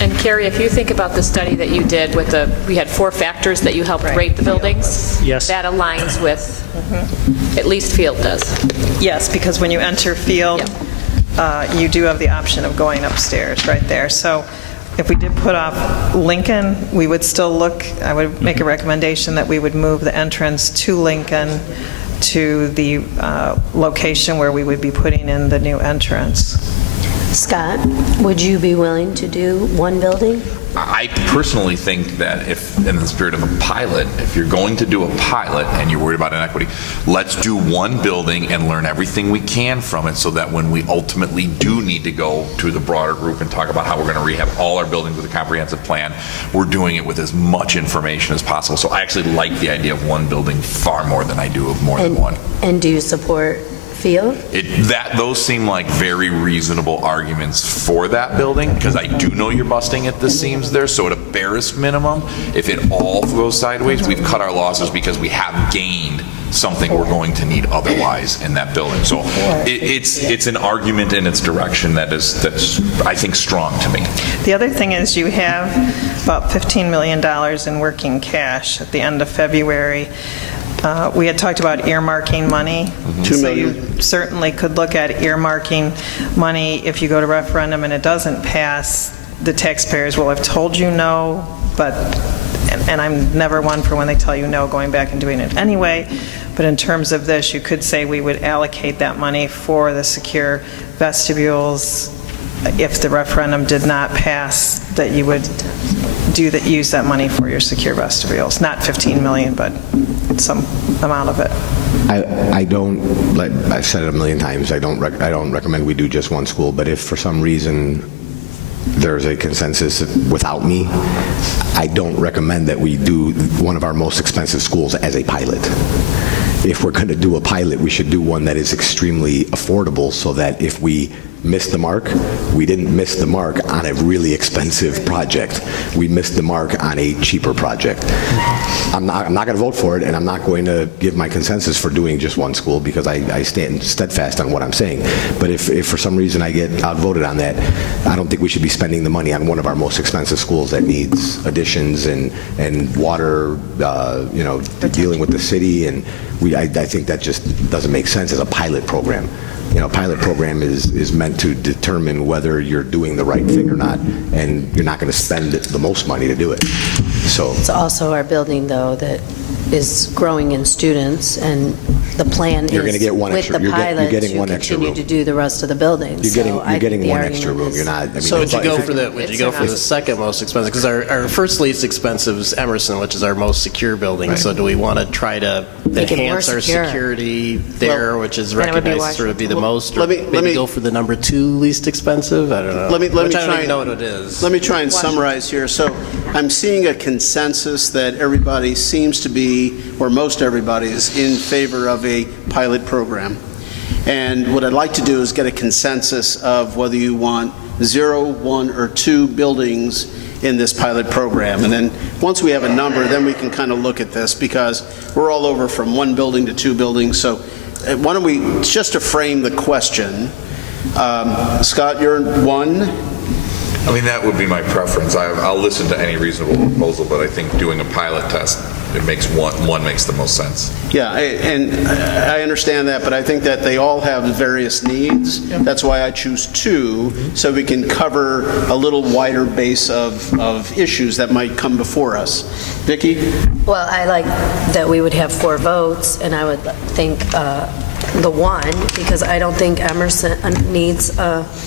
And Carrie, if you think about the study that you did with we had 4 factors that you helped rate the buildings. Yes. That aligns with, at least Field does. Yes, because when you enter Field, you do have the option of going upstairs right there. So if we did put off Lincoln, we would still look, I would make a recommendation that we would move the entrance to Lincoln to the location where we would be putting in the new entrance. Scott, would you be willing to do one building? I personally think that if, in the spirit of a pilot, if you're going to do a pilot and you're worried about inequity, let's do one building and learn everything we can from it so that when we ultimately do need to go to the broader group and talk about how we're going to rehab all our buildings with a comprehensive plan, we're doing it with as much information as possible. So I actually like the idea of one building far more than I do of more than one. And do you support Field? Those seem like very reasonable arguments for that building, because I do know you're busting at the seams there. So at a barest minimum, if it all goes sideways, we've cut our losses because we have gained something we're going to need otherwise in that building. So it's an argument in its direction that's I think strong to me. The other thing is you have about $15 million in working cash at the end of February. We had talked about earmarking money. So you certainly could look at earmarking money. If you go to referendum and it doesn't pass, the taxpayers will have told you no, and I'm never one for when they tell you no, going back and doing it anyway. But in terms of this, you could say we would allocate that money for the secure vestibules. If the referendum did not pass, that you would use that money for your secure vestibules. Not 15 million, but some amount of it. I've said it a million times, I don't recommend we do just one school, but if for some reason there's a consensus without me, I don't recommend that we do one of our most expensive schools as a pilot. If we're going to do a pilot, we should do one that is extremely affordable so that if we miss the mark, we didn't miss the mark on a really expensive project. We missed the mark on a cheaper project. I'm not going to vote for it, and I'm not going to give my consensus for doing just one school because I stand steadfast on what I'm saying. But if for some reason I get outvoted on that, I don't think we should be spending the money on one of our most expensive schools that needs additions and water, dealing with the city, and I think that just doesn't make sense as a pilot program. A pilot program is meant to determine whether you're doing the right thing or not, and you're not going to spend the most money to do it. So it's also our building, though, that is growing in students, and the plan is you're going to get one with extra. the pilot you're getting one extra room. continue to do the rest of the buildings. You're getting one extra room. You're not. I mean, so would you go for the second most expensive? Because our first least expensive is Emerson, which is our most secure building. Right. So do we want to try to enhance our security there, which is recognized to be the most? Or let me go for the number 2 least expensive. I don't know. Let me I don't try even know what it is. Let me try and summarize here. So I'm seeing a consensus that everybody seems to be, or most everybody is in favor of a pilot program. And what I'd like to do is get a consensus of whether you want 0, 1, or 2 buildings in this pilot program. And then once we have a number, then we can kind of look at this, because we're all over from 1 building to 2 buildings. So why don't we, just to frame the question, Scott, you're 1. I mean, that would be my preference. I'll listen to any reasonable proposal, but I think doing a pilot test, it makes one makes the most sense. Yeah, and I understand that, but I think that they all have various needs. Yep. That's why I choose 2, so we can cover a little wider base of issues that might come before us. Vicki? Well, I like that we would have 4 votes, and I would think the 1, because I don't think Emerson needs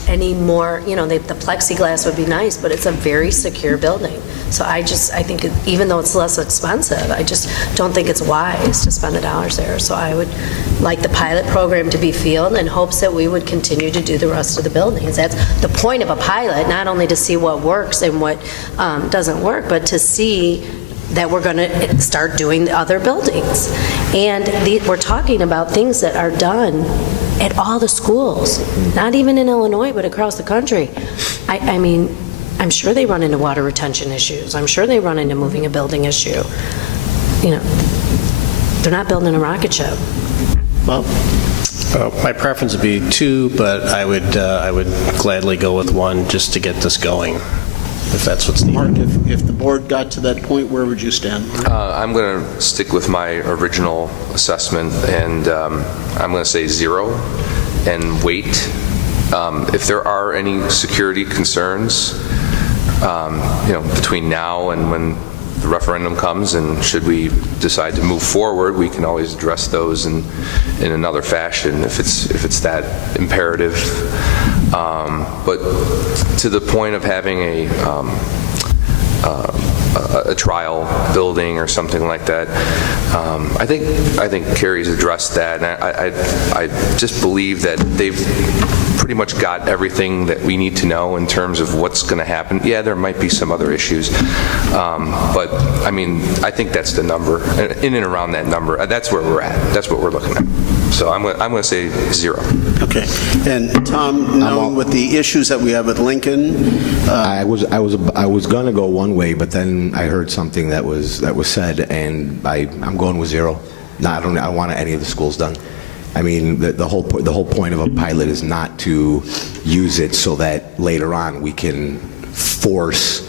any more, the plexiglass would be nice, but it's a very secure building. So I think even though it's less expensive, I just don't think it's wise to spend the dollars there. So I would like the pilot program to be field in hopes that we would continue to do the rest of the buildings. That's the point of a pilot, not only to see what works and what doesn't work, but to see that we're going to start doing the other buildings. And we're talking about things that are done at all the schools, not even in Illinois, but across the country. I mean, I'm sure they run into water retention issues. I'm sure they run into moving a building issue. They're not building a rocket ship. Well, my preference would be 2, but I would gladly go with 1 just to get this going, if that's what's needed. Mark, if the board got to that point, where would you stand? I'm going to stick with my original assessment, and I'm going to say 0 and wait. If there are any security concerns, between now and when the referendum comes, and should we decide to move forward, we can always address those in another fashion if it's that imperative. But to the point of having a trial building or something like that, I think Carrie's addressed that, and I just believe that they've pretty much got everything that we need to know in terms of what's going to happen. Yeah, there might be some other issues, but I mean, I think that's the number, in and around that number. That's where we're at. That's what we're looking at. So I'm going to say 0. Okay. And Tom, knowing with the issues that we have with Lincoln, I was going to go one way, but then I heard something that was said, and I'm going with 0. No, I don't want any of the schools done. I mean, the whole point of a pilot is not to use it so that later on we can force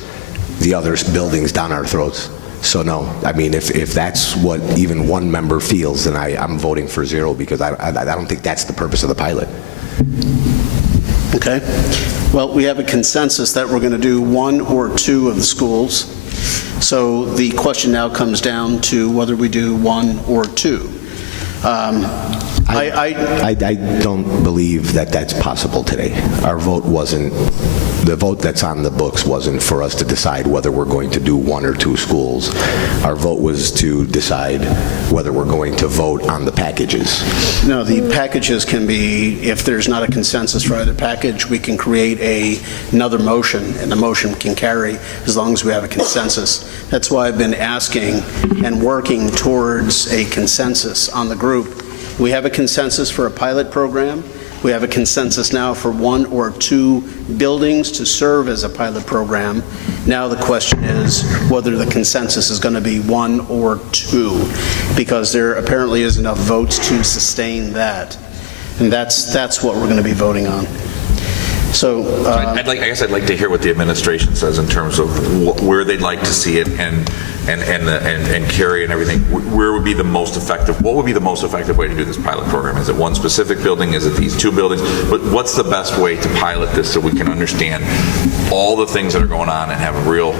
the other buildings down our throats. So no, I mean, if that's what even one member feels, then I'm voting for 0, because I don't think that's the purpose of the pilot. okay. Well, we have a consensus that we're going to do 1 or 2 of the schools. So the question now comes down to whether we do 1 or 2. I don't believe that that's possible today. Our vote wasn't, the vote that's on the books wasn't for us to decide whether we're going to do 1 or 2 schools. Our vote was to decide whether we're going to vote on the packages. No, the packages can be, if there's not a consensus for either package, we can create another motion, and the motion can carry as long as we have a consensus. That's why I've been asking and working towards a consensus on the group. We have a consensus for a pilot program. We have a consensus now for 1 or 2 buildings to serve as a pilot program. Now the question is whether the consensus is going to be 1 or 2, because there apparently is enough votes to sustain that. And that's what we're going to be voting on. So I guess I'd like to hear what the administration says in terms of where they'd like to see it, and Carrie and everything. Where would be the most effective? What would be the most effective way to do this pilot program? Is it one specific building? Is it these 2 buildings? But what's the best way to pilot this so we can understand all the things that are going on and have a real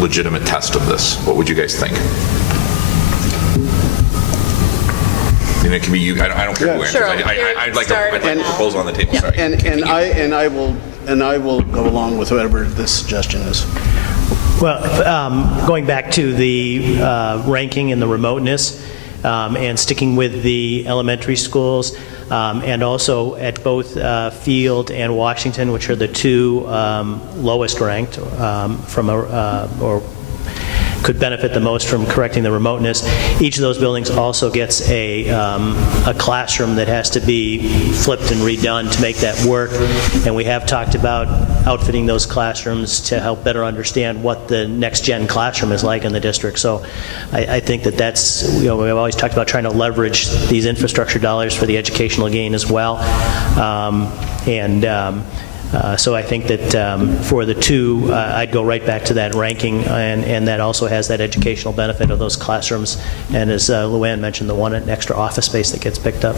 legitimate test of this? What would you guys think? And it can be you. I don't care who answers. Sure, I'd like a proposal on the table. Sorry. and I will go along with whatever the suggestion is. Well, going back to the ranking and the remoteness, and sticking with the elementary schools, and also at both Field and Washington, which are the 2 lowest ranked or could benefit the most from correcting the remoteness. Each of those buildings also gets a classroom that has to be flipped and redone to make that work. And we have talked about outfitting those classrooms to help better understand what the next-gen classroom is like in the district. So I think that's, we've always talked about trying to leverage these infrastructure dollars for the educational gain as well. So I think that for the 2, I'd go right back to that ranking, and that also has that educational benefit of those classrooms. And as Luann mentioned, the 1 extra office space that gets picked up.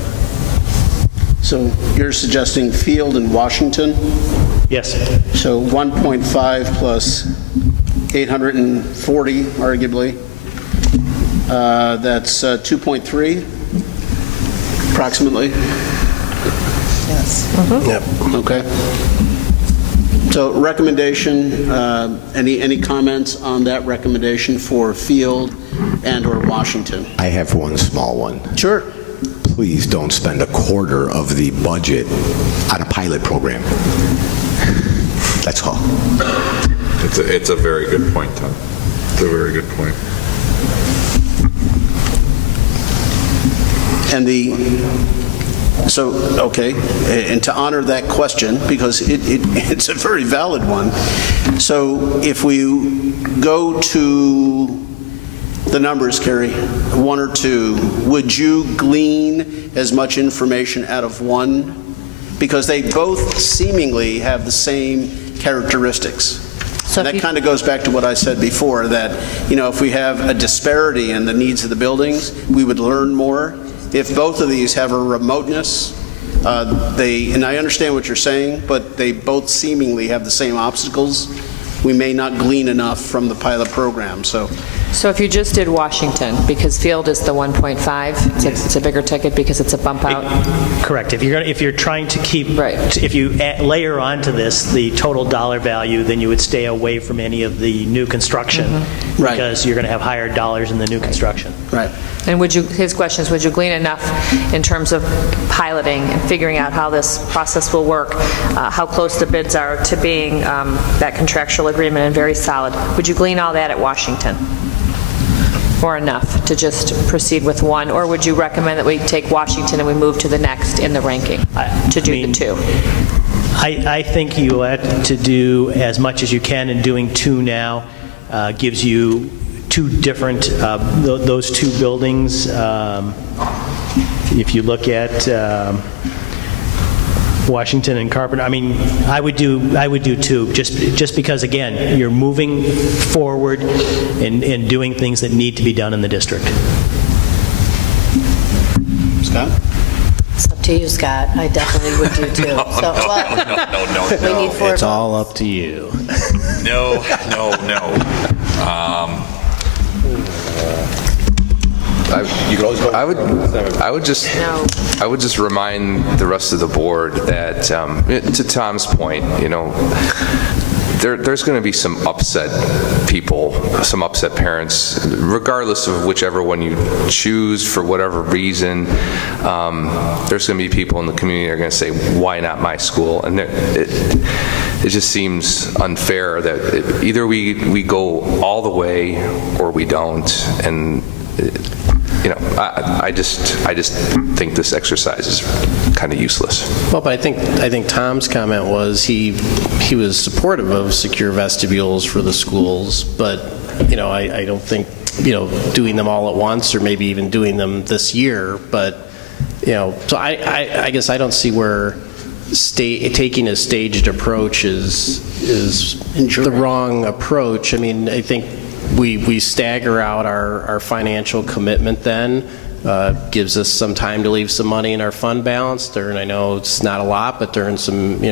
So you're suggesting Field and Washington? Yes. So 1.5 plus 840, arguably. That's 2.3, approximately. Yes. Yep. Okay. So recommendation, any comments on that recommendation for Field and or Washington? I have one small one. Sure. Please don't spend a quarter of the budget on a pilot program. That's all. It's a very good point, Tom. It's a very good point. And okay, and to honor that question, because it's a very valid one, so if we go to the numbers, Carrie, 1 or 2, would you glean as much information out of 1? Because they both seemingly have the same characteristics. So and that kind of goes back to what I said before, that, if we have a disparity in the needs of the buildings, we would learn more. If both of these have a remoteness, and I understand what you're saying, but they both seemingly have the same obstacles, we may not glean enough from the pilot program. So So if you just did Washington, because Field is the 1.5, it's a bigger ticket because it's a bump out? Correct. If you're trying to keep, if you layer onto this the total dollar value, then you would stay away from any of the new construction because you're going to have higher dollars in the new construction. Right. And his question is, would you glean enough in terms of piloting and figuring out how this process will work, how close the bids are to being that contractual agreement and very solid? Would you glean all that at Washington? Or enough to just proceed with one? Or would you recommend that we take Washington and we move to the next in the ranking to do the two? I think you ought to do as much as you can, and doing two now gives you two different, those two buildings. If you look at Washington and Carpenter, I mean, I would do two, just because, again, you're moving forward and doing things that need to be done in the district. Scott? It's up to you, Scott. I definitely would do too. No. We need 4 It's all up to you. No. I would just remind the rest of the board that, to Tom's point, there's going to be some upset people, some upset parents, regardless of whichever one you choose for whatever reason. There's going to be people in the community that are going to say, why not my school? And it just seems unfair that either we go all the way or we don't. And I just think this exercise is kind of useless. Well, but I think Tom's comment was he was supportive of secure vestibules for the schools, but I don't think doing them all at once or maybe even doing them this year. But so I guess I don't see where taking a staged approach is the wrong approach. I mean, I think we stagger out our financial commitment then, gives us some time to leave some money in our fund balance. I know it's not a lot, but earn some,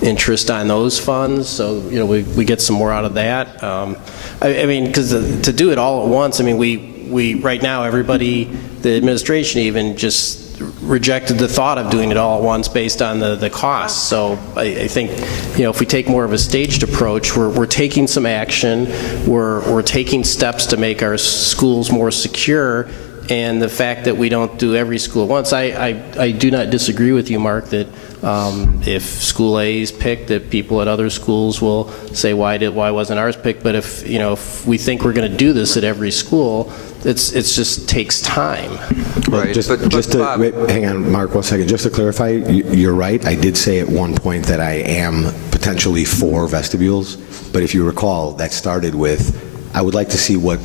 interest on those funds. So, we get some more out of that. I mean, because to do it all at once, I mean, we right now, everybody, the administration even just rejected the thought of doing it all at once based on the costs. So I think, if we take more of a staged approach, we're taking some action, we're taking steps to make our schools more secure, and the fact that we don't do every school at once, I do not disagree with you, Mark, that if school A is picked, that people at other schools will say, why wasn't ours picked? But if we think we're going to do this at every school, it's just takes time. Right. Hang on, Mark, 1 second. Just to clarify, you're right. I did say at one point that I am potentially for vestibules, but if you recall, that started with, I would like to see what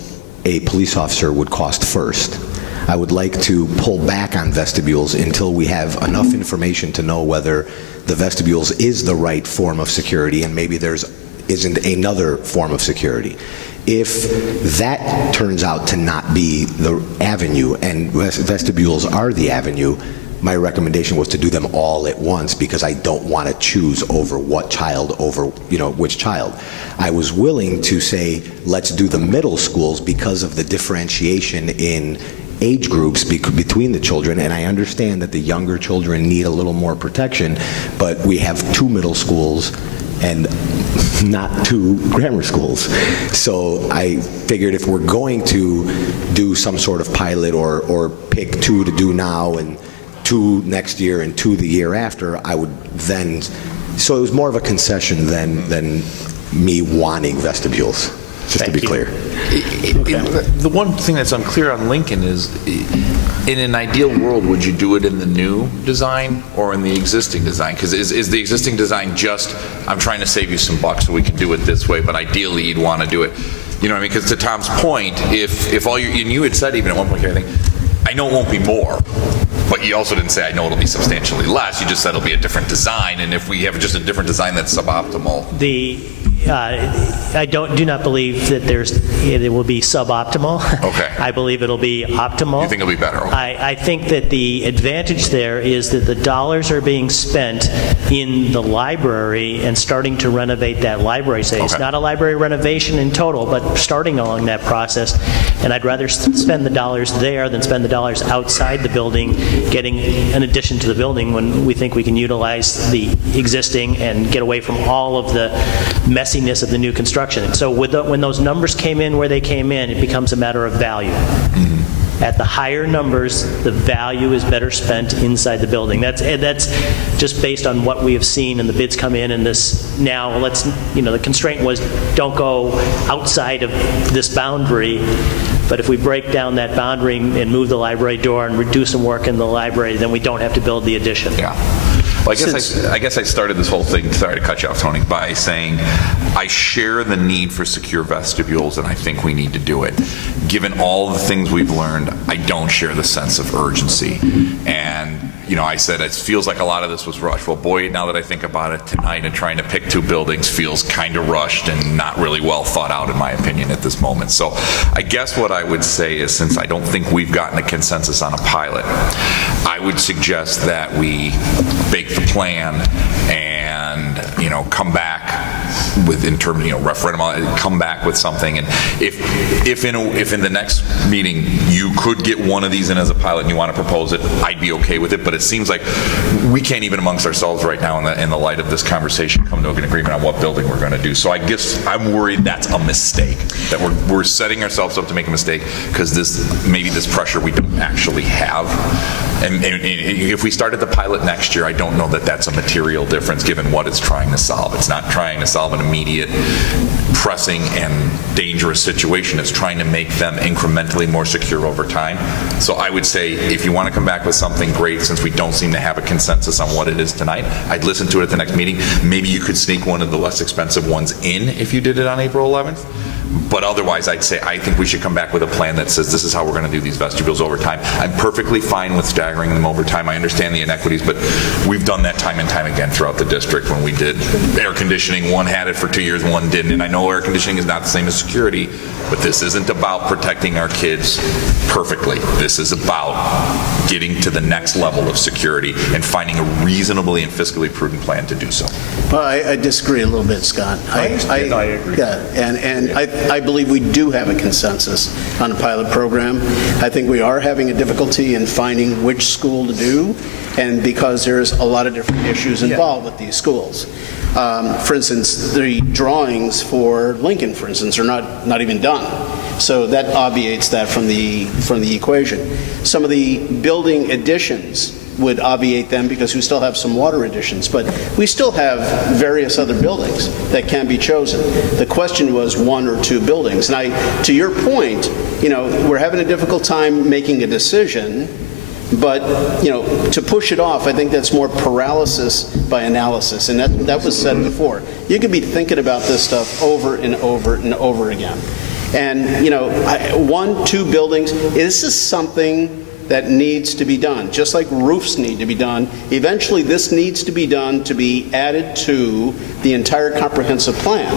a police officer would cost first. I would like to pull back on vestibules until we have enough information to know whether the vestibules is the right form of security and maybe isn't another form of security. If that turns out to not be the avenue and vestibules are the avenue, my recommendation was to do them all at once because I don't want to choose over which child. I was willing to say, let's do the middle schools because of the differentiation in age groups between the children, and I understand that the younger children need a little more protection, but we have 2 middle schools and not 2 grammar schools. So I figured if we're going to do some sort of pilot or pick 2 to do now and 2 next year and 2 the year after, I would then, so it was more of a concession than me wanting vestibules, just to be clear. The one thing that's unclear on Lincoln is, in an ideal world, would you do it in the new design or in the existing design? Because is the existing design just, I'm trying to save you some bucks so we can do it this way, but ideally you'd want to do it, you know what I mean? Because to Tom's point, if all and you had said even at one point, I think, I know it won't be more, but you also didn't say I know it'll be substantially less. You just said it'll be a different design, and if we have just a different design that's suboptimal. I do not believe that it will be suboptimal. Okay. I believe it'll be optimal. You think it'll be better? I think that the advantage there is that the dollars are being spent in the library and starting to renovate that library space. Okay. Not a library renovation in total, but starting along that process. And I'd rather spend the dollars there than spend the dollars outside the building, getting an addition to the building when we think we can utilize the existing and get away from all of the messiness of the new construction. So when those numbers came in where they came in, it becomes a matter of value. At the higher numbers, the value is better spent inside the building. That's just based on what we have seen, and the bids come in, and this now, the constraint was don't go outside of this boundary, but if we break down that boundary and move the library door and reduce some work in the library, then we don't have to build the addition. Yeah. Well, I guess I started this whole thing, sorry to cut you off, Tony, by saying I share the need for secure vestibules, and I think we need to do it. Given all the things we've learned, I don't share the sense of urgency. And, I said it feels like a lot of this was rushed. Well, boy, now that I think about it tonight, and trying to pick 2 buildings feels kind of rushed and not really well thought out, in my opinion, at this moment. So I guess what I would say is, since I don't think we've gotten a consensus on a pilot, I would suggest that we bake the plan and, come back with, in terms, referendum, come back with something. And if in the next meeting you could get one of these in as a pilot and you want to propose it, I'd be okay with it. But it seems like we can't even amongst ourselves right now in the light of this conversation come to an agreement on what building we're going to do. So I guess I'm worried that's a mistake, that we're setting ourselves up to make a mistake because maybe this pressure we don't actually have. And if we started the pilot next year, I don't know that that's a material difference given what it's trying to solve. It's not trying to solve an immediate, pressing, and dangerous situation. It's trying to make them incrementally more secure over time. So I would say if you want to come back with something great, since we don't seem to have a consensus on what it is tonight, I'd listen to it at the next meeting. Maybe you could sneak one of the less expensive ones in if you did it on April 11th. But otherwise, I'd say I think we should come back with a plan that says this is how we're going to do these vestibules over time. I'm perfectly fine with staggering them over time. I understand the inequities, but we've done that time and time again throughout the district when we did air conditioning. One had it for 2 years, one didn't. And I know air conditioning is not the same as security, but this isn't about protecting our kids perfectly. This is about getting to the next level of security and finding a reasonably and fiscally prudent plan to do so. Well, I disagree a little bit, Scott. I agree. Yeah, and I believe we do have a consensus on a pilot program. I think we are having a difficulty in finding which school to do, and because there's a lot of different issues involved with these schools. For instance, the drawings for Lincoln, for instance, are not even done. So that obviates that from the equation. Some of the building additions would obviate them because we still have some water additions, but we still have various other buildings that can be chosen. The question was 1 or 2 buildings. And to your point, we're having a difficult time making a decision, but to push it off, I think that's more paralysis by analysis, and that was said before. You could be thinking about this stuff over and over and over again. And 1, 2 buildings, this is something that needs to be done, just like roofs need to be done. Eventually, this needs to be done to be added to the entire comprehensive plan.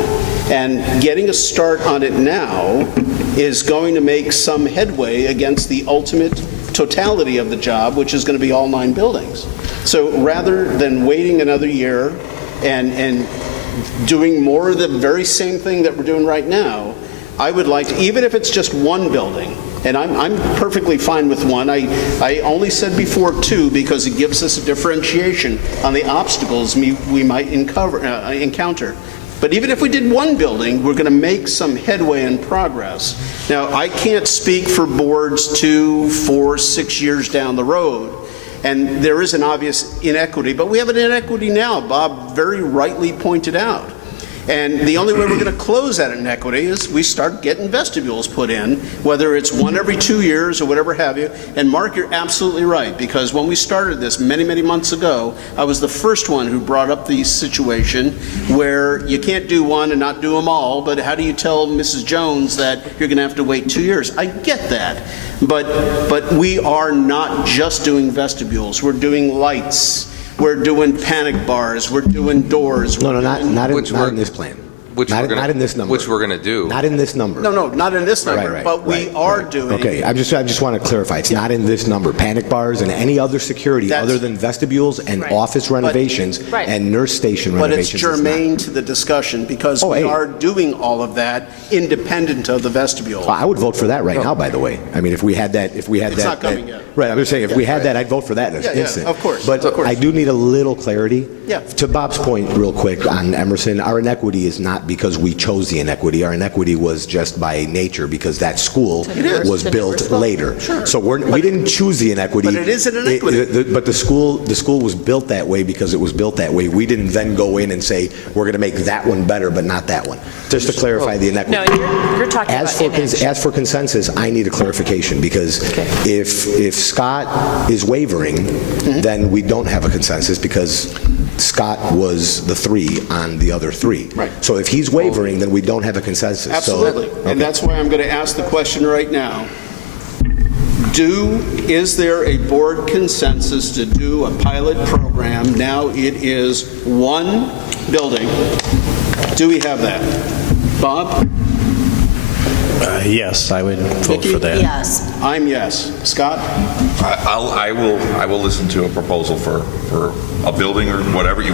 And getting a start on it now is going to make some headway against the ultimate totality of the job, which is going to be all 9 buildings. So rather than waiting another year and doing more of the very same thing that we're doing right now, I would like to, even if it's just 1 building, and I'm perfectly fine with 1. I only said before 2 because it gives us a differentiation on the obstacles we might encounter. But even if we did 1 building, we're going to make some headway and progress. Now, I can't speak for boards 2, 4, 6 years down the road. And there is an obvious inequity, but we have an inequity now, Bob very rightly pointed out. And the only way we're going to close that inequity is we start getting vestibules put in, whether it's 1 every 2 years or whatever have you. And Mark, you're absolutely right, because when we started this many, many months ago, I was the first one who brought up the situation where you can't do 1 and not do them all, but how do you tell Mrs. Jones that you're going to have to wait 2 years? I get that. But we are not just doing vestibules. We're doing lights. We're doing panic bars. We're doing doors. No, not in this plan. Not in this number. Which we're going to do. Not in this number. No, not in this number, Right, but we are doing. Okay, I just want to clarify. It's not in this number. Panic bars and any other security other than vestibules and office renovations and nurse station But it's renovations. germane to the discussion because we are doing all of that independent of the vestibule. I would vote for that right now, by the way. I mean, if we had that. It's not coming yet. Right, I'm just saying, if we had that, I'd vote for that in an instant. Of course. But I do need a little clarity. Yeah. To Bob's point, real quick, on Emerson, our inequity is not because we chose the inequity. Our inequity was just by nature because that school was built later. Sure. So we didn't choose the inequity. But it is an inequity. But the school was built that way because it was built that way. We didn't then go in and say, we're going to make that one better, but not that one. Just to clarify the inequity. No, you're talking about image. As for consensus, I need a clarification because if Scott is wavering, then we don't have a consensus because Scott was the 3 on the other 3. Right. So if he's wavering, then we don't have a consensus. Absolutely. And that's why I'm going to ask the question right now. Is there a board consensus to do a pilot program? Now it is one building. Do we have that? Bob? Yes, I would vote for that. Yes. I'm yes. Scott? I will listen to a proposal for a building or whatever you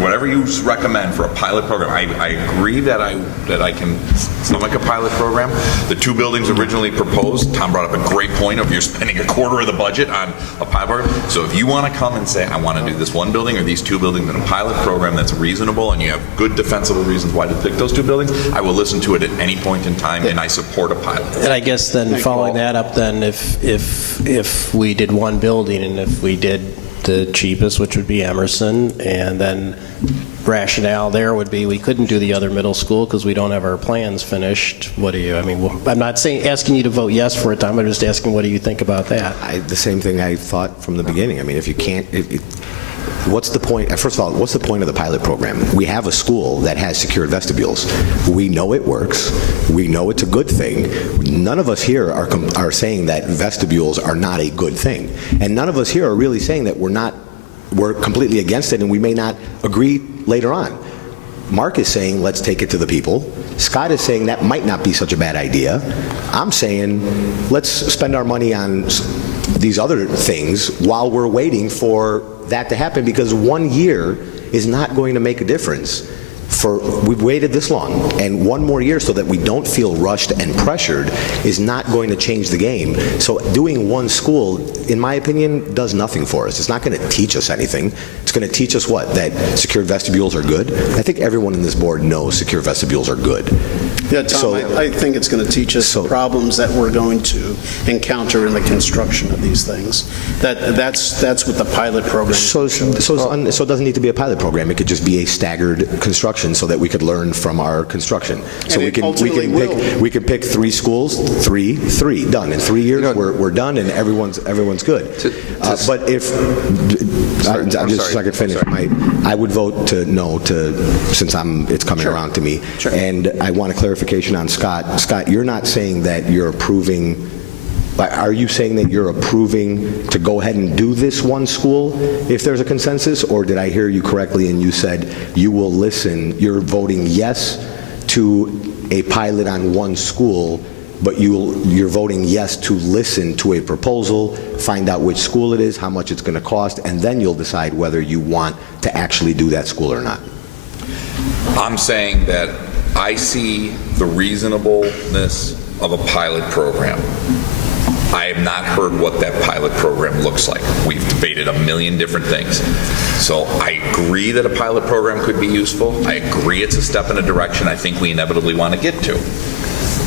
recommend for a pilot program. I agree that I can stomach a pilot program. The 2 buildings originally proposed, Tom brought up a great point of you're spending a quarter of the budget on a pilot program. So if you want to come and say, I want to do this 1 building or these 2 buildings in a pilot program that's reasonable and you have good defensible reasons why to pick those 2 buildings, I will listen to it at any point in time and I support a pilot. And I guess then following that up, then if we did 1 building and if we did the cheapest, which would be Emerson, and then rationale there would be we couldn't do the other middle school because we don't have our plans finished. What do you? I mean, I'm not asking you to vote yes for it, Tom. I'm just asking what do you think about that? The same thing I thought from the beginning. I mean, if you can't. What's the point? First of all, what's the point of the pilot program? We have a school that has secured vestibules. We know it works. We know it's a good thing. None of us here are saying that vestibules are not a good thing. And none of us here are really saying that we're completely against it and we may not agree later on. Mark is saying, let's take it to the people. Scott is saying that might not be such a bad idea. I'm saying, let's spend our money on these other things while we're waiting for that to happen because 1 year is not going to make a difference. We've waited this long, and 1 more year so that we don't feel rushed and pressured is not going to change the game. So doing 1 school, in my opinion, does nothing for us. It's not going to teach us anything. It's going to teach us what? That secured vestibules are good? I think everyone in this board knows secure vestibules are good. Yeah, Tom, I think it's going to teach us the problems that we're going to encounter in the construction of these things. That's what the pilot program is. So it doesn't need to be a pilot program. It could just be a staggered construction so that we could learn from our construction. So we can pick 3 schools, 3 done. In 3 years, we're done and everyone's good. But if I could finish, I would vote no since it's coming around to me. Sure. And I want a clarification on Scott. Scott, you're not saying that you're approving. Are you saying that you're approving to go ahead and do this 1 school if there's a consensus, or did I hear you correctly and you said you will listen, you're voting yes to a pilot on 1 school, but you're voting yes to listen to a proposal, find out which school it is, how much it's going to cost, and then you'll decide whether you want to actually do that school or not? I'm saying that I see the reasonableness of a pilot program. I have not heard what that pilot program looks like. We've debated a million different things. So I agree that a pilot program could be useful. I agree it's a step in a direction I think we inevitably want to get to.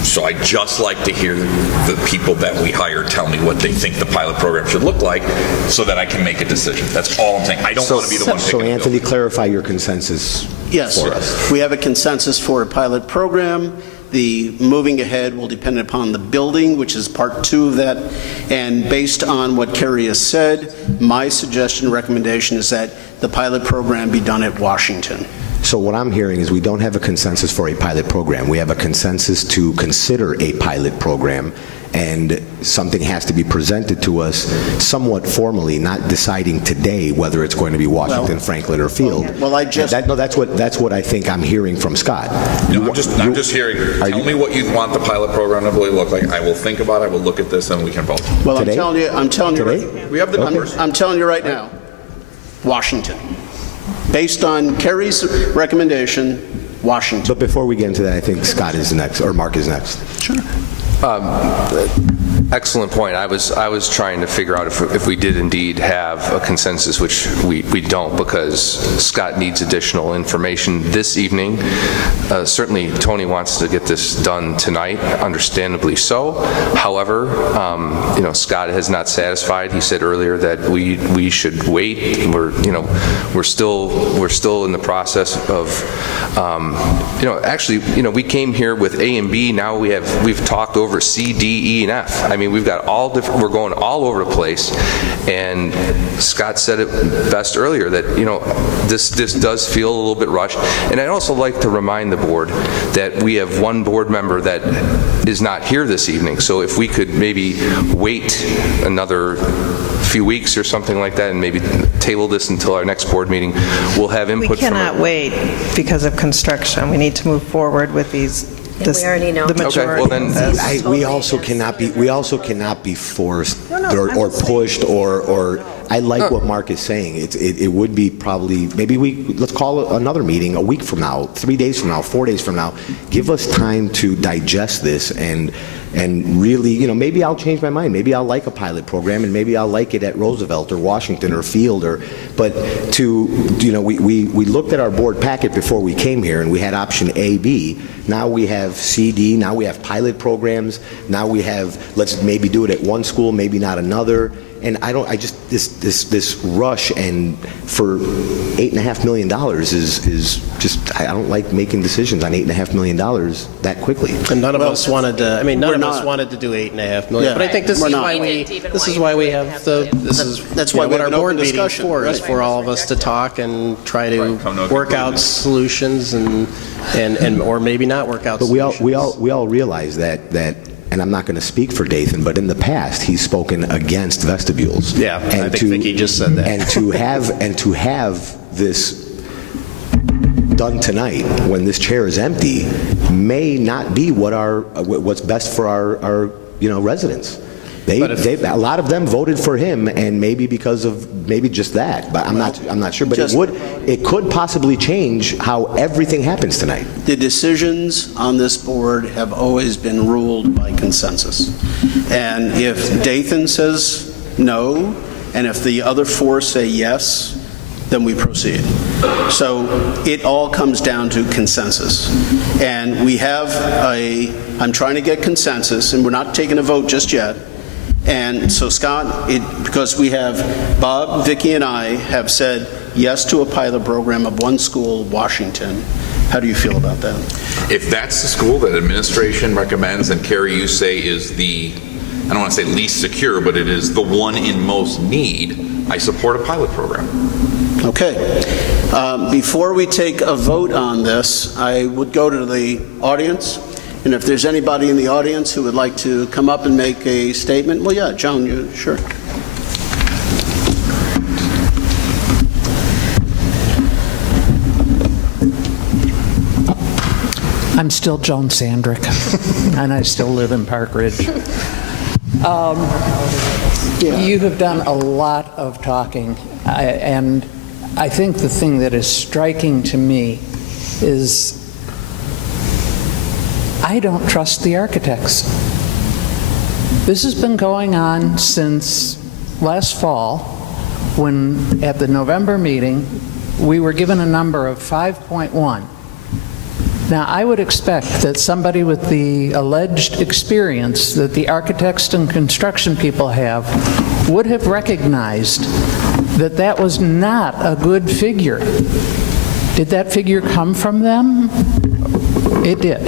So I just like to hear the people that we hire tell me what they think the pilot program should look like so that I can make a decision. That's all I'm saying. I don't want to be the one picking So Anthony, clarify your consensus for us. We have a consensus for a pilot program. The moving ahead will depend upon the building, which is part 2 of that. And based on what Kerry has said, my suggestion, recommendation is that the pilot program be done at Washington. So what I'm hearing is we don't have a consensus for a pilot program. We have a consensus to consider a pilot program and something has to be presented to us somewhat formally, not deciding today whether it's going to be Washington, Franklin, or Field. Well, that's what I think I'm hearing from Scott. I'm just hearing, tell me what you want the pilot program to really look like. I will think about it, I will look at this, and we can vote. Well, Today? I'm telling you, Today? We have the numbers. I'm telling you right now, Washington. Based on Kerry's recommendation, Washington. But before we get into that, I think Scott is next, or Mark is next. Sure. Excellent point. I was trying to figure out if we did indeed have a consensus, which we don't, because Scott needs additional information this evening. Certainly, Tony wants to get this done tonight, understandably so. However, Scott has not satisfied. He said earlier that we should wait. We're still in the process of, we came here with A and B. Now we've talked over C, D, E, and F. I mean, we've got all different, we're going all over the place, and Scott said it best earlier that, this does feel a little bit rushed. And I'd also like to remind the board that we have one board member that is not here this evening, so if we could maybe wait another few weeks or something like that and maybe table this until our next board meeting, we'll have input. We cannot wait because of construction. We need to move forward with these. We already know. The majority. Okay, well then, We also cannot be forced or pushed or. I like what Mark is saying. It would be probably, let's call another meeting a week from now, 3 days from now, 4 days from now. Give us time to digest this and really, maybe I'll change my mind. Maybe I'll like a pilot program, and maybe I'll like it at Roosevelt or Washington or Field. But we looked at our board packet before we came here, and we had option A, B. Now we have C, D. Now we have pilot programs. Now we have, let's maybe do it at one school, maybe not another. And this rush, and for $8.5 million is just, I don't like making decisions on $8.5 million that quickly. And none of us wanted to, none of us wanted to do $8.5 million. Yeah. But I think this is why we have That's why we what have our an open board meeting discussion, for, is right. for all of us to talk and try to work out solutions and or maybe not work out But solutions. we all realize that, and I'm not going to speak for Dathan, but in the past he's spoken against vestibules. Yeah, I think Vicki just said that. And to have this done tonight when this chair is empty may not be what's best for our residents. A lot of them voted for him, and maybe because of just that. But I'm not sure. But it could possibly change how everything happens tonight. The decisions on this board have always been ruled by consensus. And if Dathan says no, and if the other four say yes, then we proceed. So it all comes down to consensus. And we have I'm trying to get consensus, and we're not taking a vote just yet. And so, Scott, because we have Bob, Vicki, and I have said yes to a pilot program of one school, Washington. How do you feel about that? If that's the school that administration recommends, and Kerry, you say is the, I don't want to say least secure, but it is the one in most need, I support a pilot program. Okay. Before we take a vote on this, I would go to the audience. And if there's anybody in the audience who would like to come up and make a statement, well, yeah, Joan, sure. I'm still Joan Sandrick, and I still live in Park Ridge. You have done a lot of talking, and I think the thing that is striking to me is I don't trust the architects. This has been going on since last fall, when at the November meeting, we were given a number of 5.1. Now, I would expect that somebody with the alleged experience that the architects and construction people have would have recognized that that was not a good figure. Did that figure come from them? It did.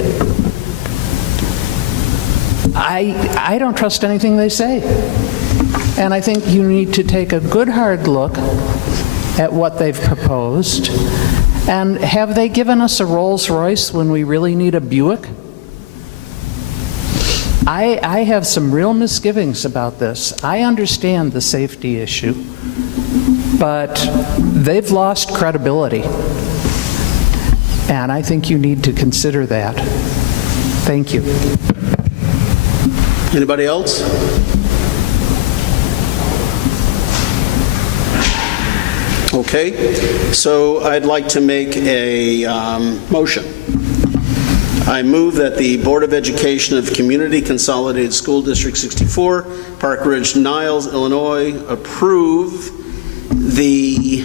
I don't trust anything they say. And I think you need to take a good hard look at what they've proposed. And have they given us a Rolls-Royce when we really need a Buick? I have some real misgivings about this. I understand the safety issue, but they've lost credibility, and I think you need to consider that. Thank you. Anybody else? Okay, so I'd like to make a motion. I move that the Board of Education of Community Consolidated School District 64, Park Ridge-Niles, Illinois, approve the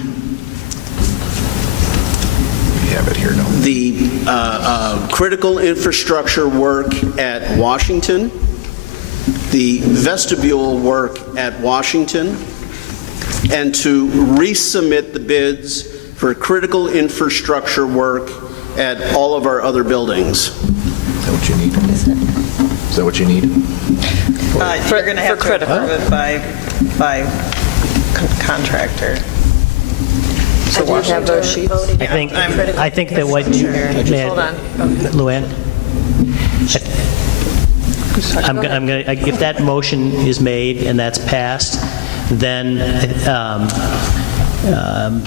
critical infrastructure work at Washington, the vestibule work at Washington, and to resubmit the bids for critical infrastructure work at all of our other buildings. Is that what you need? Is that what you need? You're going to have to approve it by contractor. So do you have those sheets? I think that what you... Hold on. Luann? I'm going to, if that motion is made and that's passed, then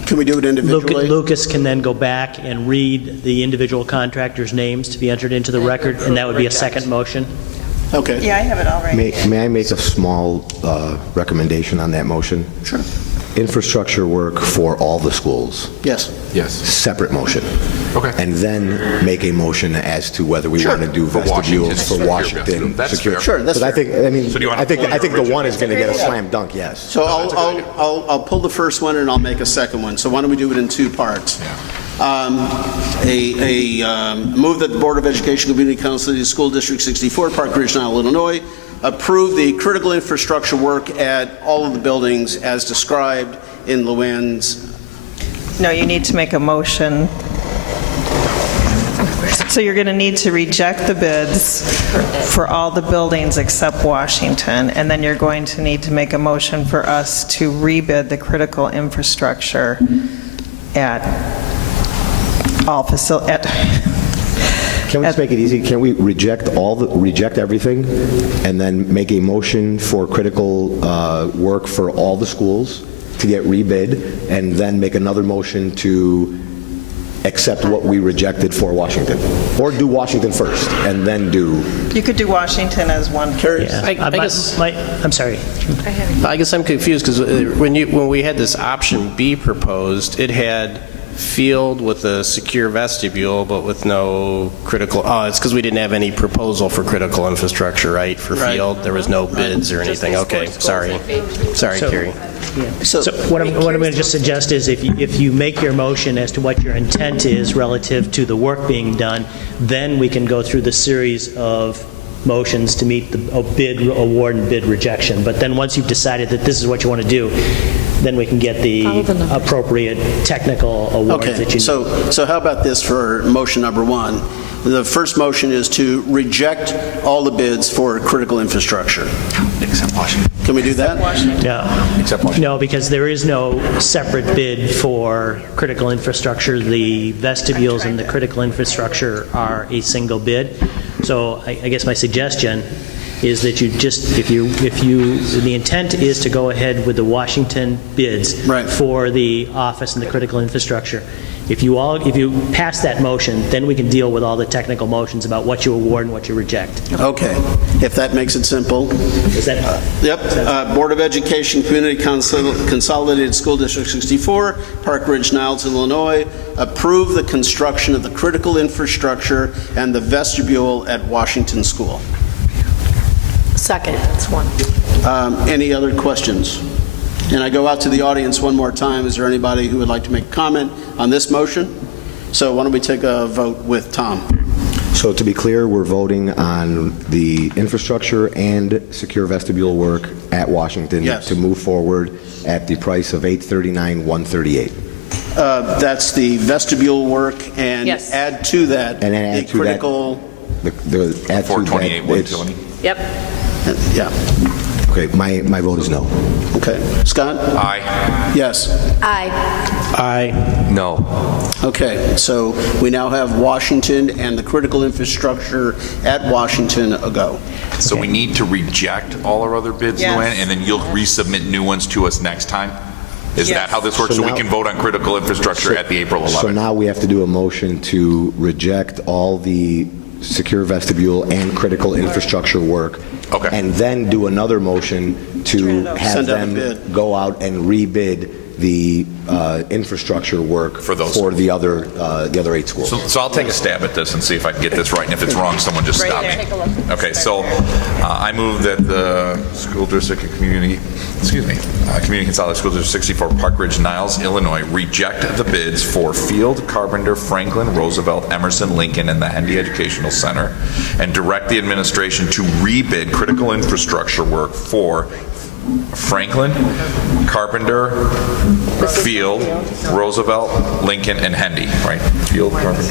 can we do it individually? Lucas can then go back and read the individual contractors' names to be entered into the record, and that would be a second motion. Okay. Yeah, I have it already. May I make a small recommendation on that motion? Sure. Infrastructure work for all the schools. Yes. Yes. Separate motion. Okay. And then make a motion as to whether we want to do For vestibules for Washington. Washington. That's secure. fair. Sure, that's But fair. I think the one is going to get a slam dunk, yes. So I'll pull the first one and I'll make a second one. So why don't we do it in two parts? Move that the Board of Education Community Council of the School District 64, Park Ridge-Niles, Illinois, approve the critical infrastructure work at all of the buildings as described in Luann's. No, you need to make a motion. So you're going to need to reject the bids for all the buildings except Washington, and then you're going to need to make a motion for us to rebid the critical infrastructure at all facilities. Can we just make it easy? Can we reject everything and then make a motion for critical work for all the schools to get rebid, and then make another motion to accept what we rejected for Washington? Or do Washington first and then do... You could do Washington as one. Yeah. I guess I'm sorry. I guess I'm confused because when we had this option B proposed, it had field with a secure vestibule, but with no critical. Oh, it's because we didn't have any proposal for critical infrastructure, right? For field, there was no bids or anything. Okay, sorry, Carrie. Yeah. So what I'm going to just suggest is if you make your motion as to what your intent is relative to the work being done, then we can go through the series of motions to meet the bid award and bid rejection. But then once you've decided that this is what you want to do, then we can get the appropriate technical awards that you need. So how about this for motion number one? The first motion is to reject all the bids for critical infrastructure. Except Washington. Can we do that? No. Except Washington. No, because there is no separate bid for critical infrastructure. The vestibules and the critical infrastructure are a single bid. So I guess my suggestion is that you just, the intent is to go ahead with the Washington bids for the office and the critical infrastructure. If you pass that motion, then we can deal with all the technical motions about what you award and what you reject. Okay, if that makes it simple. Is that? Yep. Board of Education Community Consolidated School District 64, Park Ridge-Niles, Illinois, approve the construction of the critical infrastructure and the vestibule at Washington School. Second. That's one. Any other questions? And I go out to the audience one more time. Is there anybody who would like to make a comment on this motion? So why don't we take a vote with Tom? So to be clear, we're voting on the infrastructure and secure vestibule work at Washington to move forward at the price of $839,138. That's the vestibule work, and add to that and then add the to critical... The add to that, $428,120. Yep. Yeah. Okay, my vote is no. Okay. Scott? Aye. Yes. Aye. Aye. No. Okay, so we now have Washington and the critical infrastructure at Washington a go. So we need to reject all our other bids, Yes. Luann, and then you'll resubmit new ones to us next time? Is Yes. that how this works? So So we now- can vote on critical infrastructure at the April 11th? So now we have to do a motion to reject all the secure vestibule and critical infrastructure work. Okay. And then do another motion to have Send out a them bid. go out and rebid the infrastructure work For those the other 8 schools. So I'll take a stab at this and see if I can get this right, and if it's wrong, someone just stop me. Okay, so I move that the school district and community consolidated school district 64 Park Ridge-Niles, Illinois, reject the bids for Field, Carpenter, Franklin, Roosevelt, Emerson, Lincoln, and the Hendy Educational Center, and direct the administration to rebid critical infrastructure work for Franklin, Carpenter, Field, Roosevelt, Lincoln, and Hendy, right? Field, Carpenter.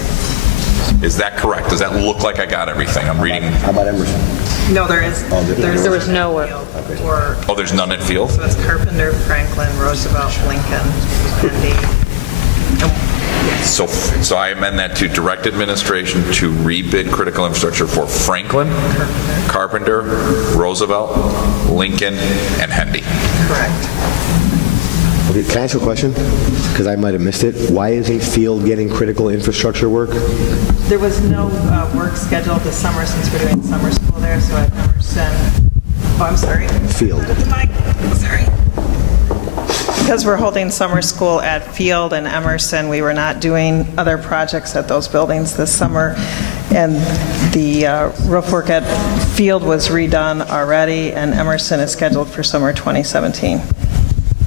Is that correct? Does that look like I got everything? I'm reading. How about Emerson? No, there is. There was no work. Oh, there's none at Field? So it's Carpenter, Franklin, Roosevelt, Lincoln, Hendy. So I amend that to direct administration to rebid critical infrastructure for Franklin, Carpenter, Roosevelt, Lincoln, and Hendy. Correct. Okay, can I ask a question? Because I might have missed it. Why isn't Field getting critical infrastructure work? There was no work scheduled this summer since we're doing summer school there, so at Emerson, I'm sorry. Field. Sorry. Because we're holding summer school at Field and Emerson, we were not doing other projects at those buildings this summer. And the roof work at Field was redone already, and Emerson is scheduled for summer 2017.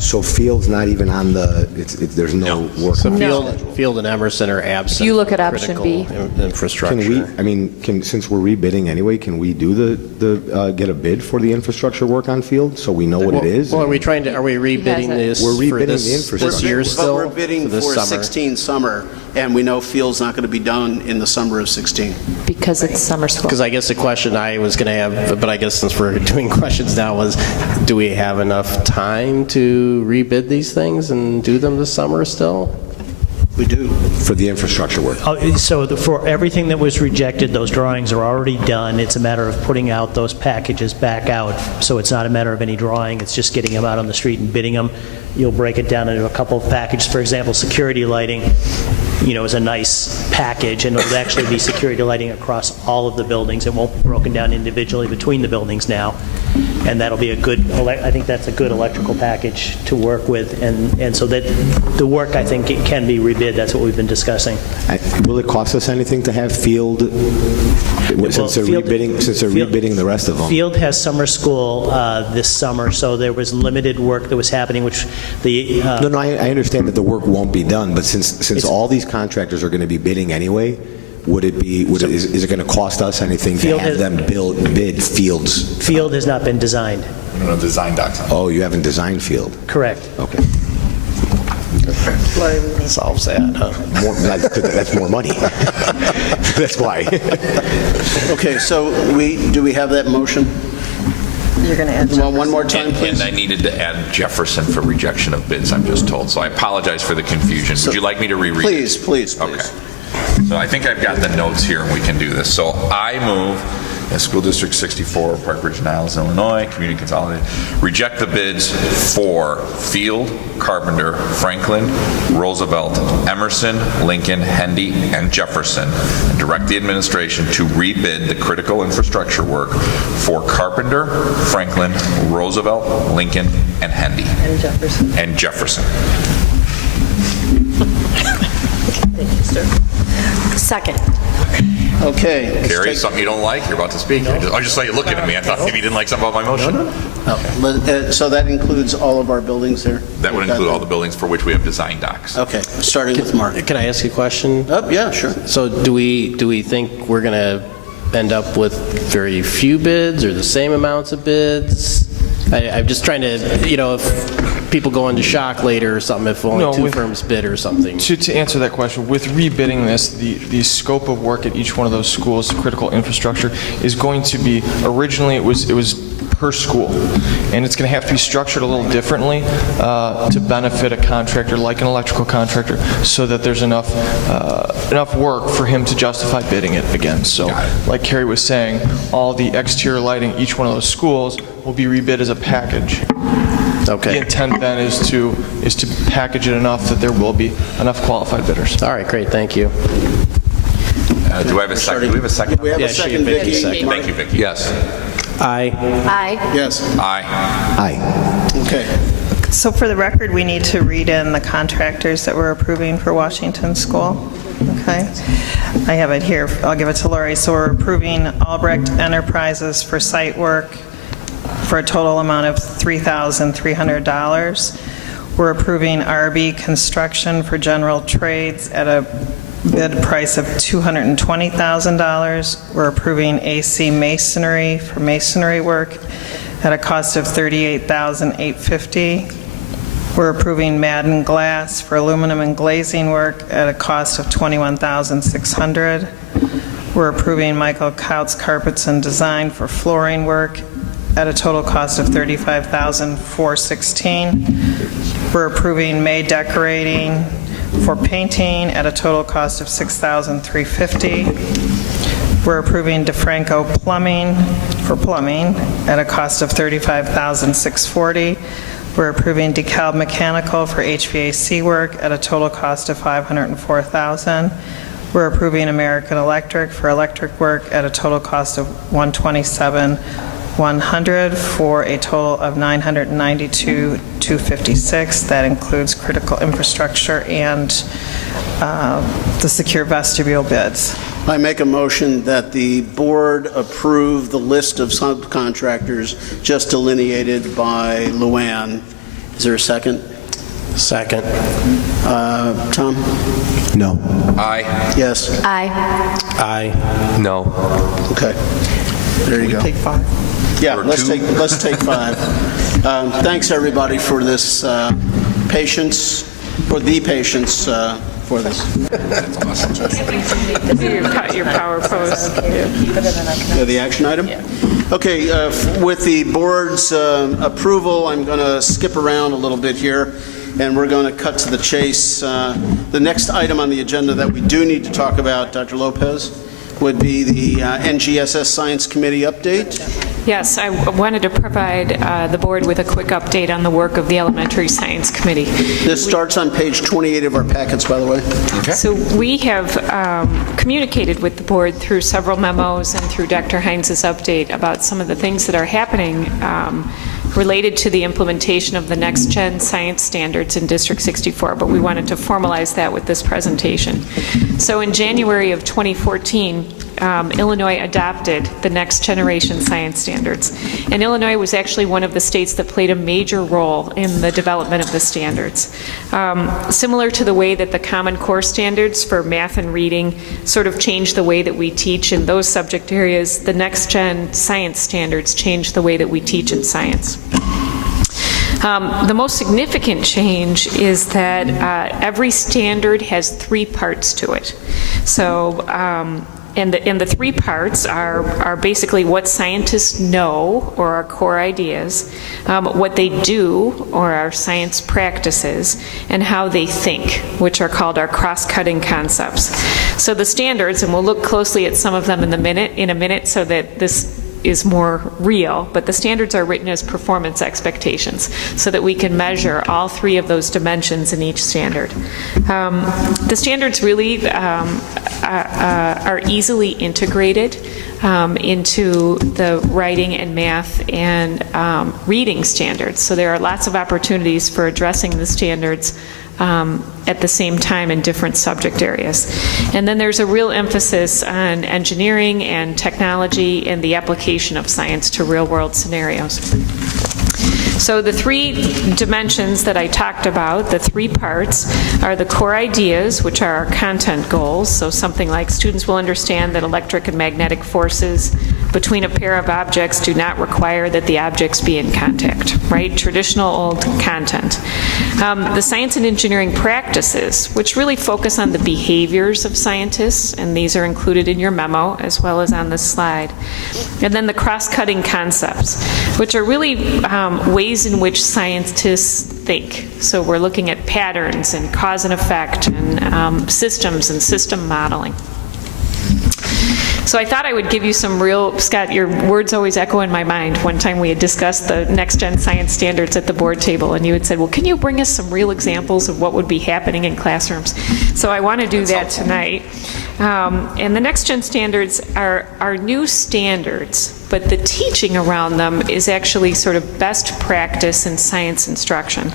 So Field's not even on the, there's no work. So on Field and Emerson are absent. If you look from at option B. critical infrastructure. Can we, since we're rebidding anyway, can we do get a bid for the infrastructure work on Field so we know what it is? Well, are we rebidding this We're for rebidding this the infrastructure. this year still? But we're bidding this for summer? 16 summer, and we know Field's not going to be done in the summer of 16. Because it's summer school. Because I guess the question I was going to have, but I guess since we're doing questions now, was do we have enough time to rebid these things and do them this summer still? We do. For the infrastructure work. So for everything that was rejected, those drawings are already done. It's a matter of putting out those packages back out. So it's not a matter of any drawing. It's just getting them out on the street and bidding them. You'll break it down into a couple of packages. For example, security lighting, is a nice package, and it'll actually be security lighting across all of the buildings. It won't be broken down individually between the buildings now. And that'll be I think that's a good electrical package to work with. And so that the work, I think, it can be rebid. That's what we've been discussing. Will it cost us anything to have Field, since they're rebidding the rest of them? Field has summer school this summer, so there was limited work that was happening, which the... No, I understand that the work won't be done, but since all these contractors are going to be bidding anyway, is it going to cost us anything to have them bid Fields? Field has not been designed. No design docs. Oh, you haven't designed Field? Correct. Okay. Solves that, huh? That's more money. That's why. Okay, so do we have that motion? You're going to add one more time, please? And I needed to add Jefferson for rejection of bids, I'm just told. So I apologize for the confusion. Would you like me to reread it? Please. Okay. So I think I've got the notes here and we can do this. So I move that School District 64, Park Ridge-Niles, Illinois, Community Consolidated, reject the bids for Field, Carpenter, Franklin, Roosevelt, Emerson, Lincoln, Hendy, and Jefferson, and direct the administration to rebid the critical infrastructure work for Carpenter, Franklin, Roosevelt, Lincoln, and Hendy. And Jefferson. Thank you, sir. Second. Okay. Carrie, something you don't like? You're about to speak. I just saw you looking at me. I thought maybe you didn't like something about my motion. So that includes all of our buildings there? That would include all the buildings for which we have design docs. Okay, starting with Mark. Can I ask you a question? Oh, yeah, sure. So do we think we're going to end up with very few bids or the same amounts of bids? I'm just trying to, if people go into shock later or something, if only two firms bid or something. To answer that question, with rebidding this, the scope of work at each one of those schools, critical infrastructure, is going to be, originally it was per school. And it's going to have to be structured a little differently to benefit a contractor like an electrical contractor so that there's enough work for him to justify bidding it again. So like Carrie was saying, all the exterior lighting, each one of those schools will be rebid as a package. Okay. The intent then is to package it enough that there will be enough qualified bidders. All right, great, thank you. Do I have a second? Do we have a second? We have Yeah, a she second, and Vicky Vicki. second. Thank you, Vicki. Yes. Aye. Aye. Yes. Aye. Aye. Okay. So for the record, we need to read in the contractors that we're approving for Washington School. Okay? I have it here. I'll give it to Lori. So we're approving Albrecht Enterprises for site work for a total amount of $3,300. We're approving RB Construction for general trades at a bid price of $220,000. We're approving AC Masonry for masonry work at a cost of $38,850. We're approving Madden Glass for aluminum and glazing work at a cost of $21,600. We're approving Michael Couts Carpets and Design for flooring work at a total cost of $35,416. We're approving May Decorating for painting at a total cost of $6,350. We're approving DeFranco Plumbing for plumbing at a cost of $35,640. We're approving DeKalb Mechanical for HVAC work at a total cost of $504,000. We're approving American Electric for electric work at a total cost of $127,100 for a total of $992,256. That includes critical infrastructure and the secure vestibule bids. I make a motion that the board approve the list of subcontractors just delineated by Luann. Is there a second? Second. Tom? No. Aye. Yes. Aye. Aye. No. Okay. There you go. Take 5. Yeah, Or let's two? take 5. Thanks, everybody, for this patience, for the patience for this. That's awesome. Your power post. The action item? Okay, with the board's approval, I'm going to skip around a little bit here, and we're going to cut to the chase. The next item on the agenda that we do need to talk about, Dr. Lopez, would be the NGSS Science Committee update. Yes, I wanted to provide the board with a quick update on the work of the Elementary Science Committee. This starts on page 28 of our packets, by the way. Okay. So we have communicated with the board through several memos and through Dr. Hines' update about some of the things that are happening related to the implementation of the next-gen science standards in District 64, but we wanted to formalize that with this presentation. So in January of 2014, Illinois adopted the next generation science standards. And Illinois was actually one of the states that played a major role in the development of the standards. Similar to the way that the Common Core standards for math and reading sort of changed the way that we teach in those subject areas, the next gen science standards changed the way that we teach in science. The most significant change is that every standard has 3 parts to it. So, and the 3 parts are basically what scientists know, or our core ideas, what they do, or our science practices, and how they think, which are called our cross-cutting concepts. So the standards, and we'll look closely at some of them in a minute so that this is more real, but the standards are written as performance expectations so that we can measure all 3 of those dimensions in each standard. The standards really are easily integrated into the writing and math and reading standards. So there are lots of opportunities for addressing the standards at the same time in different subject areas. And then there's a real emphasis on engineering and technology and the application of science to real-world scenarios. So the 3 dimensions that I talked about, the 3 parts, are the core ideas, which are our content goals. So something like students will understand that electric and magnetic forces between a pair of objects do not require that the objects be in contact, right? Traditional old content. The science and engineering practices, which really focus on the behaviors of scientists, and these are included in your memo as well as on this slide. And then the cross-cutting concepts, which are really ways in which scientists think. So we're looking at patterns and cause and effect and systems and system modeling. So I thought I would give you some real, Scott, your words always echo in my mind. One time we had discussed the next-gen science standards at the board table, and you had said, well, can you bring us some real examples of what would be happening in classrooms? So I want to do that tonight. And the next-gen standards are new standards, but the teaching around them is actually sort of best practice in science instruction.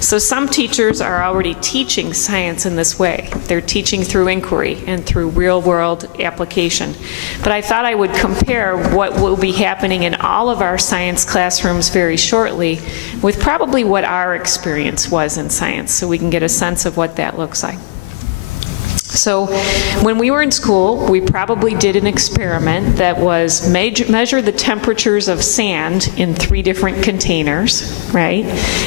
So some teachers are already teaching science in this way. They're teaching through inquiry and through real-world application. But I thought I would compare what will be happening in all of our science classrooms very shortly with probably what our experience was in science, so we can get a sense of what that looks like. So when we were in school, we probably did an experiment that was measure the temperatures of sand in 3 different containers, right?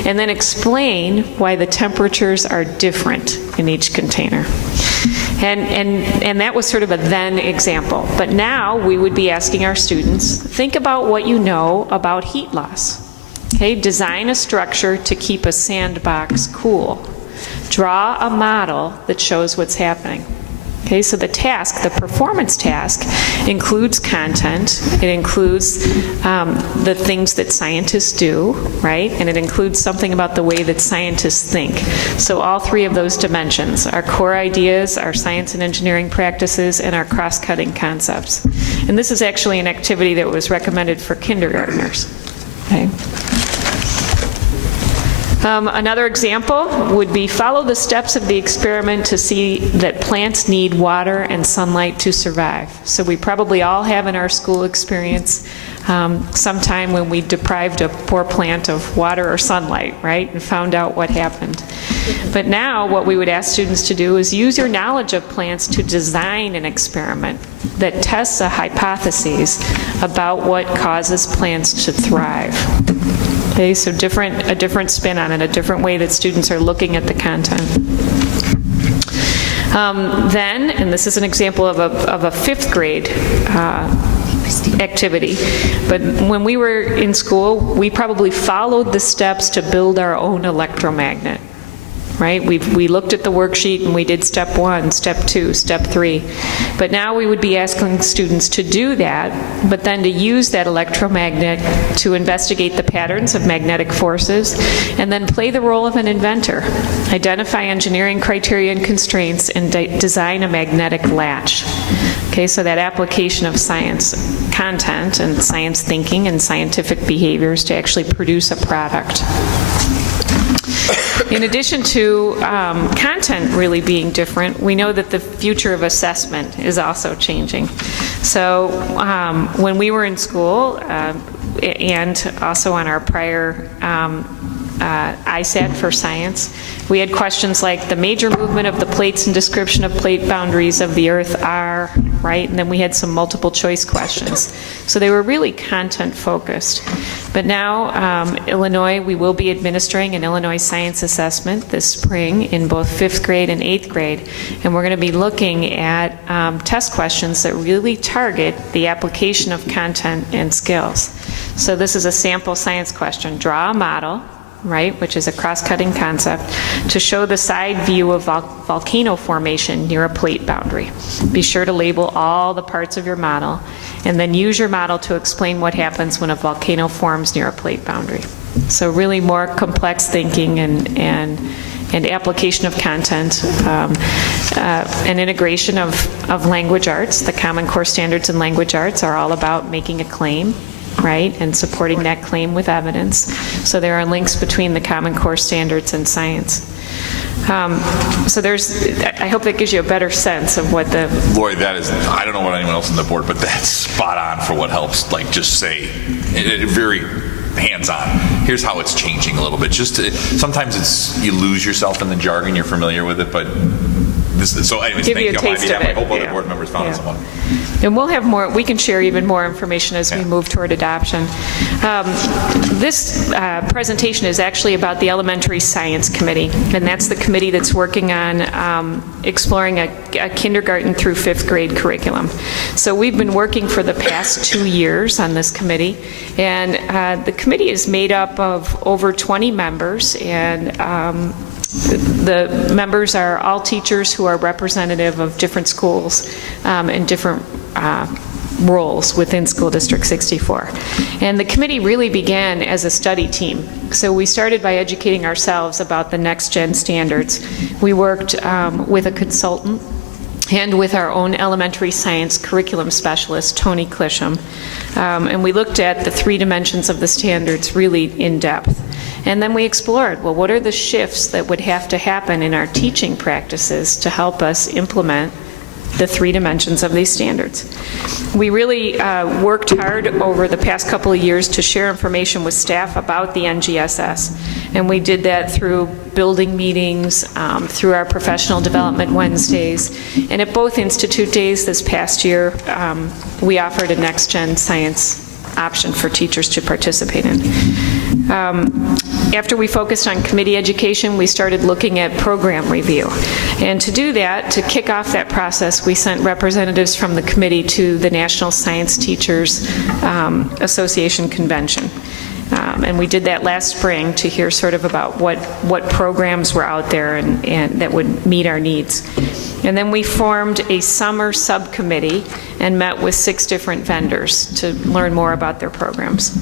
And then explain why the temperatures are different in each container. And that was sort of a then example. But now we would be asking our students, think about what you know about heat loss. Okay, design a structure to keep a sandbox cool. Draw a model that shows what's happening. Okay, so the task, the performance task, includes content, it includes the things that scientists do, right? And it includes something about the way that scientists think. So all 3 of those dimensions, our core ideas, our science and engineering practices, and our cross-cutting concepts. And this is actually an activity that was recommended for kindergartners. Okay. Another example would be follow the steps of the experiment to see that plants need water and sunlight to survive. So we probably all have in our school experience sometime when we deprived a poor plant of water or sunlight, right, and found out what happened. But now what we would ask students to do is use your knowledge of plants to design an experiment that tests a hypothesis about what causes plants to thrive. Okay, so a different spin on it, a different way that students are looking at the content. Then, and this is an example of a 5th grade activity, but when we were in school, we probably followed the steps to build our own electromagnet. Right? We looked at the worksheet and we did step 1, step 2, step 3. But now we would be asking students to do that, but then to use that electromagnet to investigate the patterns of magnetic forces and then play the role of an inventor. Identify engineering criteria and constraints and design a magnetic latch. Okay, so that application of science content and science thinking and scientific behaviors to actually produce a product. In addition to content really being different, we know that the future of assessment is also changing. So when we were in school, and also on our prior ISAT for science, we had questions like the major movement of the plates and description of plate boundaries of the Earth are, right? And then we had some multiple choice questions. So they were really content focused. But now, Illinois, we will be administering an Illinois science assessment this spring in both 5th grade and 8th grade. And we're going to be looking at test questions that really target the application of content and skills. So this is a sample science question. Draw a model, right, which is a cross-cutting concept, to show the side view of volcano formation near a plate boundary. Be sure to label all the parts of your model, and then use your model to explain what happens when a volcano forms near a plate boundary. So really more complex thinking and application of content, and integration of language arts. The Common Core Standards in Language Arts are all about making a claim, right, and supporting that claim with evidence. So there are links between the Common Core Standards and science. So I hope that gives you a better sense of what the... Lori, that is, I don't know about anyone else on the board, but that's spot on for what helps, like, just say, very hands-on. Here's how it's changing a little bit. Sometimes you lose yourself in the jargon, you're familiar with it, but so anyways, Give thank you a you. taste of I it, hope other yeah. board members found Yeah. someone. And we'll have more, we can share even more information as we move toward adoption. This presentation is actually about the Elementary Science Committee, and that's the committee that's working on exploring a kindergarten through 5th grade curriculum. So we've been working for the past 2 years on this committee, and the committee is made up of over 20 members, and the members are all teachers who are representative of different schools and different roles within School District 64. And the committee really began as a study team. So we started by educating ourselves about the next-gen standards. We worked with a consultant and with our own elementary science curriculum specialist, Tony Clisham. And we looked at the 3 dimensions of the standards really in depth. And then we explored, well, what are the shifts that would have to happen in our teaching practices to help us implement the 3 dimensions of these standards? We really worked hard over the past couple of years to share information with staff about the NGSS. And we did that through building meetings, through our professional development Wednesdays. And at both Institute Days this past year, we offered a next-gen science option for teachers to participate in. After we focused on committee education, we started looking at program review. And to do that, to kick off that process, we sent representatives from the committee to the National Science Teachers Association Convention. And we did that last spring to hear sort of about what programs were out there and that would meet our needs. And then we formed a summer subcommittee and met with 6 different vendors to learn more about their programs.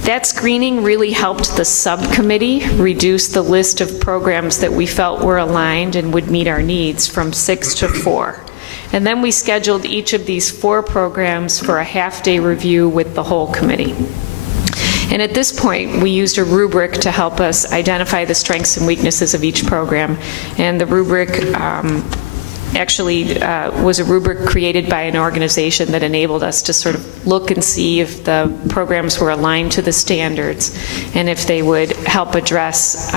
That screening really helped the subcommittee reduce the list of programs that we felt were aligned and would meet our needs from 6 to 4. And then we scheduled each of these 4 programs for a half-day review with the whole committee. And at this point, we used a rubric to help us identify the strengths and weaknesses of each program. And the rubric actually was a rubric created by an organization that enabled us to sort of look and see if the programs were aligned to the standards and if they would help address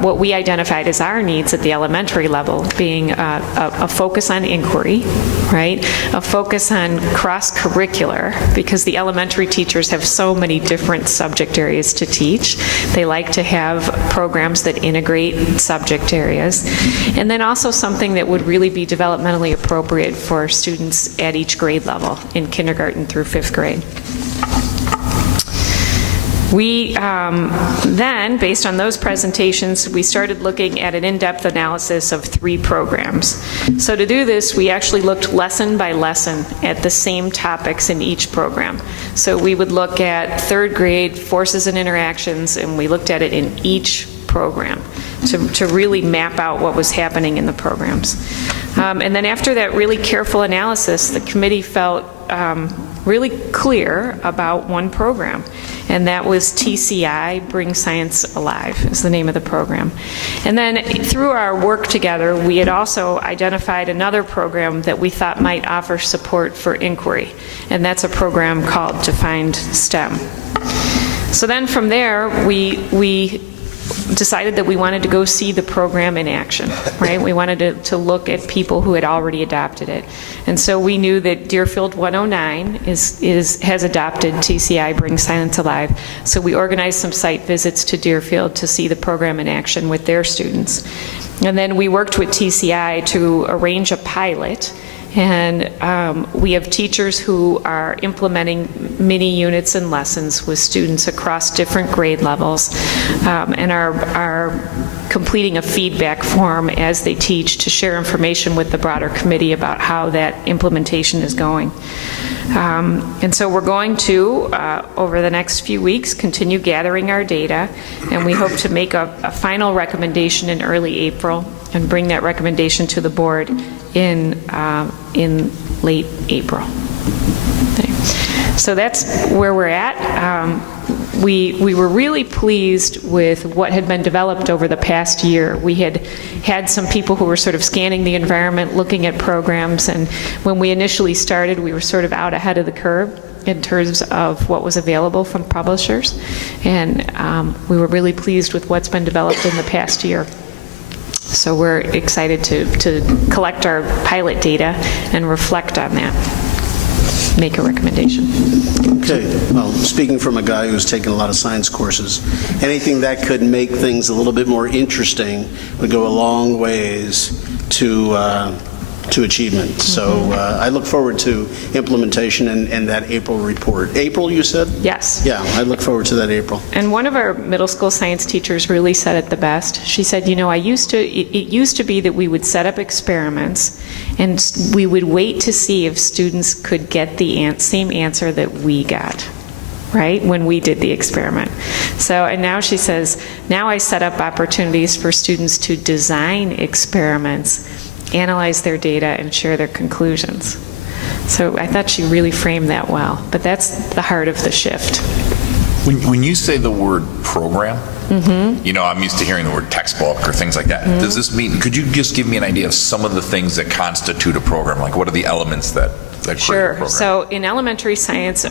what we identified as our needs at the elementary level, being a focus on inquiry, right? A focus on cross-curricular, because the elementary teachers have so many different subject areas to teach. They like to have programs that integrate subject areas. And then also something that would really be developmentally appropriate for students at each grade level in kindergarten through 5th grade. We then, based on those presentations, we started looking at an in-depth analysis of 3 programs. So to do this, we actually looked lesson by lesson at the same topics in each program. So we would look at 3rd grade forces and interactions, and we looked at it in each program to really map out what was happening in the programs. And then after that really careful analysis, the committee felt really clear about one program, and that was TCI, Bring Science Alive, is the name of the program. And then through our work together, we had also identified another program that we thought might offer support for inquiry, and that's a program called Defined STEM. So then from there, we decided that we wanted to go see the program in action, right? We wanted to look at people who had already adopted it. And so we knew that Deerfield 109 has adopted TCI, Bring Science Alive. So we organized some site visits to Deerfield to see the program in action with their students. And then we worked with TCI to arrange a pilot. And we have teachers who are implementing mini units and lessons with students across different grade levels and are completing a feedback form as they teach to share information with the broader committee about how that implementation is going. And so we're going to, over the next few weeks, continue gathering our data, and we hope to make a final recommendation in early April and bring that recommendation to the board in late April. Okay. So that's where we're at. We were really pleased with what had been developed over the past year. We had some people who were sort of scanning the environment, looking at programs, and when we initially started, we were sort of out ahead of the curve. in terms of what was available from publishers, and we were really pleased with what's been developed in the past year. So we're excited to collect our pilot data and reflect on that, make a recommendation. Okay, well, speaking from a guy who's taken a lot of science courses, anything that could make things a little bit more interesting would go a long ways to achievement. So I look forward to implementation and that April report. April, you said? Yes. Yeah, I look forward to that April. And one of our middle school science teachers really said it the best. She said, you know, it used to be that we would set up experiments and we would wait to see if students could get the same answer that we got, right, when we did the experiment. So, and now she says, now I set up opportunities for students to design experiments, analyze their data, and share their conclusions. So I thought she really framed that well, but that's the heart of the shift. When you say the word program, you know, I'm used to hearing the word textbook or things like that. Does this mean, could you just give me an idea of some of the things that constitute a program? Like, what are the elements that create a Sure. program? So in elementary science, a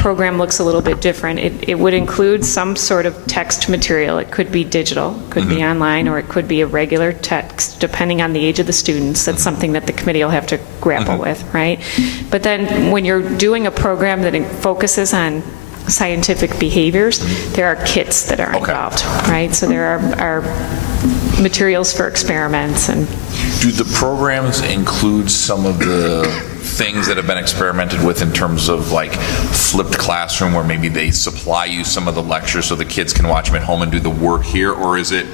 program looks a little bit different. It would include some sort of text material. It could be digital, could be online, or it could be a regular text, depending on the age of the students. That's something that the committee will have to grapple with, right? But then when you're doing a program that focuses on scientific behaviors, there are kits that are involved, right? So there are materials for experiments. And do the programs include some of the things that have been experimented with in terms of like flipped classroom, where maybe they supply you some of the lectures so the kids can watch them at home and do the work here? Or is it,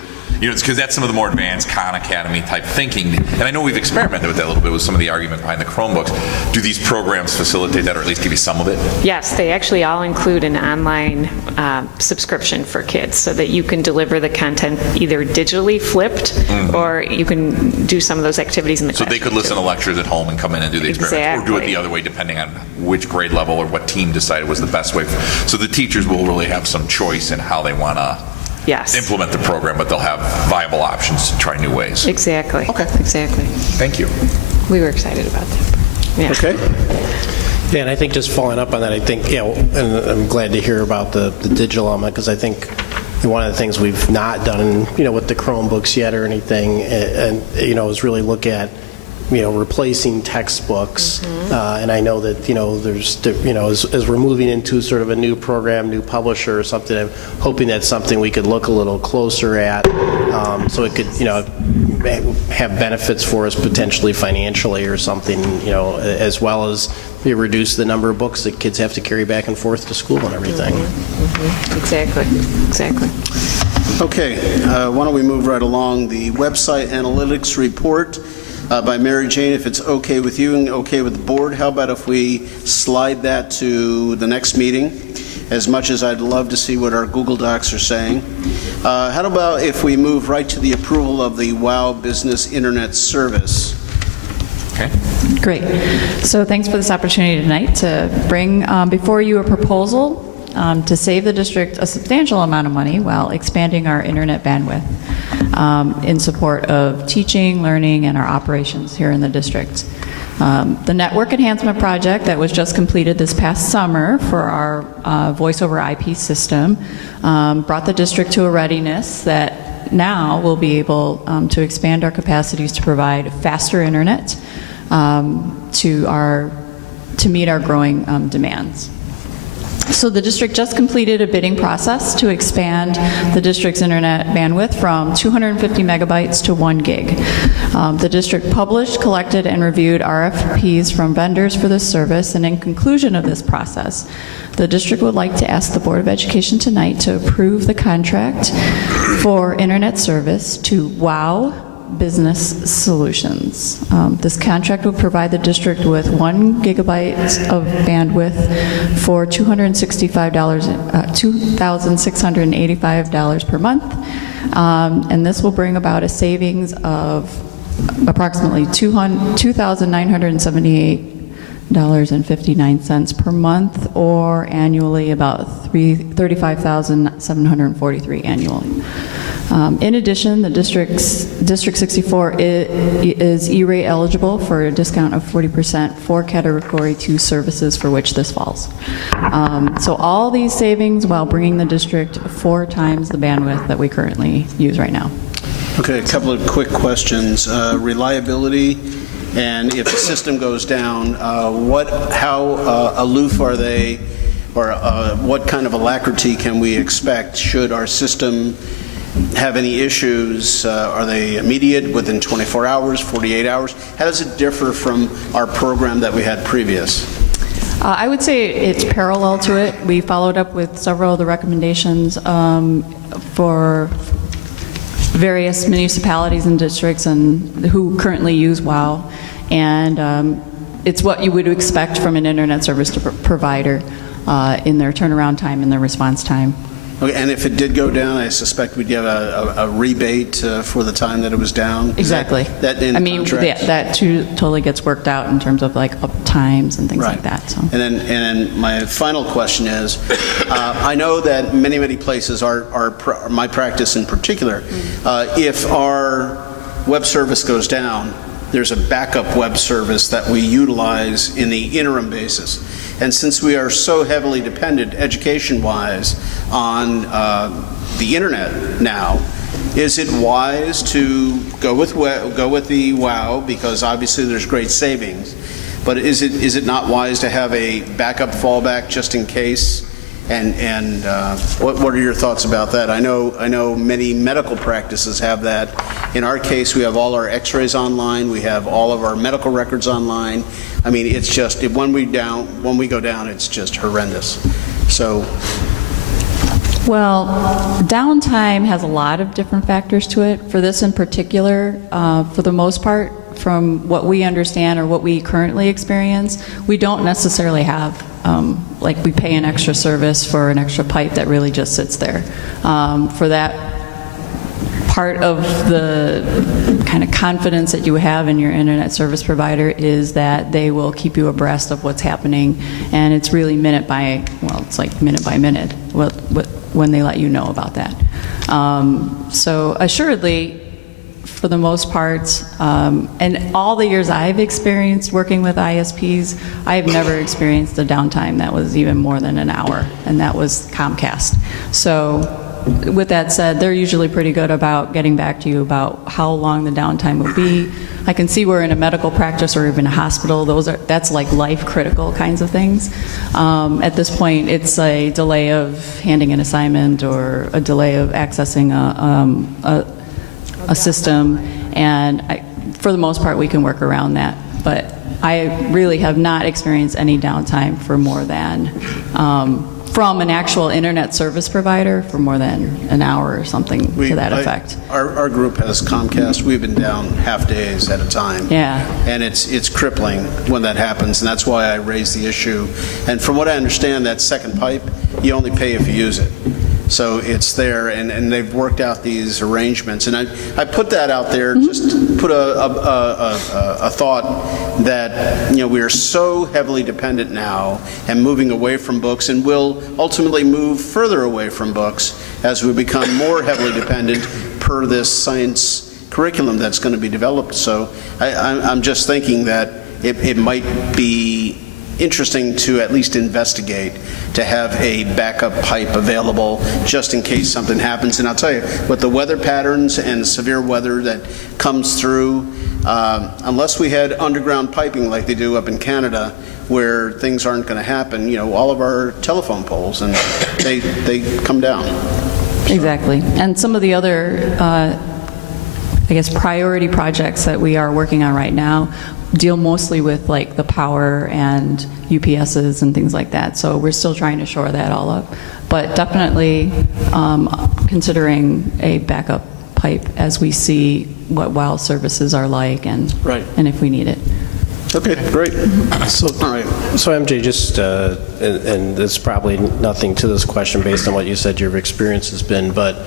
you know, it's because that's some of the more advanced Khan Academy type thinking, and I know we've experimented with that a little bit with some of the argument behind the Chromebooks. Do these programs facilitate that, or at least give you some of it? yes, they actually all include an online subscription for kids so that you can deliver the content either digitally flipped or you can do some of those activities in the So classroom. they could listen to lectures at home and come in and do the experiments, or do it the other way depending on which grade level or what team decided was the best way. So the teachers will really have some choice in how they want to implement the program, but they'll have viable options to try new ways. Exactly. Okay. Exactly. Thank you. We were excited about that. Yeah. Okay. Yeah, and I think just following up on that, I think, you know, and I'm glad to hear about the digital element, because I think one of the things we've not done, you know, with the Chromebooks yet or anything, and you know, is really look at, you know, replacing textbooks. And I know that, you know, there's, you know, as we're moving into sort of a new program, new publisher or something, I'm hoping that's something we could look a little closer at, so it could, you know, have benefits for us potentially financially or something, you know, as well as reduce the number of books that kids have to carry back and forth to school and everything. Exactly. Exactly. Okay, why don't we move right along? The website analytics report by Mary Jane, if it's okay with you and okay with the board, how about if we slide that to the next meeting? As much as I'd love to see what our Google Docs are saying. How about if we move right to the approval of the WOW Business Internet Service? Okay. Great. So thanks for this opportunity tonight to bring before you a proposal to save the district a substantial amount of money while expanding our internet bandwidth in support of teaching, learning, and our operations here in the district. The network enhancement project that was just completed this past summer for our voice over IP system brought the district to a readiness that now we'll be able to expand our capacities to provide faster internet to meet our growing demands. So the district just completed a bidding process to expand the district's internet bandwidth from 250 megabytes to 1 gig. The district published, collected, and reviewed RFPs from vendors for this service, and in conclusion of this process, the district would like to ask the Board of Education tonight to approve the contract for internet service to WOW Business Solutions. This contract will provide the district with 1 gigabyte of bandwidth for $2,685 per month, and this will bring about a savings of approximately $2,978.59 per month, or annually about $35,743 annually. In addition, the District 64 is E-rate eligible for a discount of 40% for Category 2 services for which this falls. So all these savings while bringing the district 4 times the bandwidth that we currently use right now. Okay, a couple of quick questions. Reliability, and if the system goes down, how aloof are they, or what kind of alacrity can we expect should our system have any issues? Are they immediate, within 24 hours, 48 hours? How does it differ from our program that we had previous? I would say it's parallel to it. We followed up with several of the recommendations for various municipalities and districts and who currently use WOW, and it's what you would expect from an internet service provider in their turnaround time and their response time. Okay, and if it did go down, I suspect we'd give a rebate for the time that it was down? Exactly. That in I mean, that totally gets worked out in terms of like up times and things like that. So. And then my final question is, I know that many places my practice in particular, if our web service goes down, there's a backup web service that we utilize in the interim basis. And since we are so heavily dependent, education-wise, on the internet now, is it wise to go with the WOW, because obviously there's great savings, but is it not wise to have a backup fallback just in case? And what are your thoughts about that? I know many medical practices have that. In our case, we have all our x-rays online. We have all of our medical records online. I mean, it's just, when we go down, it's just horrendous. So. Well, downtime has a lot of different factors to it. For this in particular, for the most part, from what we understand or what we currently experience, we don't necessarily have, like we pay an extra service for an extra pipe that really just sits there. For that part of the kind of confidence that you have in your internet service provider is that they will keep you abreast of what's happening, and it's really minute by minute when they let you know about that. So assuredly, for the most part, and all the years I've experienced working with ISPs, I've never experienced a downtime that was even more than an hour, and that was Comcast. So with that said, they're usually pretty good about getting back to you about how long the downtime will be. I can see we're in a medical practice or even a hospital. That's like life critical kinds of things. At this point, it's a delay of handing an assignment or a delay of accessing a system, and for the most part, we can work around that. But I really have not experienced any downtime for more than from an actual internet service provider for more than an hour or something to that effect. Our group has Comcast. We've been down half days at a time. Yeah. And it's crippling when that happens, and that's why I raised the issue. And from what I understand, that second pipe, you only pay if you use it. So it's there, and they've worked out these arrangements. And I put that out there, just to put a thought that, we are so heavily dependent now and moving away from books, and will ultimately move further away from books as we become more heavily dependent per this science curriculum that's going to be developed. So I'm just thinking that it might be interesting to at least investigate to have a backup pipe available just in case something happens. And I'll tell you, with the weather patterns and the severe weather that comes through, unless we had underground piping like they do up in Canada, where things aren't going to happen, all of our telephone poles, and they come down. Exactly. And some of the other, priority projects that we are working on right now deal mostly with like the power and UPSs and things like that. So we're still trying to shore that all up. But definitely considering a backup pipe as we see what WOW services are like and if we need it. Okay, great. So MJ, just, and there's probably nothing to this question based on what you said your experience has been, but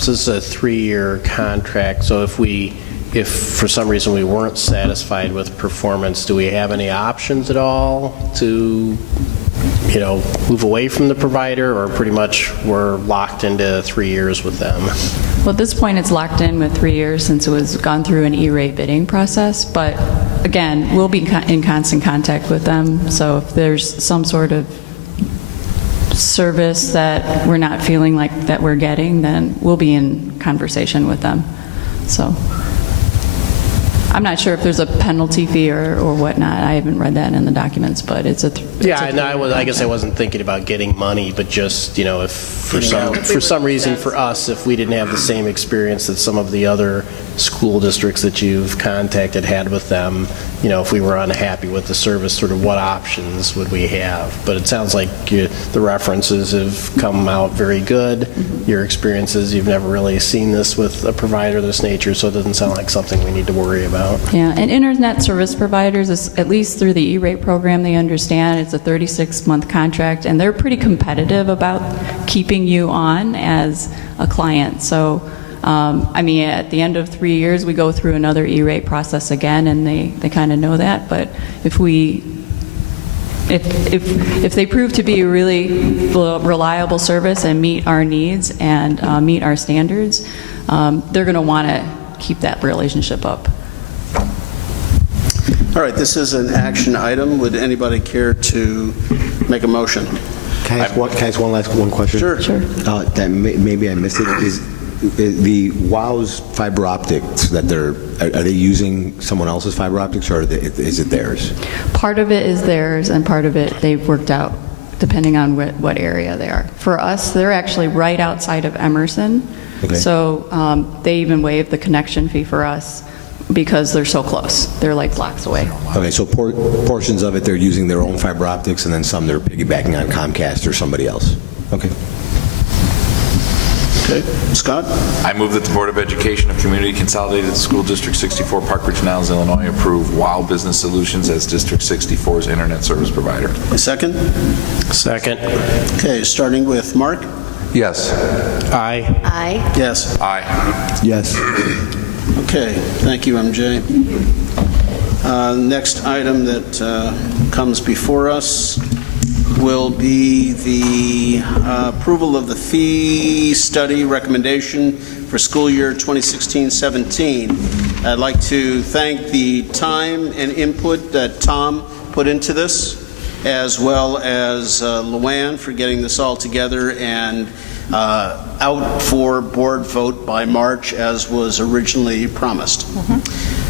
so this is a 3-year contract, so if for some reason we weren't satisfied with performance, do we have any options at all to move away from the provider, or pretty much we're locked into 3 years with them? Well, at this point, it's locked in with 3 years since it was gone through an E-rate bidding process. But again, we'll be in constant contact with them. So if there's some sort of service that we're not feeling like that we're getting, then we'll be in conversation with them. So I'm not sure if there's a penalty fee or whatnot. I haven't read that in the documents, but it's a I guess I wasn't thinking about getting money, but just, if for some reason for us, if we didn't have the same experience that some of the other school districts that you've contacted had with them, if we were unhappy with the service, sort of what options would we have? But it sounds like the references have come out very good. Your experiences, you've never really seen this with a provider of this nature, so it doesn't sound like something we need to worry about. Yeah, and internet service providers, at least through the E-rate program, they understand it's a 36-month contract, and they're pretty competitive about keeping you on as a client. So, at the end of 3 years, we go through another E-rate process again, and they kind of know that. But if they prove to be a really reliable service and meet our needs and meet our standards, they're going to want to keep that relationship up. All right, this is an action item. Would anybody care to make a motion? Can I ask one question? Sure. That maybe I missed it. Is the WOW's fiber optics that are they using someone else's fiber optics, or is it theirs? Part of it is theirs, and part of it they've worked out depending on what area they are. For us, they're actually right outside of Emerson, so they even waived the connection fee for us because they're so close. They're like blocks away. Okay, so portions of it they're using their own fiber optics, and then some they're piggybacking on Comcast or somebody else. Okay. Okay. Scott? I move that the Board of Education of Community Consolidated School District 64, Park Ridge-Niles, Illinois, approve WOW Business Solutions as District 64's internet service provider. A second? Second. Okay, starting with Mark? Yes. Aye. Aye. Yes. Aye. Yes. Okay, thank you, MJ. Next item that comes before us will be the approval of the fee study recommendation for school year 2016-17. I'd like to thank the time and input that Tom put into this, as well as Luann for getting this all together and out for board vote by March, as was originally promised.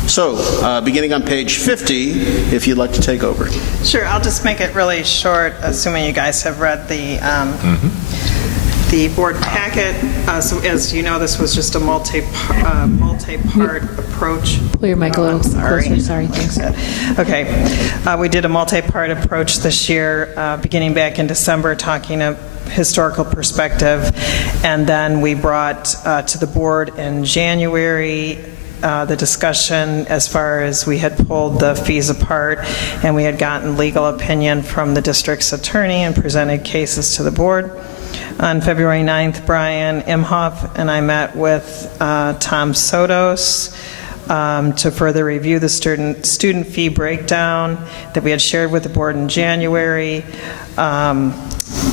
So, beginning on page 50, if you'd like to take over. Sure, I'll just make it really short, assuming you guys have read the board packet. So as you know, this was just a multi-part approach. Pull your mic a little closer. Sorry. Thanks. Okay. We did a multi-part approach this year, beginning back in December, talking a historical perspective, and then we brought to the board in January the discussion as far as we had pulled the fees apart, and we had gotten legal opinion from the district's attorney and presented cases to the board. On February 9th, Brian Imhoff and I met with Tom Sotos to further review the student fee breakdown that we had shared with the board in January.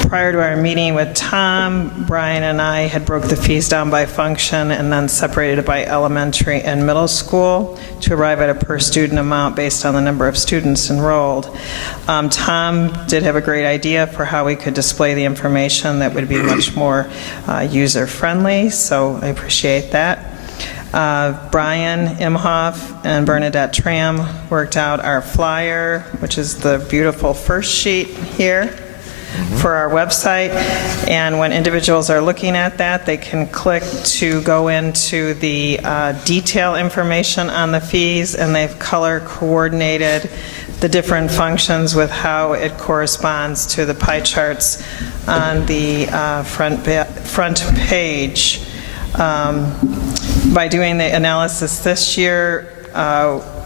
Prior to our meeting with Tom, Brian and I had broke the fees down by function and then separated it by elementary and middle school to arrive at a per student amount based on the number of students enrolled. Tom did have a great idea for how we could display the information that would be much more user-friendly, so I appreciate that. Brian Imhoff and Bernadette Tram worked out our flyer, which is the beautiful first sheet here for our website. And when individuals are looking at that, they can click to go into the detail information on the fees, and they've color coordinated the different functions with how it corresponds to the pie charts on the front page. By doing the analysis this year,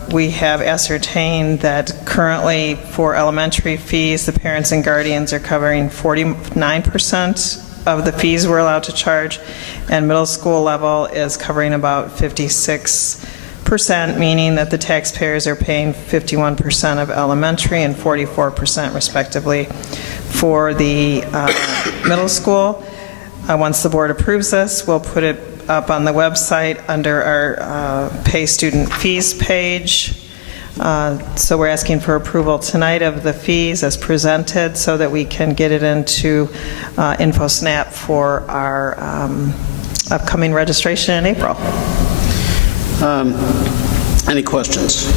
we have ascertained that currently for elementary fees, the parents and guardians are covering 49% of the fees we're allowed to charge, and middle school level is covering about 56% percent, meaning that the taxpayers are paying 51% of elementary and 44% respectively for the middle school. Once the board approves this, we'll put it up on the website under our pay student fees page. So we're asking for approval tonight of the fees as presented so that we can get it into InfoSnap for our upcoming registration in April. Any questions?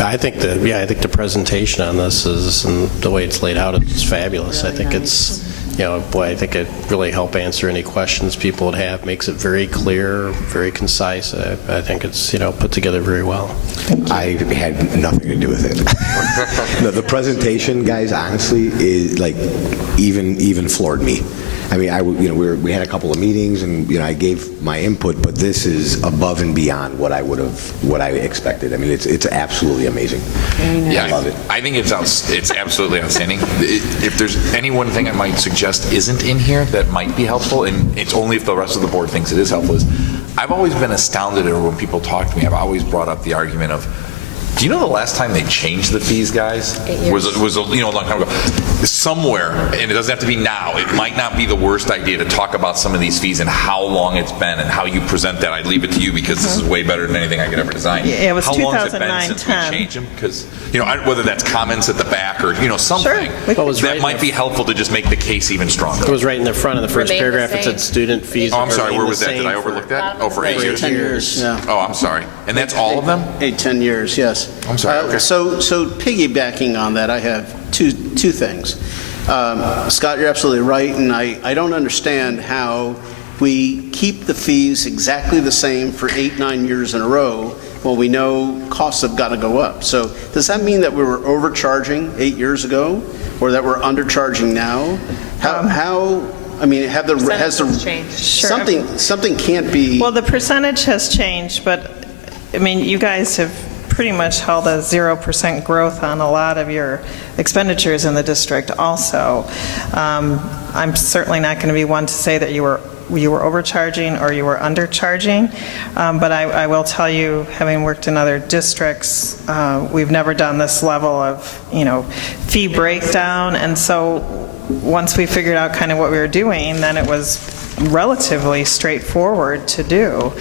I think the presentation on this is, and the way it's laid out, is fabulous. I think it's, I think it really help answer any questions people would have, makes it very clear, very concise. I think it's, put together very well. I had nothing to do with it. The presentation, guys, honestly, is like even floored me. I mean, we had a couple of meetings, and I gave my input, but this is above and beyond what I expected. I mean, it's absolutely amazing. Yeah, I love it. I think it's absolutely outstanding. If there's any one thing I might suggest isn't in here that might be helpful, and it's only if the rest of the board thinks it is helpful, is I've always been astounded, or when people talk to me, I've always brought up the argument of, do you know the last time they changed the fees, guys? 8 years. Was a long time ago. Somewhere, and it doesn't have to be now, it might not be the worst idea to talk about some of these fees and how long it's been and how you present that. I'd leave it to you because this is way better than anything I could ever design. Yeah, it was how long has it been since 2009-10. we changed them? Because, whether that's comments at the back or, something that might be helpful to just make the case even stronger. It was right in the front of the first Remain the paragraph. It same. said student fees. Oh, I'm sorry, where remain was the that? Did same I overlook that? Oh, for 8 For years? 10 years, yeah. Oh, I'm sorry. And that's all of them? 10 years, yes. I'm sorry, okay. So piggybacking on that, I have two things. Scott, you're absolutely right, and I don't understand how we keep the fees exactly the same for 8-9 years in a row when we know costs have got to go up. So does that mean that we were overcharging 8 years ago, or that we're undercharging now? Has the changed. something can't be? Well, the percentage has changed, but I mean, you guys have pretty much held a 0% growth on a lot of your expenditures in the district also. I'm certainly not going to be one to say that you were overcharging or you were undercharging, but I will tell you, having worked in other districts, we've never done this level of, fee breakdown, and so once we figured out kind of what we were doing, then it was relatively straightforward to do.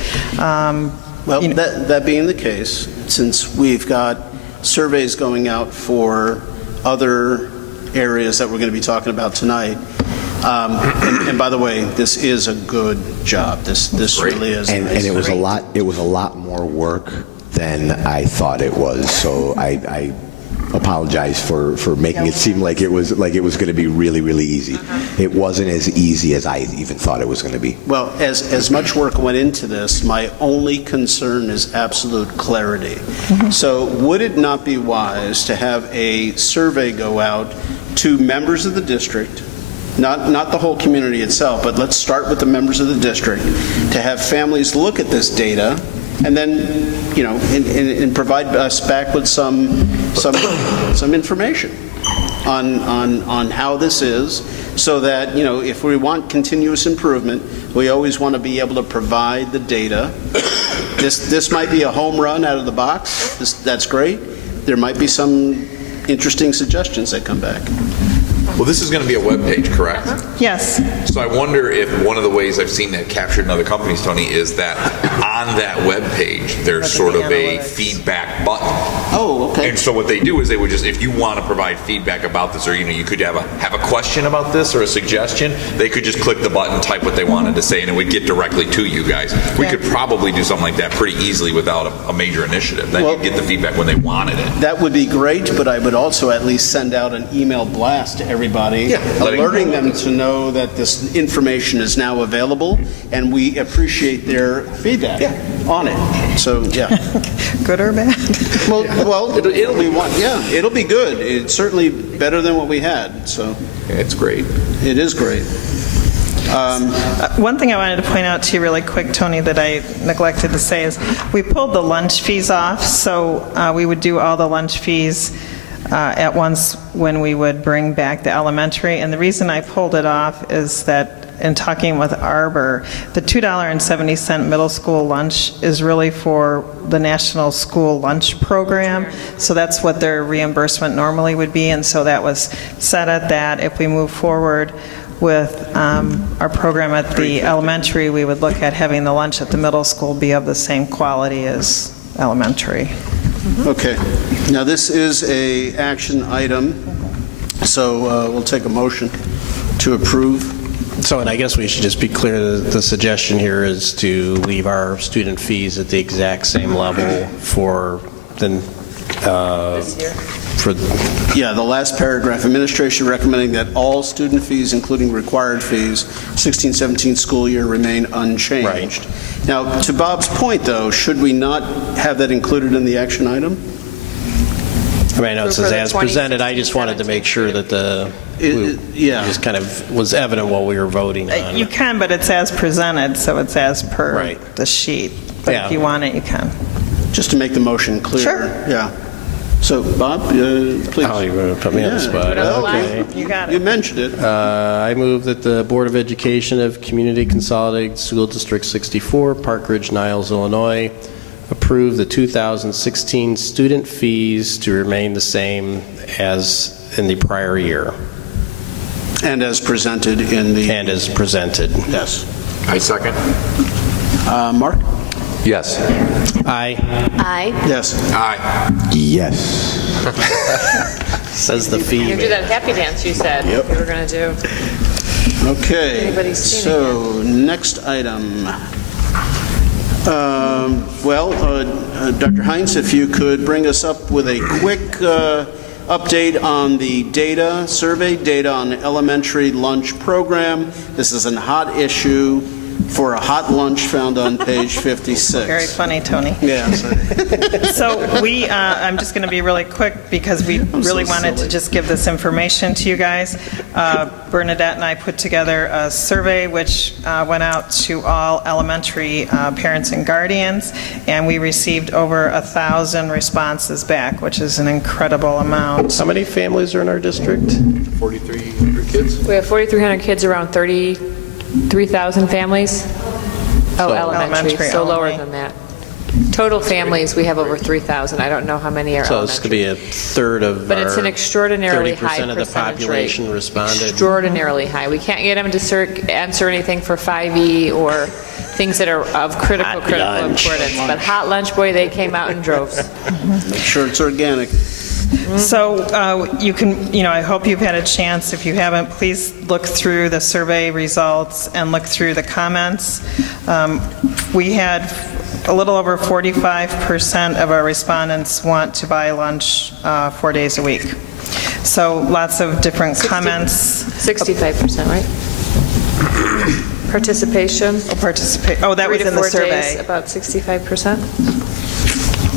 Well, that being the case, since we've got surveys going out for other areas that we're going to be talking about tonight, and by the way, this is a good job. This really is. And it was a lot. It was a lot more work than I thought it was. So I apologize for making it seem like it was going to be really, really easy. It wasn't as easy as I even thought it was going to be. Well, as much work went into this, my only concern is absolute clarity. So would it not be wise to have a survey go out to members of the district, not the whole community itself, but let's start with the members of the district, to have families look at this data and then, and provide us back with some information on how this is, so that, if we want continuous improvement, we always want to be able to provide the data. This might be a home run out of the box. That's great. There might be some interesting suggestions that come back. Well, this is going to be a web page, correct? Yes. So I wonder if one of the ways I've seen that captured in other companies, Tony, is that on that web page, there's sort of a feedback button. Oh, okay. And so what they do is they would just, if you want to provide feedback about this, or you could have a question about this or a suggestion, they could just click the button, type what they wanted to say, and it would get directly to you guys. We could probably do something like that pretty easily without a major initiative. Then you'd get the feedback when they wanted it. That would be great, but I would also at least send out an email blast to everybody, alerting them to know that this information is now available, and we appreciate their feedback on it. So, Good or bad? Well, it'll be one. Yeah, it'll be good. It's certainly better than what we had. So it's great. It is great. One thing I wanted to point out to you really quick, Tony, that I neglected to say is we pulled the lunch fees off, so we would do all the lunch fees at once when we would bring back the elementary. And the reason I pulled it off is that in talking with Arbor, the $2.70 middle school lunch is really for the National School Lunch Program, so that's what their reimbursement normally would be, and so that was set at that. If we move forward with our program at the elementary, we would look at having the lunch at the middle school be of the same quality as elementary. Okay. Now, this is a action item, so we'll take a motion to approve. So, and I guess we should just be clear, the suggestion here is to leave our student fees at the exact same level for the, This year? Yeah, the last paragraph, administration recommending that all student fees, including required fees, 16-17 school year remain unchanged. Right. Now, to Bob's point, though, should we not have that included in the action item? I mean, I know it says as presented, I just wanted to make sure that just kind of was evident what we were voting on. You can, but it's as presented, so it's as per the sheet. But if you want it, you can. Just to make the motion clear. Sure. Yeah. So, Bob, please. Oh, you're going to put me on the spot. Okay. You got it. You mentioned it. I move that the Board of Education of Community Consolidated School District 64, Park Ridge-Niles, Illinois, approve the 2016 student fees to remain the same as in the prior year. And as presented in the... And as presented. Yes. I second. Mark? Yes. Aye. Aye. Yes. Aye. Yes. Says the fee. You do that happy dance you said you were going to do. Okay. Anybody's seen So, next item. Dr. Heinz, if you could bring us up with a quick update on the data, survey data on the elementary lunch program. This is a hot issue for a hot lunch found on page 56. Very funny, Tony. Yeah. So I'm just going to be really quick because we really wanted to just give this information to you guys. Bernadette and I put together a survey which went out to all elementary parents and guardians, and we received over 1,000 responses back, which is an incredible amount. How many families are in our district? 4,300 kids. We have 4,300 kids, around 33,000 families. Oh, elementary, so lower than that. Total families, we have over 3,000. I don't know how many are So elementary. it's to be a third of But it's an extraordinarily high 30% of the percentage population rate. responded. Extraordinarily high. We can't get them to answer anything for 5E or things that are of critical importance. But hot lunch, boy, they came out in droves. Make sure it's organic. So you can, I hope you've had a chance. If you haven't, please look through the survey results and look through the comments. We had a little over 45% of our respondents want to buy lunch 4 days a week. So lots of different comments. 65%, right? Participation? Oh, that was 3 to in the 4 survey. days, about 65%.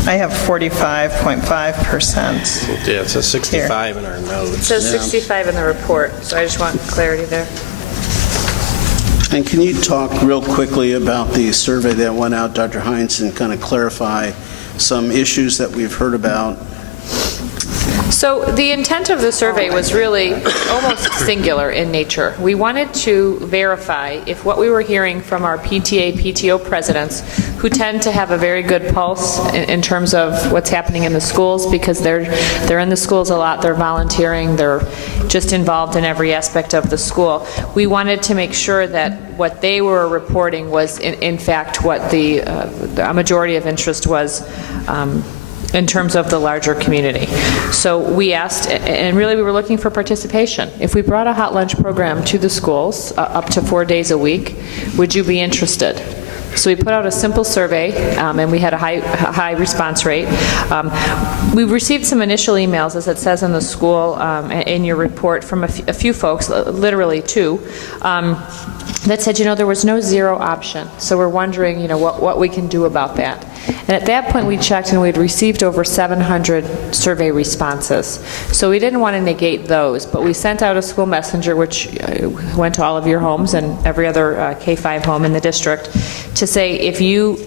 I have 45.5%. Yeah, it says 65 in our notes. It says 65 in the report, so I just want clarity there. And can you talk real quickly about the survey that went out, Dr. Heinz, and kind of clarify some issues that we've heard about? So the intent of the survey was really almost singular in nature. We wanted to verify if what we were hearing from our PTA, PTO presidents, who tend to have a very good pulse in terms of what's happening in the schools, because they're in the schools a lot, they're volunteering, they're just involved in every aspect of the school. We wanted to make sure that what they were reporting was in fact what the majority of interest was in terms of the larger community. So we asked, and really we were looking for participation. If we brought a hot lunch program to the schools up to 4 days a week, would you be interested? So we put out a simple survey, and we had a high response rate. We received some initial emails, as it says in the school, in your report, from a few folks, literally 2, that said, there was no zero option. So we're wondering, what we can do about that. And at that point, we checked, and we'd received over 700 survey responses. So we didn't want to negate those, but we sent out a school messenger, which went to all of your homes and every other K-5 home in the district, to say, if you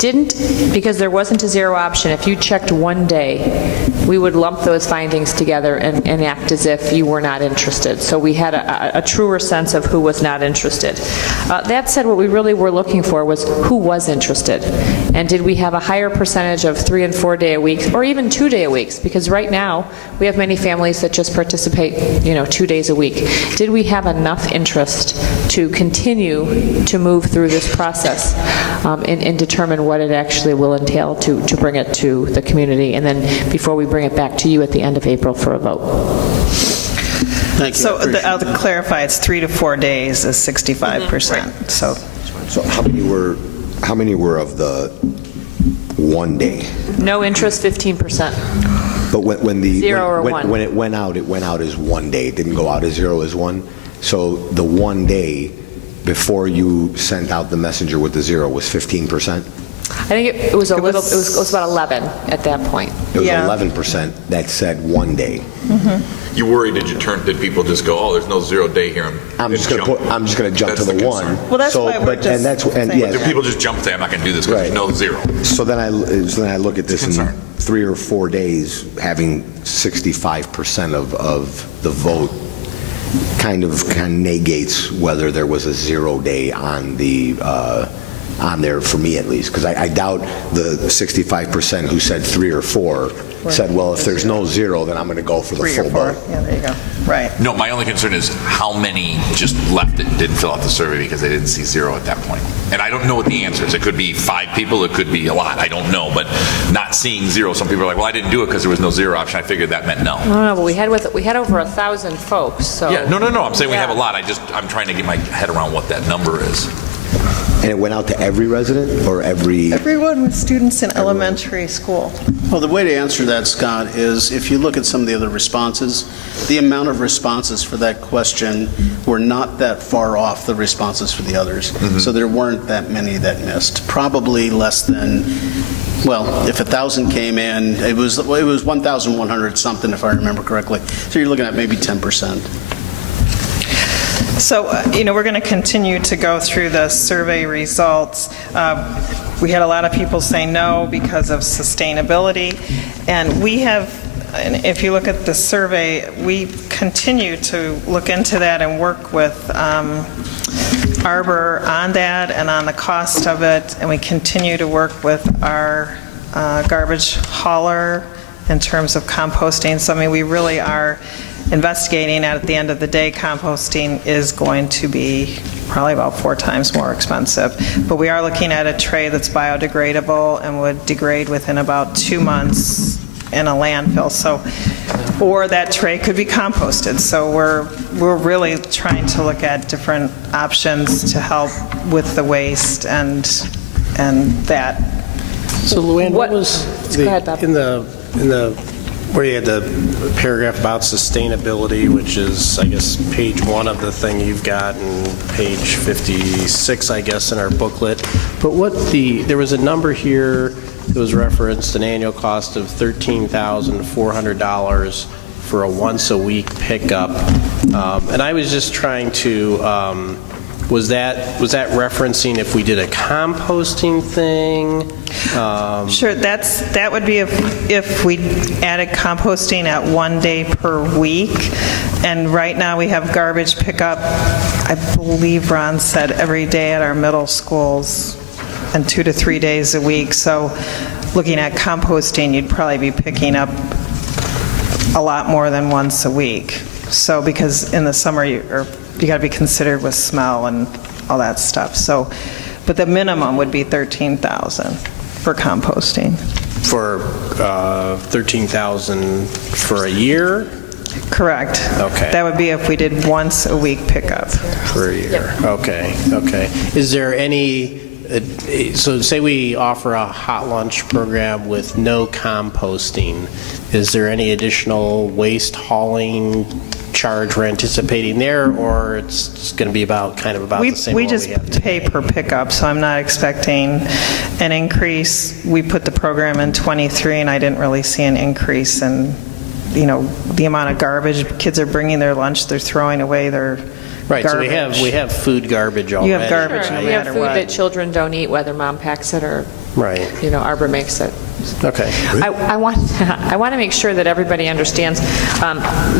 because there wasn't a zero option, if you checked one day, we would lump those findings together and act as if you were not interested. So we had a truer sense of who was not interested. That said, what we really were looking for was who was interested. And did we have a higher percentage of 3- and 4-day a week, or even 2-day a weeks? Because right now, we have many families that just participate, 2 days a week. Did we have enough interest to continue to move through this process and determine what it actually will entail to bring it to the community, and then before we bring it back to you at the end of April for a vote? Thank you. So I'll clarify, it's 3 to 4 days is 65%. So how many were of the 1 day? No interest, 15%. But when the Zero or one. when it went out as 1 day. It didn't go out as 0 as 1. So the 1 day before you sent out the messenger with the 0 was 15%. I think it was it was about 11 at that point. It was 11% that said 1 day. You worried, did people just go, oh, there's no 0 day here? I'm just going to jump to the 1. Well, that's why we're just Do people just jump and say, I'm not going to do this because there's no 0? So then I look at this in 3 or 4 days, having 65% of the vote kind of negates whether there was a 0 day on the on there, for me at least, because I doubt the 65% who said 3 or 4 said, well, if there's no 0, then I'm going to go for the 3 or full 4. vote. Yeah, there you go. Right. No, my only concern is how many just left it and didn't fill out the survey because they didn't see 0 at that point. And I don't know what the answer is. It could be 5 people, it could be a lot, I don't know. But not seeing 0, some people are like, well, I didn't do it because there was no 0 option. I figured that meant no. No, but we had over 1,000 folks, so. Yeah, no, I'm saying we have a lot. I'm trying to get my head around what that number is. And it went out to every resident or every... Everyone with students in elementary school. Well, the way to answer that, Scott, is if you look at some of the other responses, the amount of responses for that question were not that far off the responses for the others. So there weren't that many that missed. Probably less than, well, if 1,000 came in, it was 1,100 something, if I remember correctly. So you're looking at maybe 10%. So, we're going to continue to go through the survey results. We had a lot of people say no because of sustainability, and and if you look at the survey, we continue to look into that and work with Arbor on that and on the cost of it, and we continue to work with our garbage hauler in terms of composting. So, we really are investigating. At the end of the day, composting is going to be probably about 4 times more expensive. But we are looking at a tray that's biodegradable and would degrade within about 2 months in a landfill. So, or that tray could be composted. So we're really trying to look at different options to help with the waste and that. So Luann, what was Go ahead, Bob. in the where you had the paragraph about sustainability, which is, I guess, page 1 of the thing you've got and page 56, I guess, in our booklet. But there was a number here that was referenced, an annual cost of $13,400 for a once-a-week pickup. And I was just trying to, was that referencing if we did a composting thing? Sure, that would be if we added composting at 1 day per week. And right now we have garbage pickup, I believe Ron said, every day at our middle schools and 2 to 3 days a week. So looking at composting, you'd probably be picking up a lot more than once a week. So because in the summer you got to be considered with smell and all that stuff. So, but the minimum would be $13,000 for composting. For $13,000 for a year? Correct. Okay. That would be if we did once a week pickup. Per year. Okay. Is there any, so say we offer a hot lunch program with no composting, is there any additional waste hauling charge we're anticipating there, or it's going to be about the same? We just pay per pickup, so I'm not expecting an increase. We put the program in 23, and I didn't really see an increase in, the amount of garbage. Kids are bringing their lunch, they're throwing away their right, garbage. So we have food garbage already. You have garbage no We have matter food what. that children don't eat, whether mom packs it or Right. Arbor makes it. Okay. I want to make sure that everybody understands.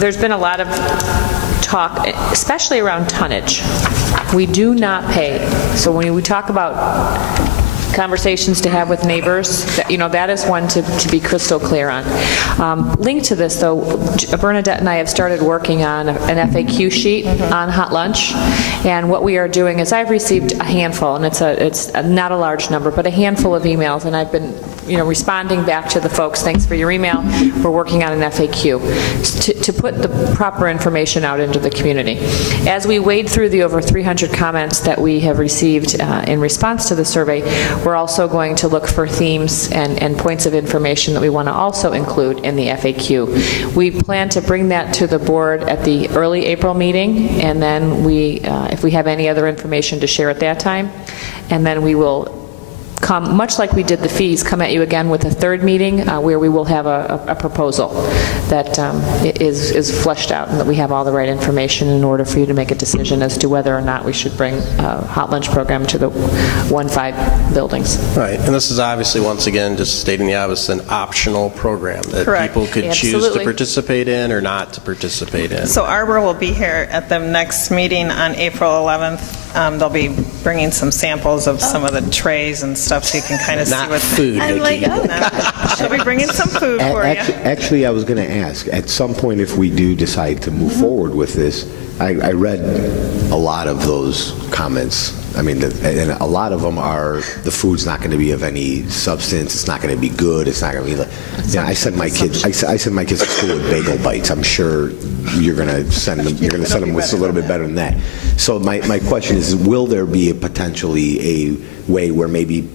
There's been a lot of talk, especially around tonnage. We do not pay. So when we talk about conversations to have with neighbors, that is one to be crystal clear on. Linked to this, though, Bernadette and I have started working on an FAQ sheet on hot lunch, and what we are doing is I've received a handful, and it's not a large number, but a handful of emails, and I've been responding back to the folks, thanks for your email, we're working on an FAQ to put the proper information out into the community. As we wade through the over 300 comments that we have received in response to the survey, we're also going to look for themes and points of information that we want to also include in the FAQ. We plan to bring that to the board at the early April meeting, and then if we have any other information to share at that time, and then we will come, much like we did the fees, come at you again with a third meeting where we will have a proposal that is fleshed out and that we have all the right information in order for you to make a decision as to whether or not we should bring a hot lunch program to the 1-5 buildings. Right, and this is obviously, once again, just stating the obvious, an optional program that Correct. people could choose Absolutely. to participate in or not to participate in. So Arbor will be here at the next meeting on April 11th. They'll be bringing some samples of some of the trays and stuff so you can kind of see Not what... food, I'm like, Vicki. she'll be bringing some food for you. Actually, I was going to ask, at some point, if we do decide to move forward with this, I read a lot of those comments. I mean, and a lot of them are, the food's not going to be of any substance, it's not going to be good, it's not going to be... I send my kids to school with bagel bites. I'm sure you're going to send them with a little bit better than that. So my question is, will there be potentially a way where maybe,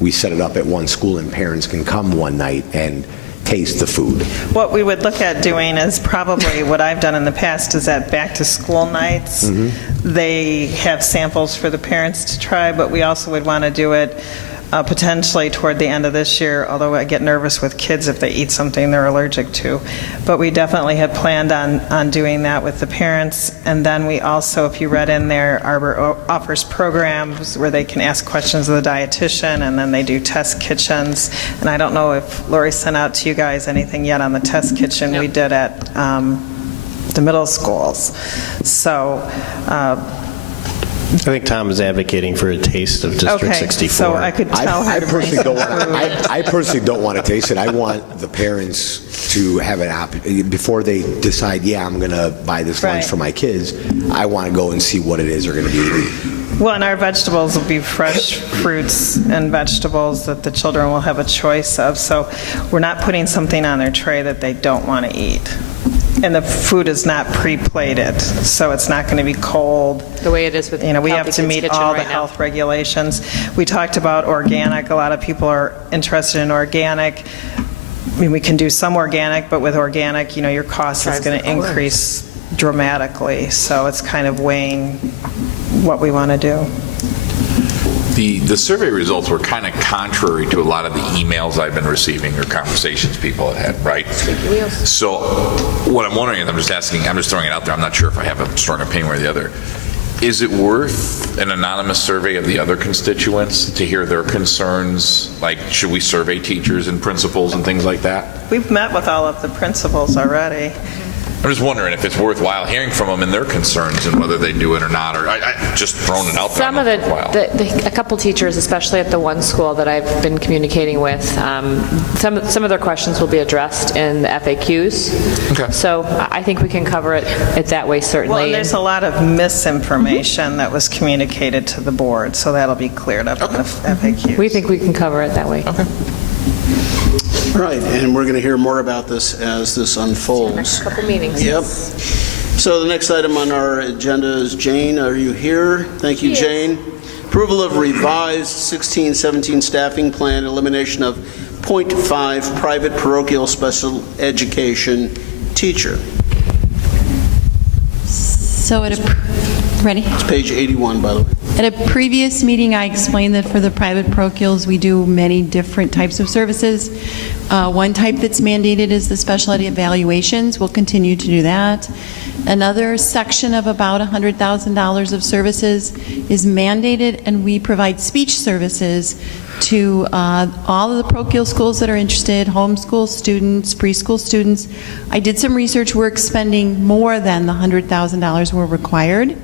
we set it up at one school and parents can come one night and taste the food? What we would look at doing is probably what I've done in the past is at back-to-school nights, they have samples for the parents to try, but we also would want to do it potentially toward the end of this year, although I get nervous with kids if they eat something they're allergic to. But we definitely had planned on doing that with the parents. And then we also, if you read in there, Arbor offers programs where they can ask questions of the dietitian, and then they do test kitchens. And I don't know if Lori sent out to you guys anything yet on the test kitchen we did at the middle schools. So I think Tom is advocating for a taste of District 64. So I could tell her I personally don't want to taste it. I want the parents to have an option before they decide, I'm going to buy this lunch for my kids. I want to go and see what it is they're going to be eating. Well, and our vegetables will be fresh fruits and vegetables that the children will have a choice of. So we're not putting something on their tray that they don't want to eat. And the food is not pre-plated, so it's not going to be cold. The way it is with we Healthy have to Kids meet Kitchen all the right now. health regulations. We talked about organic. A lot of people are interested in organic. I mean, we can do some organic, but with organic, your cost is going to increase dramatically. So it's kind of weighing what we want to do. The survey results were kind of contrary to a lot of the emails I've been receiving or conversations people have had, right? So what I'm wondering, and I'm just throwing it out there, I'm not sure if I have a strong opinion one or the other. Is it worth an anonymous survey of the other constituents to hear their concerns? Like, should we survey teachers and principals and things like that? We've met with all of the principals already. I'm just wondering if it's worthwhile hearing from them and their concerns and whether they do it or not, or I just throwing it out there. Some of a couple teachers, especially at the one school that I've been communicating with, some of their questions will be addressed in the FAQs. Okay. So I think we can cover it that way, certainly. Well, and there's a lot of misinformation that was communicated to the board, so that'll be cleared up in the FAQs. We think we can cover it that way. Okay. All right, and we're going to hear more about this as this unfolds. Next couple meetings. Yep. So the next item on our agenda is Jane. Are you here? Thank you, Yes. Jane. Approval of revised 16-17 staffing plan, elimination of .5 private parochial special education teacher. So ready? It's page 81, by the way. At a previous meeting, I explained that for the private parochials, we do many different types of services. One type that's mandated is the special ed evaluations. We'll continue to do that. Another section of about $100,000 of services is mandated, and we provide speech services to all of the parochial schools that are interested, homeschool students, preschool students. I did some research. We're expending more than the $100,000 we're required.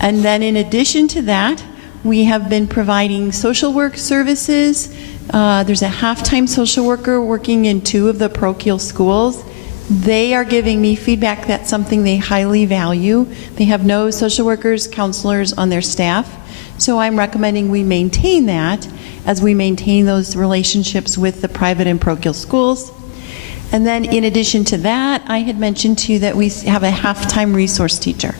And then in addition to that, we have been providing social work services. There's a half-time social worker working in 2 of the parochial schools. They are giving me feedback that's something they highly value. They have no social workers, counselors on their staff. So I'm recommending we maintain that as we maintain those relationships with the private and parochial schools. And then in addition to that, I had mentioned to you that we have a half-time resource teacher.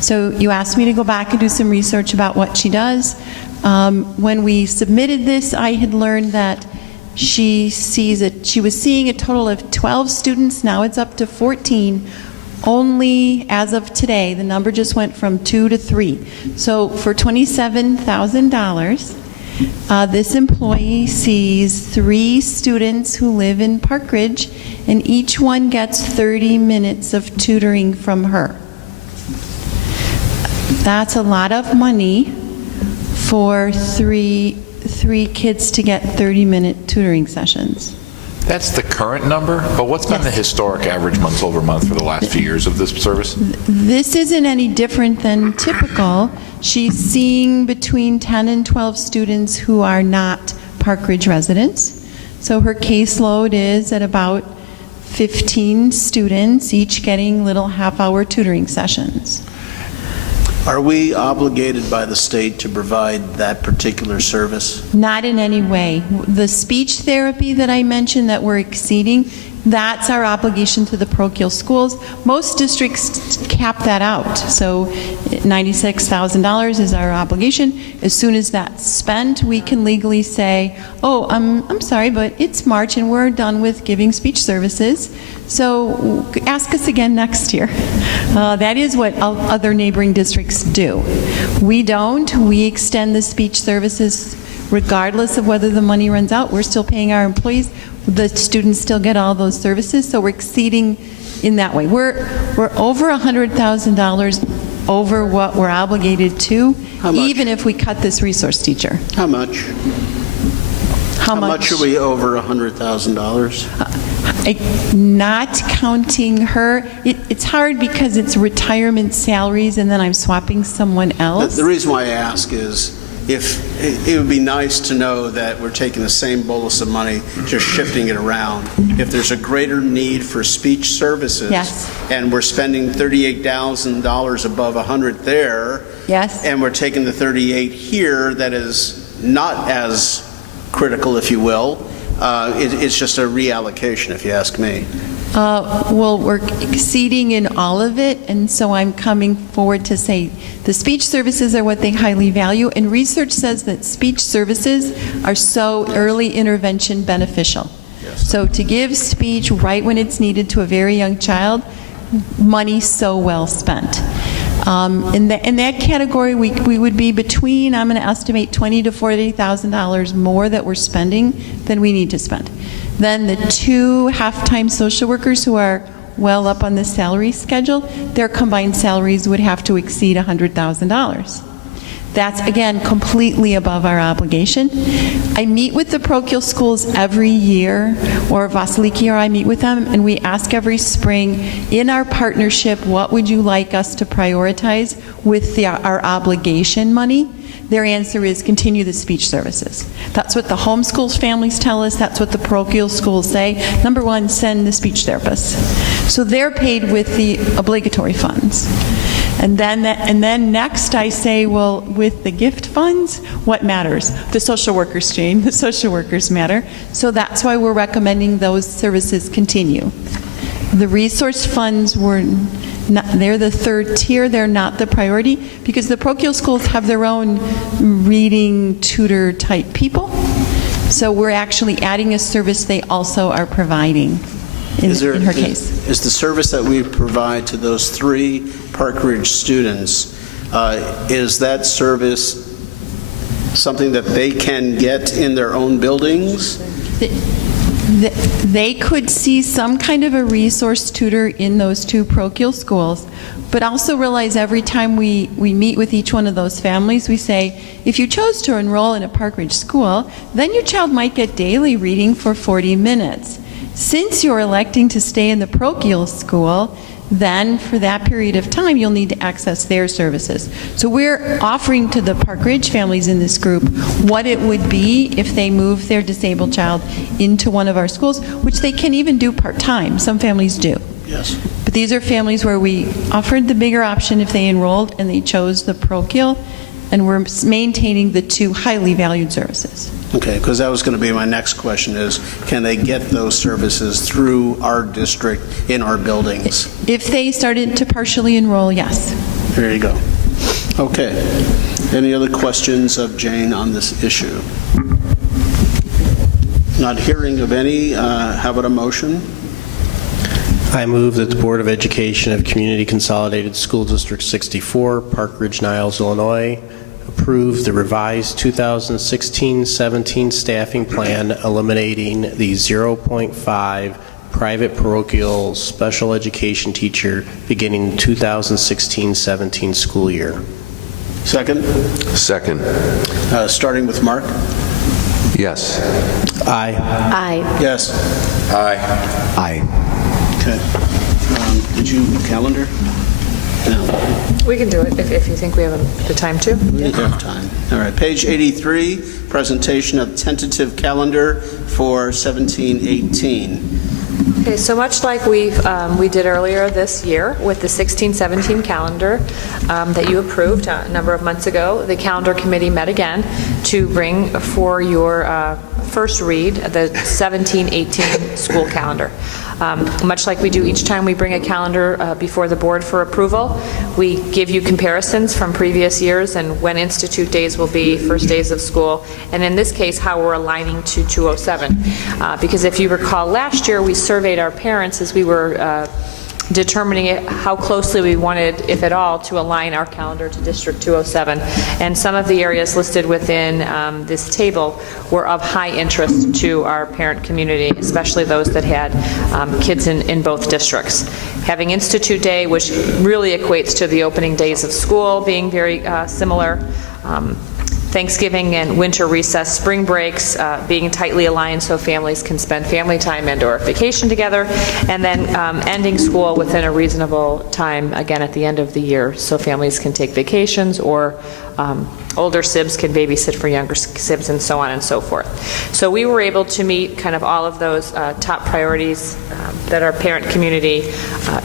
So you asked me to go back and do some research about what she does. When we submitted this, I had learned that she was seeing a total of 12 students. Now it's up to 14. Only as of today, the number just went from 2 to 3. So for $27,000, this employee sees 3 students who live in Park Ridge, and each one gets 30 minutes of tutoring from her. That's a lot of money for three kids to get 30-minute tutoring sessions. That's the current number, but what's been the historic average month over month for the last few years of this service? This isn't any different than typical. She's seeing between 10 and 12 students who are not Park Ridge residents. So her caseload is at about 15 students, each getting little half-hour tutoring sessions. Are we obligated by the state to provide that particular service? Not in any way. The speech therapy that I mentioned that we're exceeding, that's our obligation to the parochial schools. Most districts cap that out. So $96,000 is our obligation. As soon as that's spent, we can legally say, oh, I'm sorry, but it's March and we're done with giving speech services. So ask us again next year. That is what other neighboring districts do. We don't. We extend the speech services regardless of whether the money runs out. We're still paying our employees. The students still get all those services, so we're exceeding in that way. We're over $100,000 over what we're obligated to, even if we cut this resource teacher. How much? How much are we over $100,000? Not counting her. It's hard because it's retirement salaries and then I'm swapping someone else. The reason why I ask is if it would be nice to know that we're taking the same bolus of money, just shifting it around. If there's a greater need for speech services, yes, and we're spending $38,000 above 100 there, yes, and we're taking the 38 here, that is not as critical, if you will. It's just a reallocation, if you ask me. Well, we're exceeding in all of it, and so I'm coming forward to say the speech services are what they highly value, and research says that speech services are so early intervention beneficial. Yes. So to give speech right when it's needed to a very young child, money so well spent. In that category, we would be between, I'm going to estimate, $20,000 to $40,000 more that we're spending than we need to spend. Then the 2 half-time social workers who are well up on the salary schedule, their combined salaries would have to exceed $100,000. That's, again, completely above our obligation. I meet with the parochial schools every year, or Vasiliki or I meet with them, and we ask every spring, in our partnership, what would you like us to prioritize with our obligation money? Their answer is continue the speech services. That's what the homeschools families tell us. That's what the parochial schools say. Number 1, send the speech therapists. So they're paid with the obligatory funds. And then next I say, well, with the gift funds, what matters? The social workers, Jane, the social workers matter. So that's why we're recommending those services continue. The resource funds they're the 3rd tier, they're not the priority, because the parochial schools have their own reading tutor type people. So we're actually adding a service they also are providing in her case. Is the service that we provide to those 3 Park Ridge students, is that service something that they can get in their own buildings? They could see some kind of a resource tutor in those two parochial schools, but also realize every time we meet with each one of those families, we say, if you chose to enroll in a Park Ridge school, then your child might get daily reading for 40 minutes. Since you're electing to stay in the parochial school, then for that period of time, you'll need to access their services. So we're offering to the Park Ridge families in this group what it would be if they move their disabled child into one of our schools, which they can even do part-time. Some families do. Yes. But these are families where we offered the bigger option if they enrolled and they chose the parochial, and we're maintaining the two highly valued services. Okay, because that was going to be my next question is, can they get those services through our district in our buildings? If they started to partially enroll, yes. There you go. Okay. Any other questions of Jane on this issue? Not hearing of any, how about a motion? I move that the Board of Education of Community Consolidated School District 64, Park Ridge-Niles, Illinois, approve the revised 2016-17 staffing plan eliminating the 0.5 private parochial special education teacher beginning 2016-17 school year. Second? Second. Starting with Mark? Yes. Aye. Aye. Yes. Aye. Aye. Okay. Did you calendar? No. We can do it if you think we have the time to. We have time. All right. Page 83, presentation of tentative calendar for 17-18. Okay, so much like we did earlier this year with the 16-17 calendar that you approved a number of months ago, the calendar committee met again to bring for your first read the 17-18 school calendar. Much like we do each time we bring a calendar before the board for approval, we give you comparisons from previous years and when institute days will be, first days of school, and in this case, how we're aligning to 207. Because if you recall, last year we surveyed our parents as we were determining how closely we wanted, if at all, to align our calendar to District 207. And some of the areas listed within this table were of high interest to our parent community, especially those that had kids in both districts. Having Institute Day, which really equates to the opening days of school, being very similar. Thanksgiving and winter recess, spring breaks being tightly aligned so families can spend family time and or vacation together, and then ending school within a reasonable time, again at the end of the year, so families can take vacations or older sibs can babysit for younger sibs and so on and so forth. So we were able to meet kind of all of those top priorities that our parent community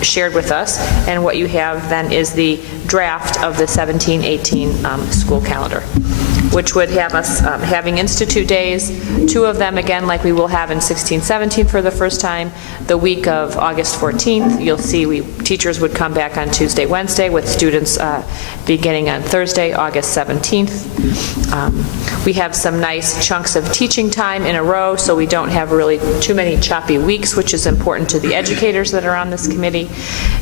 shared with us, and what you have then is the draft of the 17-18 school calendar, which would have us having Institute Days, 2 of them again like we will have in 16-17 for the first time. The week of August 14th, you'll see teachers would come back on Tuesday, Wednesday, with students beginning on Thursday, August 17th. We have some nice chunks of teaching time in a row, so we don't have really too many choppy weeks, which is important to the educators that are on this committee.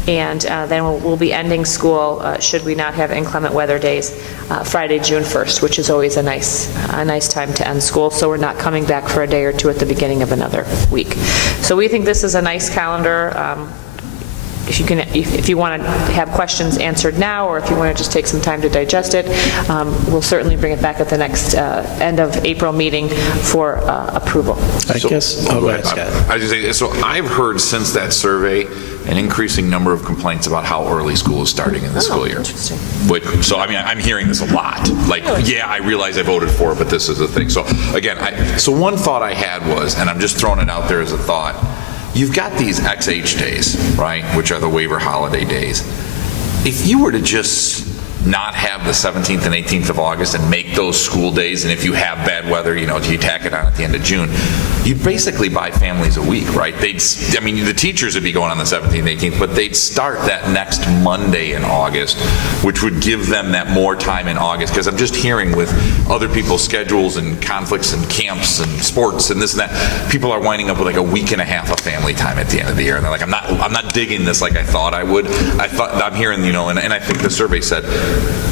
And then we'll be ending school, should we not have inclement weather days, Friday, June 1st, which is always a nice time to end school, so we're not coming back for a day or two at the beginning of another week. So we think this is a nice calendar. If you want to have questions answered now, or if you want to just take some time to digest it, we'll certainly bring it back at the next end of April meeting for approval. Go ahead, Scott. So I've heard since that survey an increasing number of complaints about how early school is starting in the school year. Interesting. So I mean, I'm hearing this a lot. Like, yeah, I realize I voted for it, but this is a thing. So again, so one thought I had was, and I'm just throwing it out there as a thought, you've got these XH days, right, which are the waiver holiday days. If you were to just not have the 17th and 18th of August and make those school days, and if you have bad weather, you tack it on at the end of June, you'd basically buy families a week, right? The teachers would be going on the 17th, 18th, but they'd start that next Monday in August, which would give them that more time in August, because I'm just hearing with other people's schedules and conflicts and camps and sports and this and that, people are winding up with like a week and a half of family time at the end of the year, and they're like, I'm not digging this like I thought I would. I'm hearing, and I think the survey said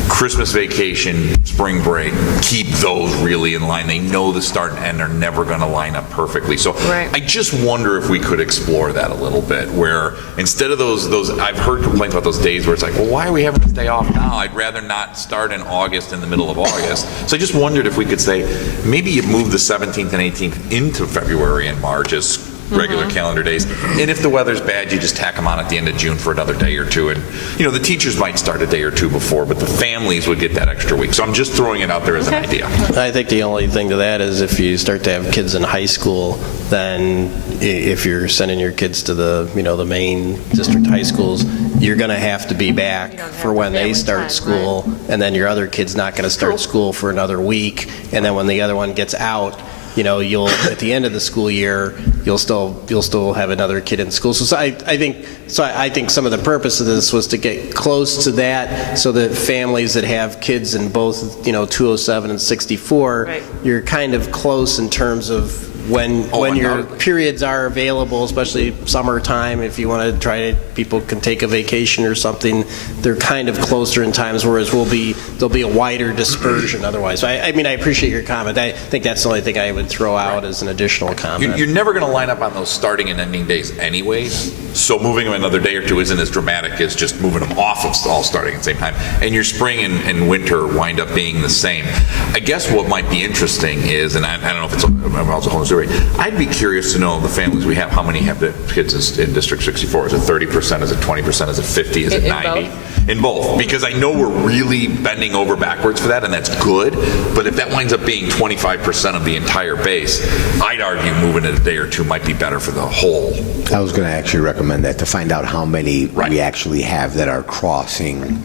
Christmas vacation, spring break, keep those really in line. They know the start and end are never going to line up perfectly. So I just wonder if we could explore that a little bit, where instead of those, I've heard complaints about those days where it's like, well, why are we having this day off now? I'd rather not start in August, in the middle of August. So I just wondered if we could say, maybe you move the 17th and 18th into February and March as regular calendar days. And if the weather's bad, you just tack them on at the end of June for another day or two. And, the teachers might start a day or two before, but the families would get that extra week. So I'm just throwing it out there as an idea. I think the only thing to that is if you start to have kids in high school, then if you're sending your kids to the, the main district high schools, you're going to have to be back for when they start school, and then your other kid's not going to start school for another week. And then when the other one gets out, you'll at the end of the school year, you'll still have another kid in school. So I think some of the purpose of this was to get close to that, so that families that have kids in both 207 and 64, you're kind of close in terms of when your periods are available, especially summertime. If you want to try to, people can take a vacation or something, they're kind of closer in times, whereas there'll be a wider dispersion otherwise. I appreciate your comment. I think that's the only thing I would throw out as an additional comment. You're never going to line up on those starting and ending days anyways, so moving them another day or two isn't as dramatic as just moving them off of all starting at the same time. And your spring and winter wind up being the same. I guess what might be interesting is, and I don't know if it's about the whole story, I'd be curious to know the families we have, how many have the kids in District 64? Is it 30%? Is it 20%? Is it 50? Is it 90? In both. Because I know we're really bending over backwards for that, and that's good. But if that winds up being 25% of the entire base, I'd argue moving it a day or two might be better for the whole. I was going to actually recommend that, to find out how many we actually have that are crossing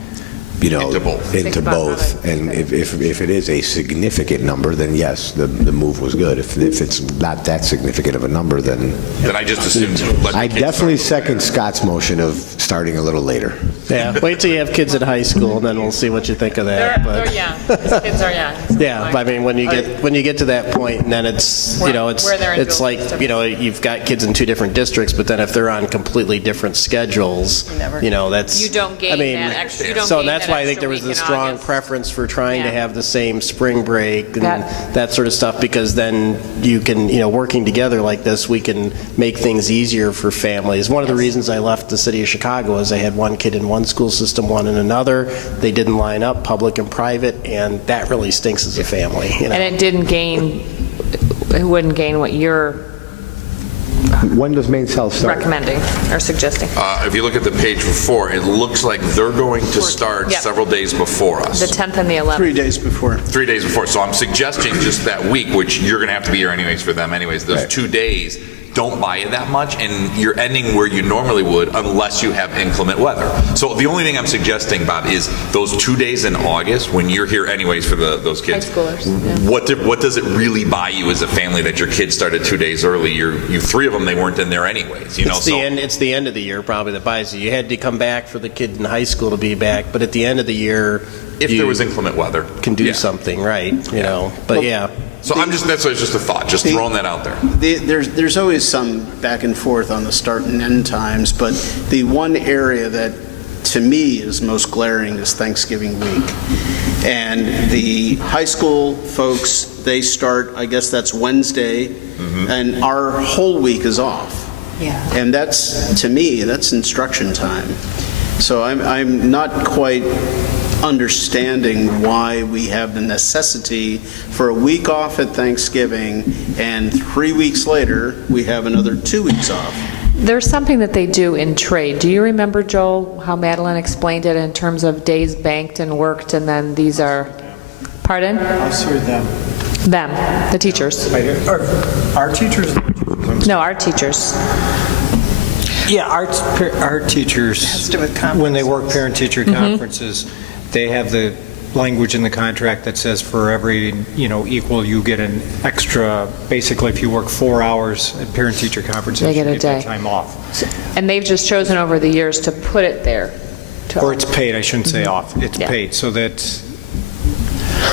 into both. And if it is a significant number, then yes, the move was good. If it's not that significant of a number, then I just assumed. I definitely second Scott's motion of starting a little later. Yeah, wait till you have kids in high school, and then we'll see what you think of that. They're young. These kids are young. Yeah, but when you get to that point, and then it's it's like you've got kids in two different districts, but then if they're on completely different schedules, that's you don't gain that extra. You don't so gain that's that why I think there was a strong preference for trying to have the same spring break and that sort of stuff, because then you can, working together like this, we can make things easier for families. One of the reasons I left the city of Chicago is I had one kid in one school system, one in another. They didn't line up, public and private, and that really stinks as a family. And it wouldn't gain what you're when does Maine's Health start? Recommending or suggesting. If you look at the page before, it looks like they're going to start several days before us. The 10th and the 11th. 3 days before. 3 days before. So I'm suggesting just that week, which you're going to have to be here anyways for them anyways, those 2 days. Don't buy it that much, and you're ending where you normally would unless you have inclement weather. So the only thing I'm suggesting, Bob, is those 2 days in August when you're here anyways for those kids. High schoolers. What does it really buy you as a family that your kids started 2 days early? You 3 of them, they weren't in there anyways. It's the end of the year probably that buys you. You had to come back for the kid in high school to be back, but at the end of the year, if there was inclement weather, can do something, right? But So that's just a thought, just throwing that out there. There's always some back and forth on the start and end times, but the one area that to me is most glaring is Thanksgiving week. And the high school folks, they start, I guess that's Wednesday, and our whole week is off. Yeah. And to me, that's instruction time. So I'm not quite understanding why we have the necessity for a week off at Thanksgiving, and 3 weeks later, we have another 2 weeks off. There's something that they do in trade. Do you remember, Joel, how Madeline explained it in terms of days banked and worked, and then these are, pardon? Us or them? Them, the teachers. Our teachers? No, our teachers. Yeah, our teachers, when they work parent-teacher conferences, they have the language in the contract that says for every, equal, you get an extra, basically if you work 4 hours at parent-teacher conferences, they get you a day. that time off. And they've just chosen over the years to put it there. Or it's paid, I shouldn't say off, it's paid, so that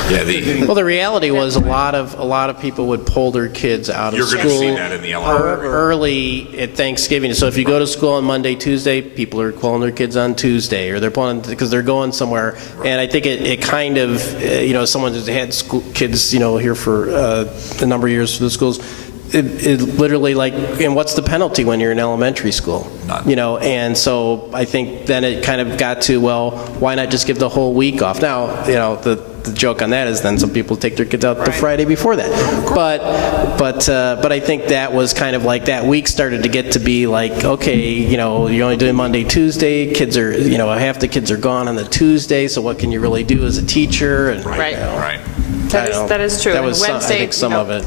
Yeah, Well, the reality was a lot of people would pull their kids out of You're school gonna see that in the elementary. early at Thanksgiving. So if you go to school on Monday, Tuesday, people are pulling their kids on Tuesday, or they're pulling because they're going somewhere. And I think it kind of, someone who's had school kids, here for a number of years for the schools. It literally and what's the penalty when you're in elementary school? None. And so I think then it kind of got to, well, why not just give the whole week off? Now, the joke on that is then some people take their kids out the Friday before that. But I think that was kind of like that week started to get to be like, okay, you're only doing Monday, Tuesday. Kids are, half the kids are gone on the Tuesday. So what can you really do as a teacher? And Right. That is true. That was And Wednesday, I think some of it.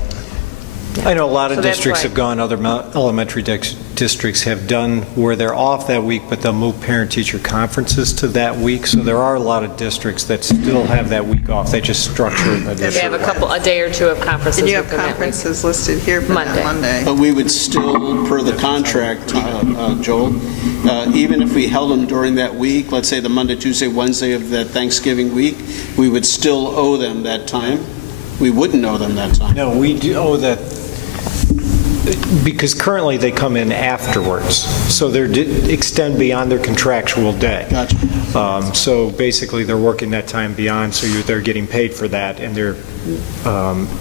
I know a lot of So that's districts why- have gone, other elementary districts have done where they're off that week, but they'll move parent-teacher conferences to that week. So there are a lot of districts that still have that week off. They just structure it a They have different way. a day or two of conferences. And you have within that week. conferences listed here for that Monday. But we would still, per the contract, Joel, even if we held them during that week, let's say the Monday, Tuesday, Wednesday of that Thanksgiving week, we would still owe them that time. We wouldn't owe them that time. No, we do owe that, because currently they come in afterwards, so they extend beyond their contractual day. Gotcha. So basically, they're working that time beyond, so they're getting paid for that, and they're,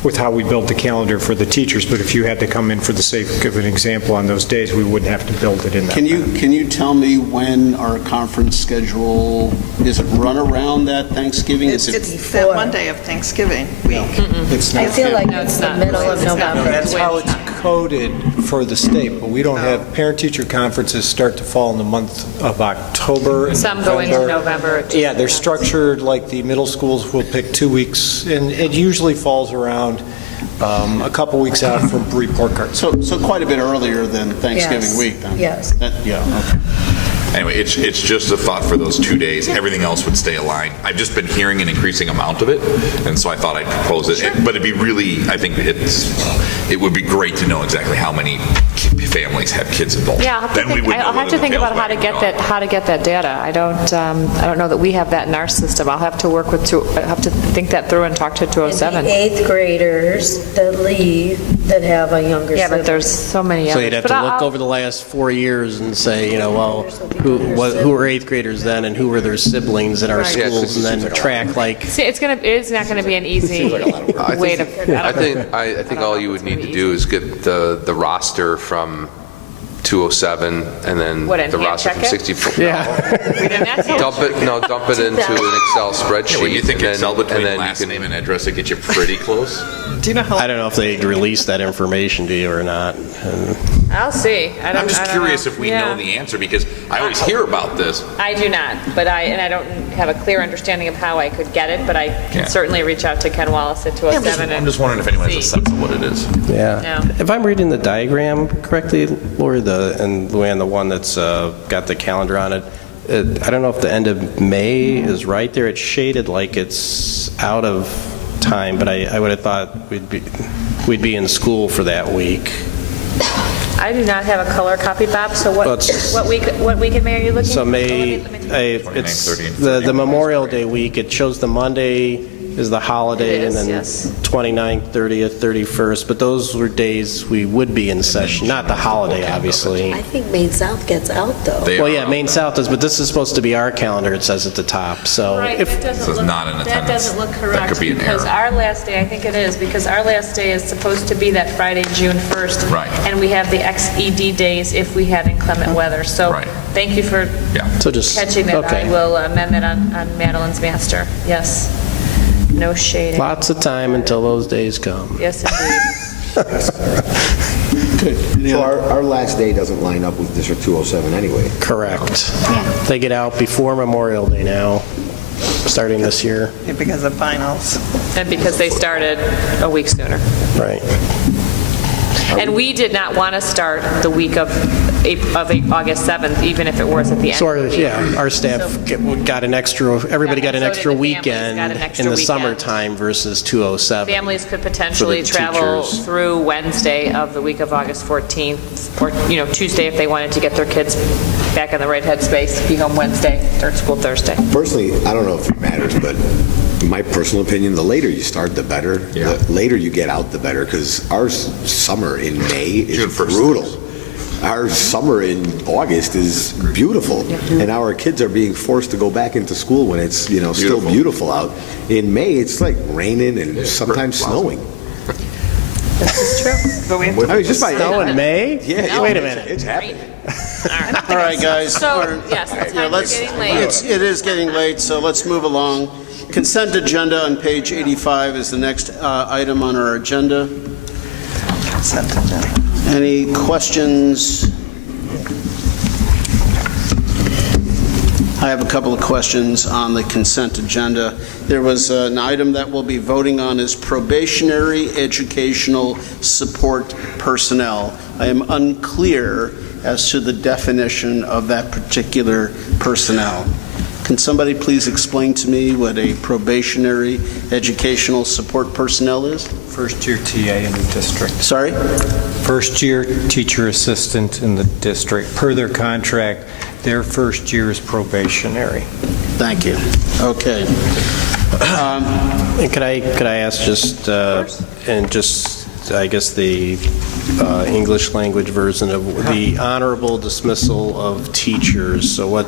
with how we built the calendar for the teachers, but if you had to come in for the sake of an example on those days, we wouldn't have to build it in that. Can you tell me when our conference schedule, is it run around that Thanksgiving? It's that Monday of Thanksgiving week. It's not. I feel like it's the middle of November. That's how it's coded for the state, but we don't have, parent-teacher conferences start to fall in the month of October and Some go into November. Yeah, they're structured like the middle schools will pick 2 weeks, and it usually falls around a couple weeks out from report cards. So quite a bit earlier than Thanksgiving Yes. week, then? Yes. Yeah, okay. Anyway, it's just a thought for those 2 days. Everything else would stay aligned. I've just been hearing an increasing amount of it, and so I thought I'd propose it. But it'd be really, I think it would be great to know exactly how many families have kids involved. Yeah, I'll have to think about how to get that data. I don't know that we have that in our system. I'll have to have to think that through and talk to 207. And the 8th graders that leave that have a younger Yeah, sibling. but there's so many others. So you'd have But to I'll- look over the last 4 years and say, who were 8th graders then and who were their siblings in our schools, and then track See, it's not going to be an easy way to. I think all you would need to do is get the roster from 207 and then What, and the hand roster check from it? 64. Yeah. Dump it into an Excel spreadsheet. Yeah, when you think and then- Excel between and then you last can- name and address, it gets you pretty close. Do you know how? I don't know if they released that information to you or not. I'll see. I'm just curious if we Yeah. know the answer, because I always hear about this. I do not, but I don't have a clear understanding of how I could get it, but I can Yeah. certainly reach out to Ken Wallace at 207. I'm just wondering if anyone has a sense of what it is. Yeah. No. If I'm reading the diagram correctly, Lori, and Luann, the one that's got the calendar on it, I don't know if the end of May is right there. It's shaded like it's out of time, but I would have thought we'd be in school for that week. I do not have a color copy, Bob, so what week in May are you looking? So May, it's the Memorial Day week. It shows the Monday is the holiday, It is, and then yes. 29th, 30th, 31st. But those were days we would be in session, not the holiday, obviously. I think Maine South gets out, though. Well, yeah, Maine South does, but this is supposed to be our calendar, it says at the top. So Right, if that doesn't So it's look- not in That attendance. doesn't look That correct, could be an because error. our last day, I think it is, because our last day is supposed to be that Friday, June 1st. Right. And we have the XED days if we had inclement weather. So Right. thank you for So just, catching that. okay. I will amend that on Madeline's master. Yes. No shading. Lots of time until those days come. Yes, indeed. So our last day doesn't line up with District 207 anyway. Correct. They get out before Memorial Day now, starting this year. Because of finals. And because they started a week sooner. Right. And we did not want to start the week of August 7th, even if it was at the end So of the week. our staff got an extra, everybody got an so did extra the families, weekend got an extra in the weekend. summertime versus 207. Families could potentially travel teachers. through Wednesday of the week of August 14th, or, Tuesday if they wanted to get their kids back in the right headspace, be home Wednesday, start school Thursday. Personally, I don't know if it matters, but My personal opinion, the later you start, the better. Yeah. The later you get out, the better, because our summer in May is brutal. Our summer in August is beautiful, and our kids are being forced to go back into school when it's, still beautiful out. In May, it's like raining and sometimes snowing. This is true. But we have I mean, just by Snow in May? Yeah, Wait a minute. It's happening. All right, guys. So, yes, it's fine. We're getting late. It is getting late, so let's move along. Consent agenda on page 85 is the next item on our agenda. Consent agenda. Any questions? I have a couple of questions on the consent agenda. There was an item that we'll be voting on is probationary educational support personnel. I am unclear as to the definition of that particular personnel. Can somebody please explain to me what a probationary educational support personnel is? First-year TA in the district. Sorry? First-year teacher assistant in the district. Per their contract, their first year is probationary. Thank you. Okay. And could I ask just, I guess the English language version of the honorable dismissal of teachers. So what,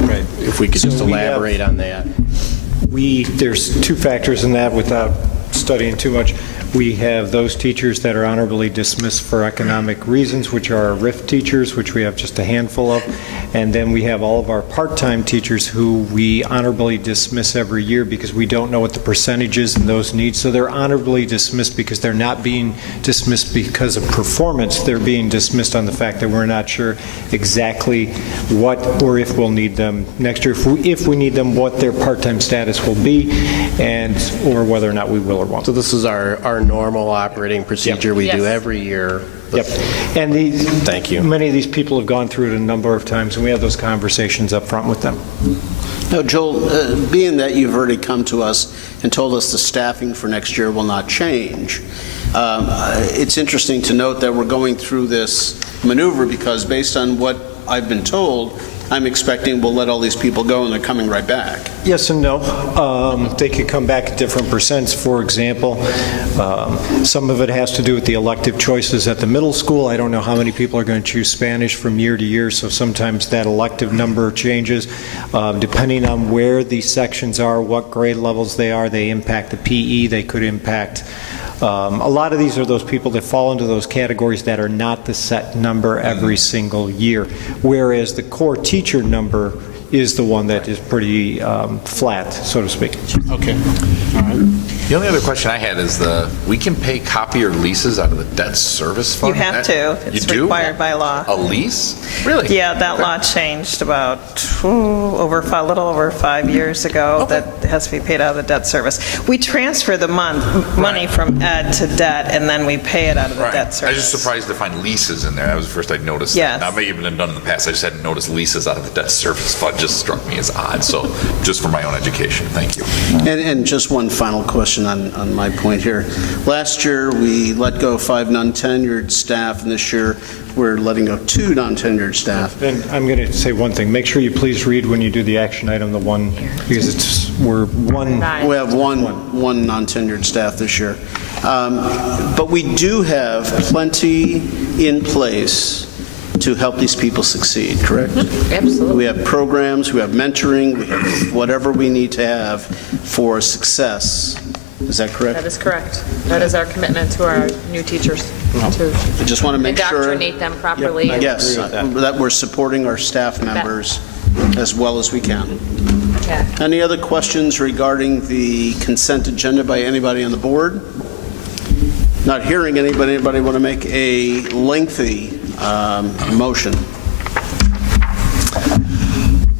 Right. if we could just So we have- elaborate on that? There's two factors in that without studying too much. We have those teachers that are honorably dismissed for economic reasons, which are our RIF teachers, which we have just a handful of. And then we have all of our part-time teachers who we honorably dismiss every year because we don't know what the percentage is and those needs. So they're honorably dismissed because they're not being dismissed because of performance. They're being dismissed on the fact that we're not sure exactly what or if we'll need them next year. If we need them, what their part-time status will be, and or whether or not we will or won't. So this is our normal operating procedure we do every year. Yep. And Thank you. Many of these people have gone through it a number of times, and we have those conversations up front with them. Now, Joel, being that you've already come to us and told us the staffing for next year will not change, it's interesting to note that we're going through this maneuver because based on what I've been told, I'm expecting we'll let all these people go and they're coming right back. Yes and no. They could come back at different percents. For example, some of it has to do with the elective choices at the middle school. I don't know how many people are going to choose Spanish from year to year, so sometimes that elective number changes. Depending on where these sections are, what grade levels they are, they impact the PE, they could impact a lot of these are those people that fall into those categories that are not the set number every single year, whereas the core teacher number is the one that is pretty flat, so to speak. Okay. All right. The only other question I had is we can pay copier leases out of the debt service fund? You have to. It's required by law. A lease? Really? Yeah, that law changed about a little over 5 years ago. That has to be paid out of the debt service. We transfer the money from ed to debt, and then we pay it out of the debt service. I was just surprised to find leases in there. That was the first I'd noticed. Yes. That may have been done in the past. I just hadn't noticed leases out of the debt service fund. Just struck me as odd. So just for my own education, thank you. And just one final question on my point here. Last year, we let go 5 non-tenured staff, and this year, we're letting go 2 non-tenured staff. Then I'm going to say one thing. Make sure you please read when you do the action item, the one, because we're one. We have one non-tenured staff this year. But we do have plenty in place to help these people succeed, correct? Absolutely. We have programs, we have mentoring, we have whatever we need to have for success. Is that correct? That is correct. That is our commitment to our new teachers, to I just want to make sure. indoctrinate them properly. Yes, that we're supporting our staff members as well as we can. Yeah. Any other questions regarding the consent agenda by anybody on the board? Not hearing anybody want to make a lengthy motion?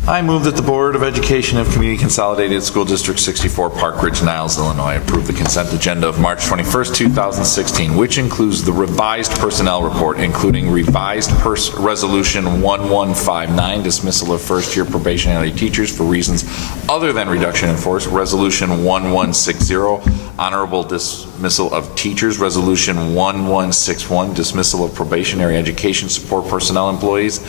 I move that the Board of Education of Community Consolidated School District 64, Park Ridge-Niles, Illinois, approve the consent agenda of March 21st, 2016, which includes the revised personnel report, including revised Resolution 1159, dismissal of first-year probationary teachers for reasons other than reduction in force, Resolution 1160, honorable dismissal dismissal of teachers, Resolution 1161, dismissal of probationary education support personnel employees,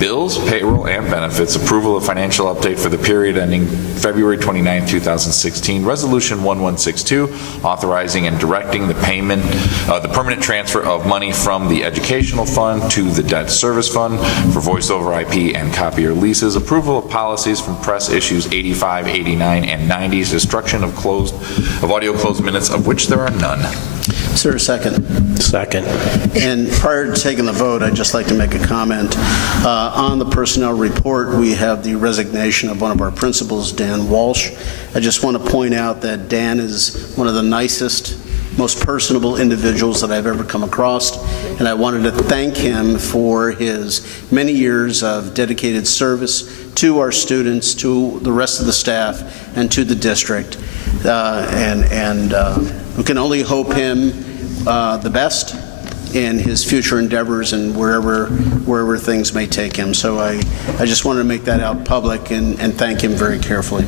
bills, payroll, and benefits, approval of financial update for the period ending February 29, 2016, Resolution 1162, authorizing and directing the payment, the permanent transfer of money from the educational fund to the debt service fund for voice over IP and copier leases, approval of policies from press issues 85, 89, and 90s, destruction of audio closed minutes, of which there are none. Is there a second? Second. And prior to taking the vote, I'd just like to make a comment. On the personnel report, we have the resignation of one of our principals, Dan Walsh. I just want to point out that Dan is one of the nicest, most personable individuals that I've ever come across, and I wanted to thank him for his many years of dedicated service to our students, to the rest of the staff, and to the district. We can only hope him the best in his future endeavors and wherever things may take him. So I just wanted to make that out public and thank him very carefully.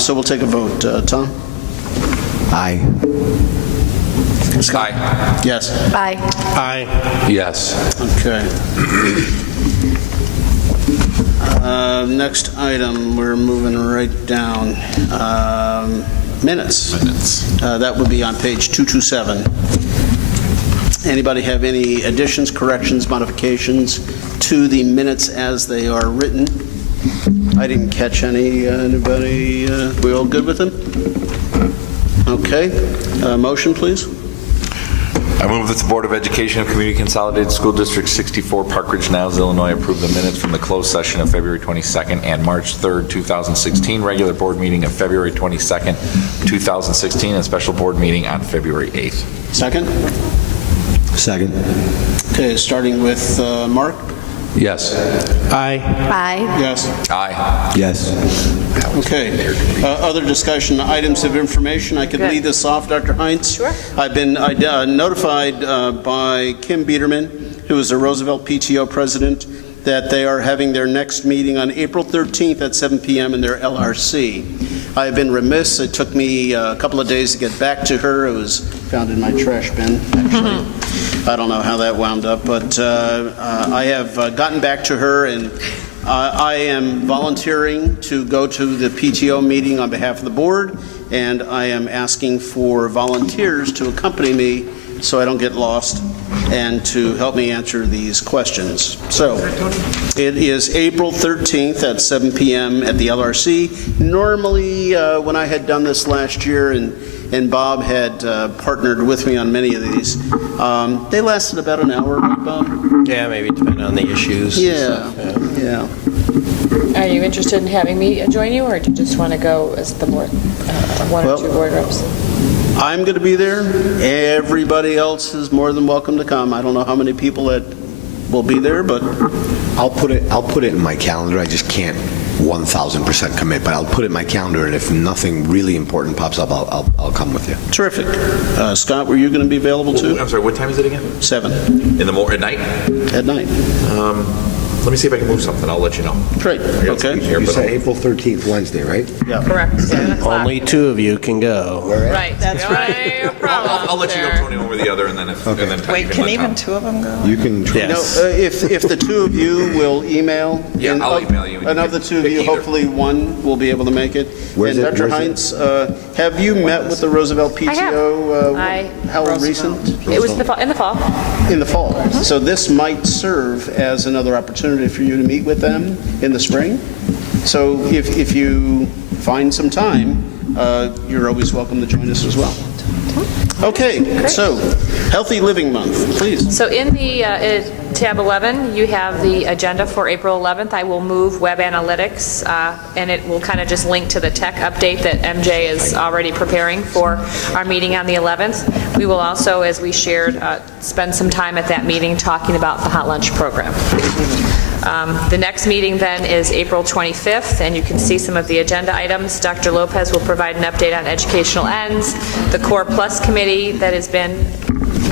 So we'll take a vote. Tom? Aye. Scott? Yes. Aye. Aye. Yes. Okay. Next item, we're moving right down. Minutes. That would be on page 227. Anybody have any additions, corrections, modifications to the minutes as they are written? I didn't catch any. Anybody? We all good with them? Okay. Motion, please. I move that the Board of Education of Community Consolidated School District 64, Park Ridge-Niles, Illinois, approve the minutes from the closed session of February 22nd and March 3rd, 2016, regular board meeting of February 22nd, 2016, and special board meeting on February 8th. Second? Second. Okay, starting with Mark. Yes. Aye. Aye. Yes. Aye. Yes. Okay. Other discussion, items of information. I could lead this off, Dr. Heinz. Sure. I've been notified by Kim Biederman, who is the Roosevelt PTO president, that they are having their next meeting on April 13th at 7 p.m. in their LRC. I have been remiss. It took me a couple of days to get back to her. It was found in my trash bin, actually. I don't know how that wound up, but I have gotten back to her, and I am volunteering to go to the PTO meeting on behalf of the board, and I am asking for volunteers to accompany me so I don't get lost and to help me answer these questions. So it is April 13th at 7 p.m. at the LRC. Normally, when I had done this last year and Bob had partnered with me on many of these, they lasted about an hour, right, Bob? Yeah, maybe depending on the issues. Yeah, yeah. Are you interested in having me join you, or do you just want to go as the board, one or two board reps? I'm going to be there. Everybody else is more than welcome to come. I don't know how many people that will be there, but I'll put it in my calendar. I just can't 1,000% commit, but I'll put it in my calendar, and if nothing really important pops up, I'll come with you. Terrific. Scott, were you going to be available too? I'm sorry, what time is it again? 7. In the morning, at night? At night. Let me see if I can move something. I'll let you know. Great. Okay. You said April 13th, Wednesday, right? Yeah. Correct. 7 o'clock. Only 2 of you can go. Right. That's right. I'll let you know, Tony, over the other, and then if and then Wait, can even 2 of them go? You can try. Yes. If the 2 of you will email. Yeah, I'll email you. And of the 2 of you, hopefully one will be able to make it. Where's and it? Dr. Where's Heinz, have you met with the Roosevelt PTO? I have. How recent? It was in the fall. In the fall. So this might serve as another opportunity for you to meet with them in the spring. So if you find some time, you're always welcome to join us as well. Okay, so Healthy Living Month, please. So in the tab 11, you have the agenda for April 11th. I will move web analytics, and it will kind of just link to the tech update that MJ is already preparing for our meeting on the 11th. We will also, as we shared, spend some time at that meeting talking about the hot lunch program. The next meeting then is April 25th, and you can see some of the agenda items. Dr. Lopez will provide an update on educational ends, the Core Plus Committee that has been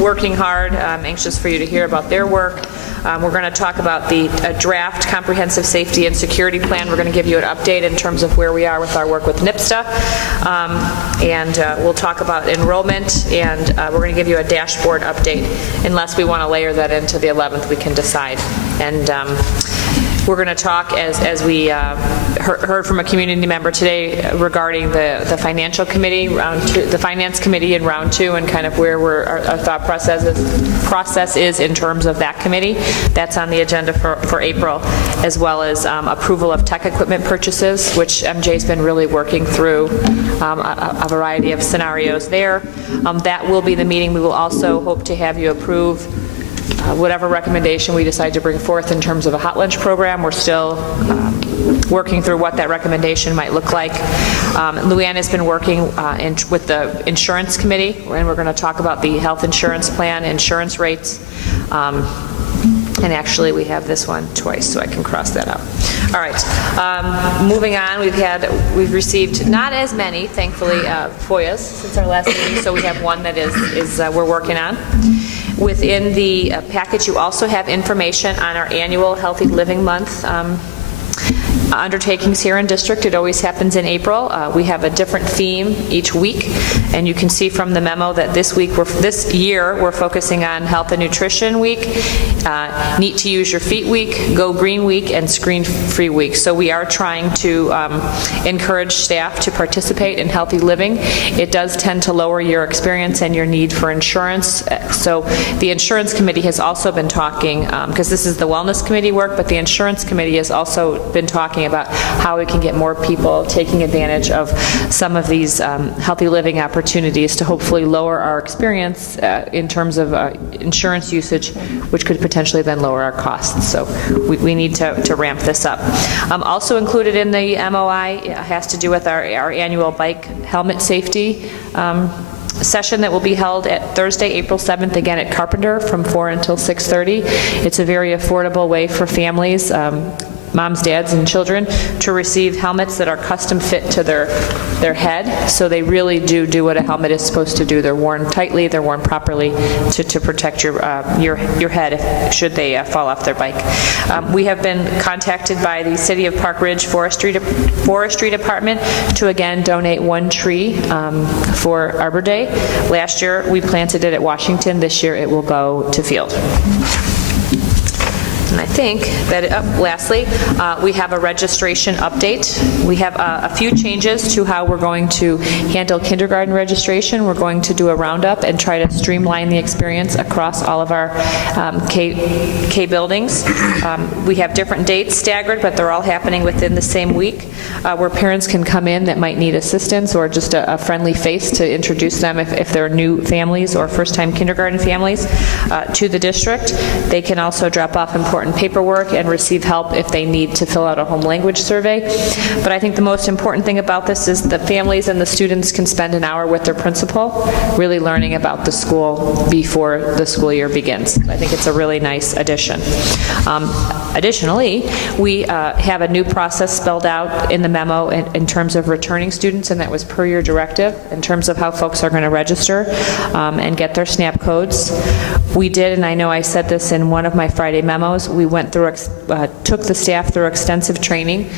working hard. I'm anxious for you to hear about their work. We're going to talk about the draft comprehensive safety and security plan. We're going to give you an update in terms of where we are with our work with NIPSTA. And we'll talk about enrollment, and we're going to give you a dashboard update. Unless we want to layer that into the 11th, we can decide. And we're going to talk, as we heard from a community member today, regarding the financial committee, the finance committee in round 2, and kind of where our thought process is in terms of that committee. That's on the agenda for April, as well as approval of tech equipment purchases, which MJ's been really working through a variety of scenarios there. That will be the meeting. We will also hope to have you approve whatever recommendation we decide to bring forth in terms of a hot lunch program. We're still working through what that recommendation might look like. Luann has been working with the insurance committee, and we're going to talk about the health insurance plan, insurance rates. And actually, we have this one twice, so I can cross that out. All right, moving on, we've received not as many, thankfully, FOIAs since our last meeting, so we have one that we're working on. Within the package, you also have information on our annual Healthy Living Month undertakings here in district. It always happens in April. We have a different theme each week, and you can see from the memo that this year we're focusing on Health and Nutrition Week, Neat to Use Your Feet Week, Go Green Week, and Screen Free Week. So we are trying to encourage staff to participate in healthy living. It does tend to lower your experience and your need for insurance. So the insurance committee has also been talking, because this is the wellness committee work, but the insurance committee has also been talking about how we can get more people taking advantage of some of these healthy living opportunities to hopefully lower our experience in terms of insurance usage, which could potentially then lower our costs. So we need to ramp this up. Also included in the MOI has to do with our annual bike helmet safety session that will be held at Thursday, April 7th, again at Carpenter from 4 until 6:30. It's a very affordable way for families, moms, dads, and children to receive helmets that are custom fit to their head. So they really do what a helmet is supposed to do. They're worn tightly, they're worn properly to protect your head should they fall off their bike. We have been contacted by the City of Park Ridge Forestry Department to again donate 1 tree for Arbor Day. Last year we planted it at Washington. This year it will go to Field. And I think that, lastly, we have a registration update. We have a few changes to how we're going to handle kindergarten registration. We're going to do a roundup and try to streamline the experience across all of our K buildings. We have different dates staggered, but they're all happening within the same week, where parents can come in that might need assistance or just a friendly face to introduce them if they're new families or first-time kindergarten families to the district. They can also drop off important paperwork and receive help if they need to fill out a home language survey. But I think the most important thing about this is the families and the students can spend an hour with their principal really learning about the school before the school year begins. I think it's a really nice addition. Additionally, we have a new process spelled out in the memo in terms of returning students, and that was per your directive in terms of how folks are going to register and get their SNAP codes. We did, and I know I said this in one of my Friday memos, we went through, took the staff through extensive training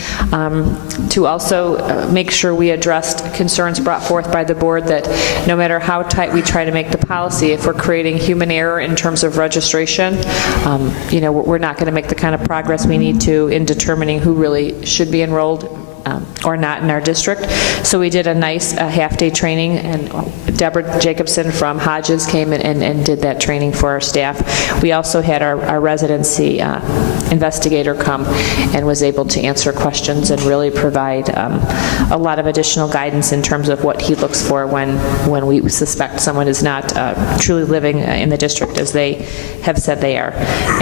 to also make sure we addressed concerns brought forth by the board that no matter how tight we try to make the policy, if we're creating human error in terms of registration, we're not going to make the kind of progress we need to in determining who really should be enrolled or not in our district. So we did a nice half-day training, and Deborah Jacobson from Hodges came and did that training for our staff. We also had our residency investigator come and was able to answer questions and really provide a lot of additional guidance in terms of what he looks for when we suspect someone is not truly living in the district as they have said they are.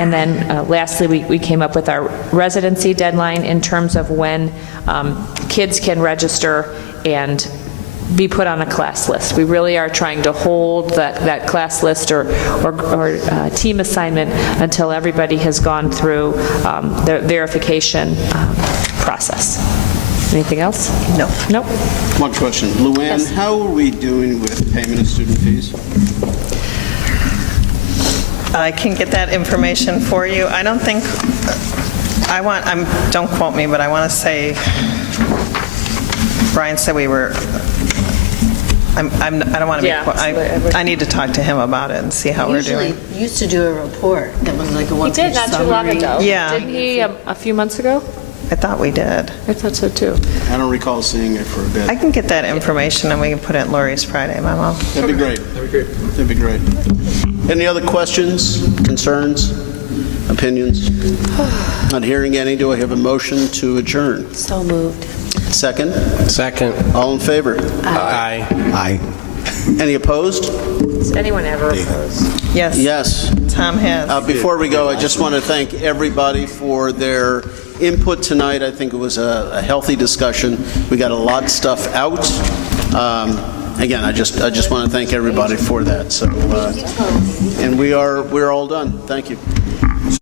And then lastly, we came up with our residency deadline in terms of when kids can register and be put on a class list. We really are trying to hold that class list or team assignment until everybody has gone through their verification process. Anything else? No. Nope. One question. Luann, yes. How are we doing with payment of student fees? I can get that information for you. I don't think, don't quote me, but I want to say, Brian said we were, I don't want to be, Yeah, I need to talk to him about it and see how we're doing. Usually used to do a report that was like a He one-page did not too long summary. ago. Yeah. Didn't he a few months ago? I thought we did. I thought so too. I don't recall seeing it for a bit. I can get that information and we can put it in Lori's Friday memo. That'd be great. That'd be great. Any other questions, concerns, opinions? Not hearing any, do I have a motion to adjourn? So moved. Second? Second. All in favor? Aye. Aye. Any opposed? Does anyone ever oppose? Yes. Yes. Tom has. Before we go, I just want to thank everybody for their input tonight. I think it was a healthy discussion. We got a lot of stuff out. Again, I just want to thank everybody for that. So, and we're all done. Thank you.